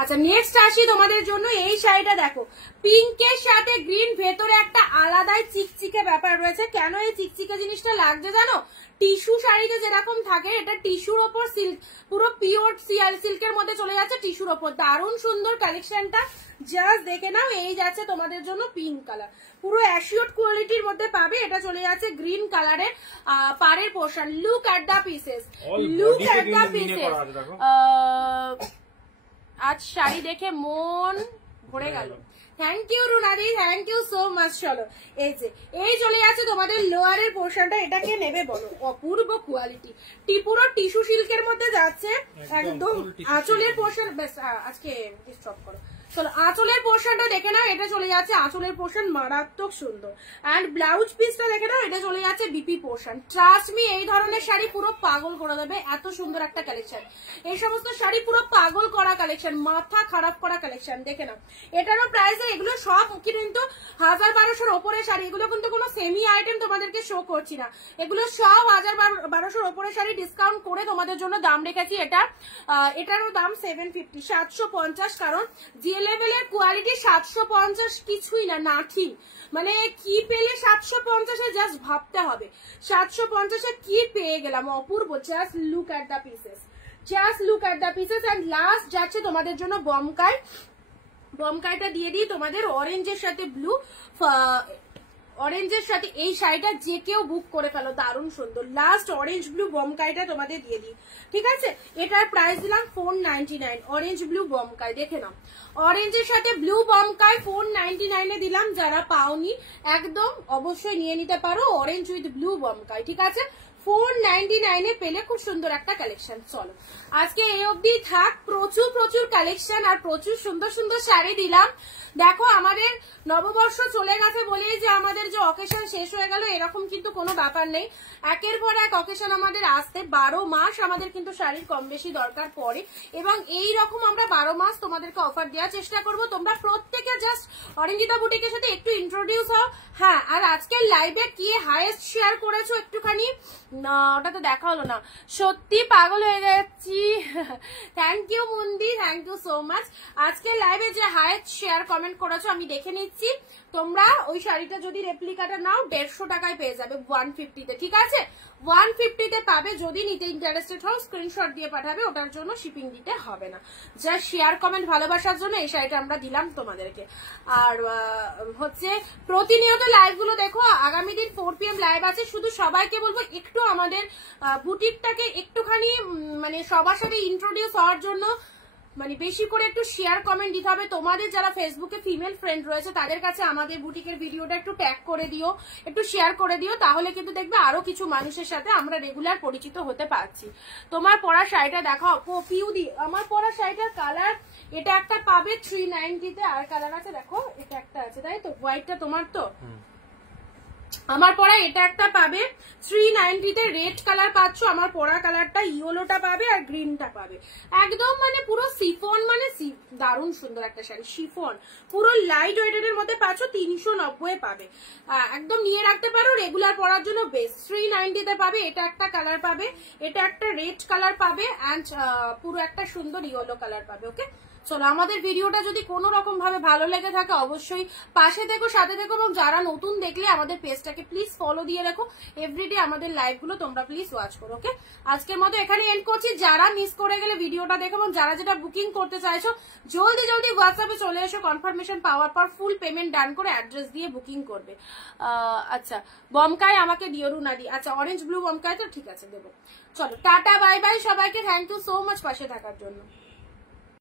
আচ্ছা নেক্সট আসি তোমাদের জন্য। এই শাড়িটা দেখো, পিঙ্কের সাথে গ্রিন, ভেতরে একটা আলাদাই চিকচিকে ব্যাপার রয়েছে। কেন এই চিকচিকে জিনিসটা লাগছে জানো? টিস্যু শাড়িতে যেরকম থাকে, এটা টিস্যুর ওপর সিল্ক, পুরো পিওর সিল্কের মধ্যে চলে যাচ্ছে টিস্যুর ওপর। দারুণ সুন্দর কালেকশনটা, জাস্ট দেখে নাও। এই যাচ্ছে তোমাদের জন্য পিঙ্ক কালার, পুরো অ্যাশিওর কোয়ালিটির মধ্যে পাবে। এটা চলে যাচ্ছে গ্রিন কালারের পাড়ের portion. Look at the pieces, look at the pieces. আজ শাড়ি দেখে মন ভরে গেল। থ্যাংক ইউ রুনাদি, থ্যাংক ইউ সো মাচ। চলো এই চলে যাচ্ছে তোমাদের লোয়ারের পোর্শনটা। এটাকে নেবে বলো, অপূর্ব কোয়ালিটি, পুরো টিস্যু সিল্কের মধ্যে যাচ্ছে একদম। আঁচলের পোর্শন বেশ আজকে স্টপ করো। চলো আঁচলের পোর্শনটা দেখে নাও, এটা চলে যাচ্ছে আঁচলের পোর্শন, মারাত্মক সুন্দর। এন্ড ব্লাউজ পিসটা দেখে নাও, এটা চলে যাচ্ছে বিপি পোর্শন। ট্রাস্ট মি, এই ধরনের শাড়ি পুরো পাগল করে দেবে। এত সুন্দর একটা কালেকশন, এই সমস্ত শাড়ি পুরো পাগল করা কালেকশন, মাথা খারাপ করা কালেকশন। দেখে নাও এটারও প্রাইস, এগুলো সব কিন্তু 1000-1200 ওপরে শাড়ি। এগুলো কিন্তু কোনো সেমি আইটেম তোমাদেরকে শো করছি না, এগুলো সব 1000-1200 ওপরে শাড়ি। ডিসকাউন্ট করে তোমাদের জন্য দাম রেখেছি। এটারও দাম 750, 750। কারণ যে লেভেলের কোয়ালিটি 750 কিছুই না, নাথিং। মানে কি পেলে 750-এ, জাস্ট ভাবতে হবে 750-এ কি পেয়ে গেলাম, অপূর্ব। Just look at the pieces, just look at the pieces. And last যাচ্ছে তোমাদের জন্য বমকাইটা দিয়ে দিই তোমাদের অরেঞ্জের সাথে ব্লু, অরেঞ্জের সাথে এই শাড়িটা যে কেউ বুক করে ফেলো, দারুণ সুন্দর। লাস্ট অরেঞ্জ ব্লু বমকাইটা তোমাদের দিয়ে দিই, ঠিক আছে? এটার প্রাইস দিলাম 499। অরেঞ্জ ব্লু বমকাই দেখে নাও, অরেঞ্জের সাথে ব্লু বমকাই 499-এ দিলাম। যারা পাওনি একদম অবশ্যই নিয়ে নিতে পারো, অরেঞ্জ উইথ ব্লু বমকাই, ঠিক আছে? 499 পেলে খুব সুন্দর একটা কালেকশন। চলো আজকে এই অবধি থাক, প্রচুর প্রচুর কালেকশন আর প্রচুর সুন্দর সুন্দর শাড়ি দিলাম। দেখো আমাদের নববর্ষ চলে গেছে বলেই যে আমাদের যে অকেশন শেষ হয়ে গেল এরকম কিন্তু কোনো ব্যাপার নেই। একের পর এক অকেশন আমাদের আসতে 12 মাস আমাদের কিন্তু শাড়ির কম বেশি দরকার পড়ে, এবং এই রকম আমরা 12 মাস তোমাদেরকে অফার দেওয়ার চেষ্টা করব। তোমরা প্রত্যেকে জাস্ট অরিঞ্জিতা বুটিকের সাথে একটু ইন্ট্রোডিউস হও। হ্যাঁ, আর আজকের লাইভে কি হাইয়েস্ট শেয়ার করেছো একটুখানি, না ওটা তো দেখা হলো না, সত্যি পাগল হয়ে যাচ্ছি। Thank you Mundi, thank you so much. আজকের লাইভে যে হাইয়েস্ট শেয়ার কমেন্ট করেছো আমি দেখে নিচ্ছি। তোমরা ওই শাড়িটা যদি রেপ্লিকাটা নাও 150 টাকায় পেয়ে যাবে 150-তে, ঠিক আছে? 150-তে পাবে। যদি নিতে ইন্টারেস্টেড হও স্ক্রিনশট দিয়ে পাঠাবে, ওটার জন্য শিপিং দিতে হবে না। যা শেয়ার কমেন্ট ভালোবাসার জন্য এই শাড়িটা আমরা দিলাম তোমাদেরকে। আর হচ্ছে প্রতিনিয়ত লাইভ গুলো দেখো, আগামী দিন 4 PM লাইভ আছে। শুধু সবাইকে বলবো একটু আমাদের বুটিকটাকে একটুখানি মানে সবার সাথে ইন্ট্রোডিউস হওয়ার জন্য মানে বেশি করে একটু শেয়ার কমেন্ট দিতে হবে। তোমাদের যারা ফেসবুকে ফিমেল ফ্রেন্ড রয়েছে তাদের কাছে আমাদের বুটিকের ভিডিওটা একটু ট্যাগ করে দিও, একটু শেয়ার করে দিও, তাহলে কিন্তু দেখবে আরো কিছু মানুষের সাথে আমরা রেগুলার পরিচিত হতে পারছি। তোমার পরা শাড়িটা দেখাও পিউদি। আমার পরা শাড়িটার কালার এটা একটা পাবে 390-তে, আর কালার আছে দেখো এটা একটা আছে, তাই তো? হোয়াইটটা তোমার তো? আমার পরা এটা একটা পাবে 390-তে, রেড কালার পাচ্ছ। আমার পরা কালারটা ইয়েলোটা পাবে আর গ্রিনটা পাবে। একদম মানে পুরো শিফন, মানে দারুণ সুন্দর একটা শাড়ি, শিফন পুরো লাইট ওয়েটেড এর মধ্যে পাচ্ছ। 390 পাবে, একদম নিয়ে রাখতে পারো রেগুলার পরার জন্য বেস্ট। 390-তে পাবে। এটা একটা কালার পাবে, এটা একটা রেড কালার পাবে, অ্যান্ড পুরো একটা সুন্দর ইয়েলো কালার পাবে। ওকে চলো, আমাদের ভিডিওটা যদি কোনো রকম ভাবে ভালো লেগে থাকে অবশ্যই পাশে দেখো, সাথে দেখো, এবং যারা নতুন দেখলে আমাদের পেজটাকে প্লিজ ফলো দিয়ে রাখো। এভরিডে আমাদের লাইভ গুলো তোমরা প্লিজ ওয়াচ করো। ওকে, আজকের মতো এখানে এন্ড করছি। যারা মিস করে গেলে ভিডিওটা দেখো, এবং যারা যেটা বুকিং করতে চাইছো জলদি জলদি হোয়াটসঅ্যাপে চলে এসো। কনফার্মেশন পাওয়ার পর ফুল পেমেন্ট ডান করে অ্যাড্রেস দিয়ে বুকিং করবে। আচ্ছা, বমকাই আমাকে দিও রুনাদি। আচ্ছা, অরেঞ্জ ব্লু বমকাই তো ঠিক আছে, দেবো। চলো টাটা, বাই বাই সবাইকে। থ্যাংক ইউ সো মাচ পাশে থাকার জন্য।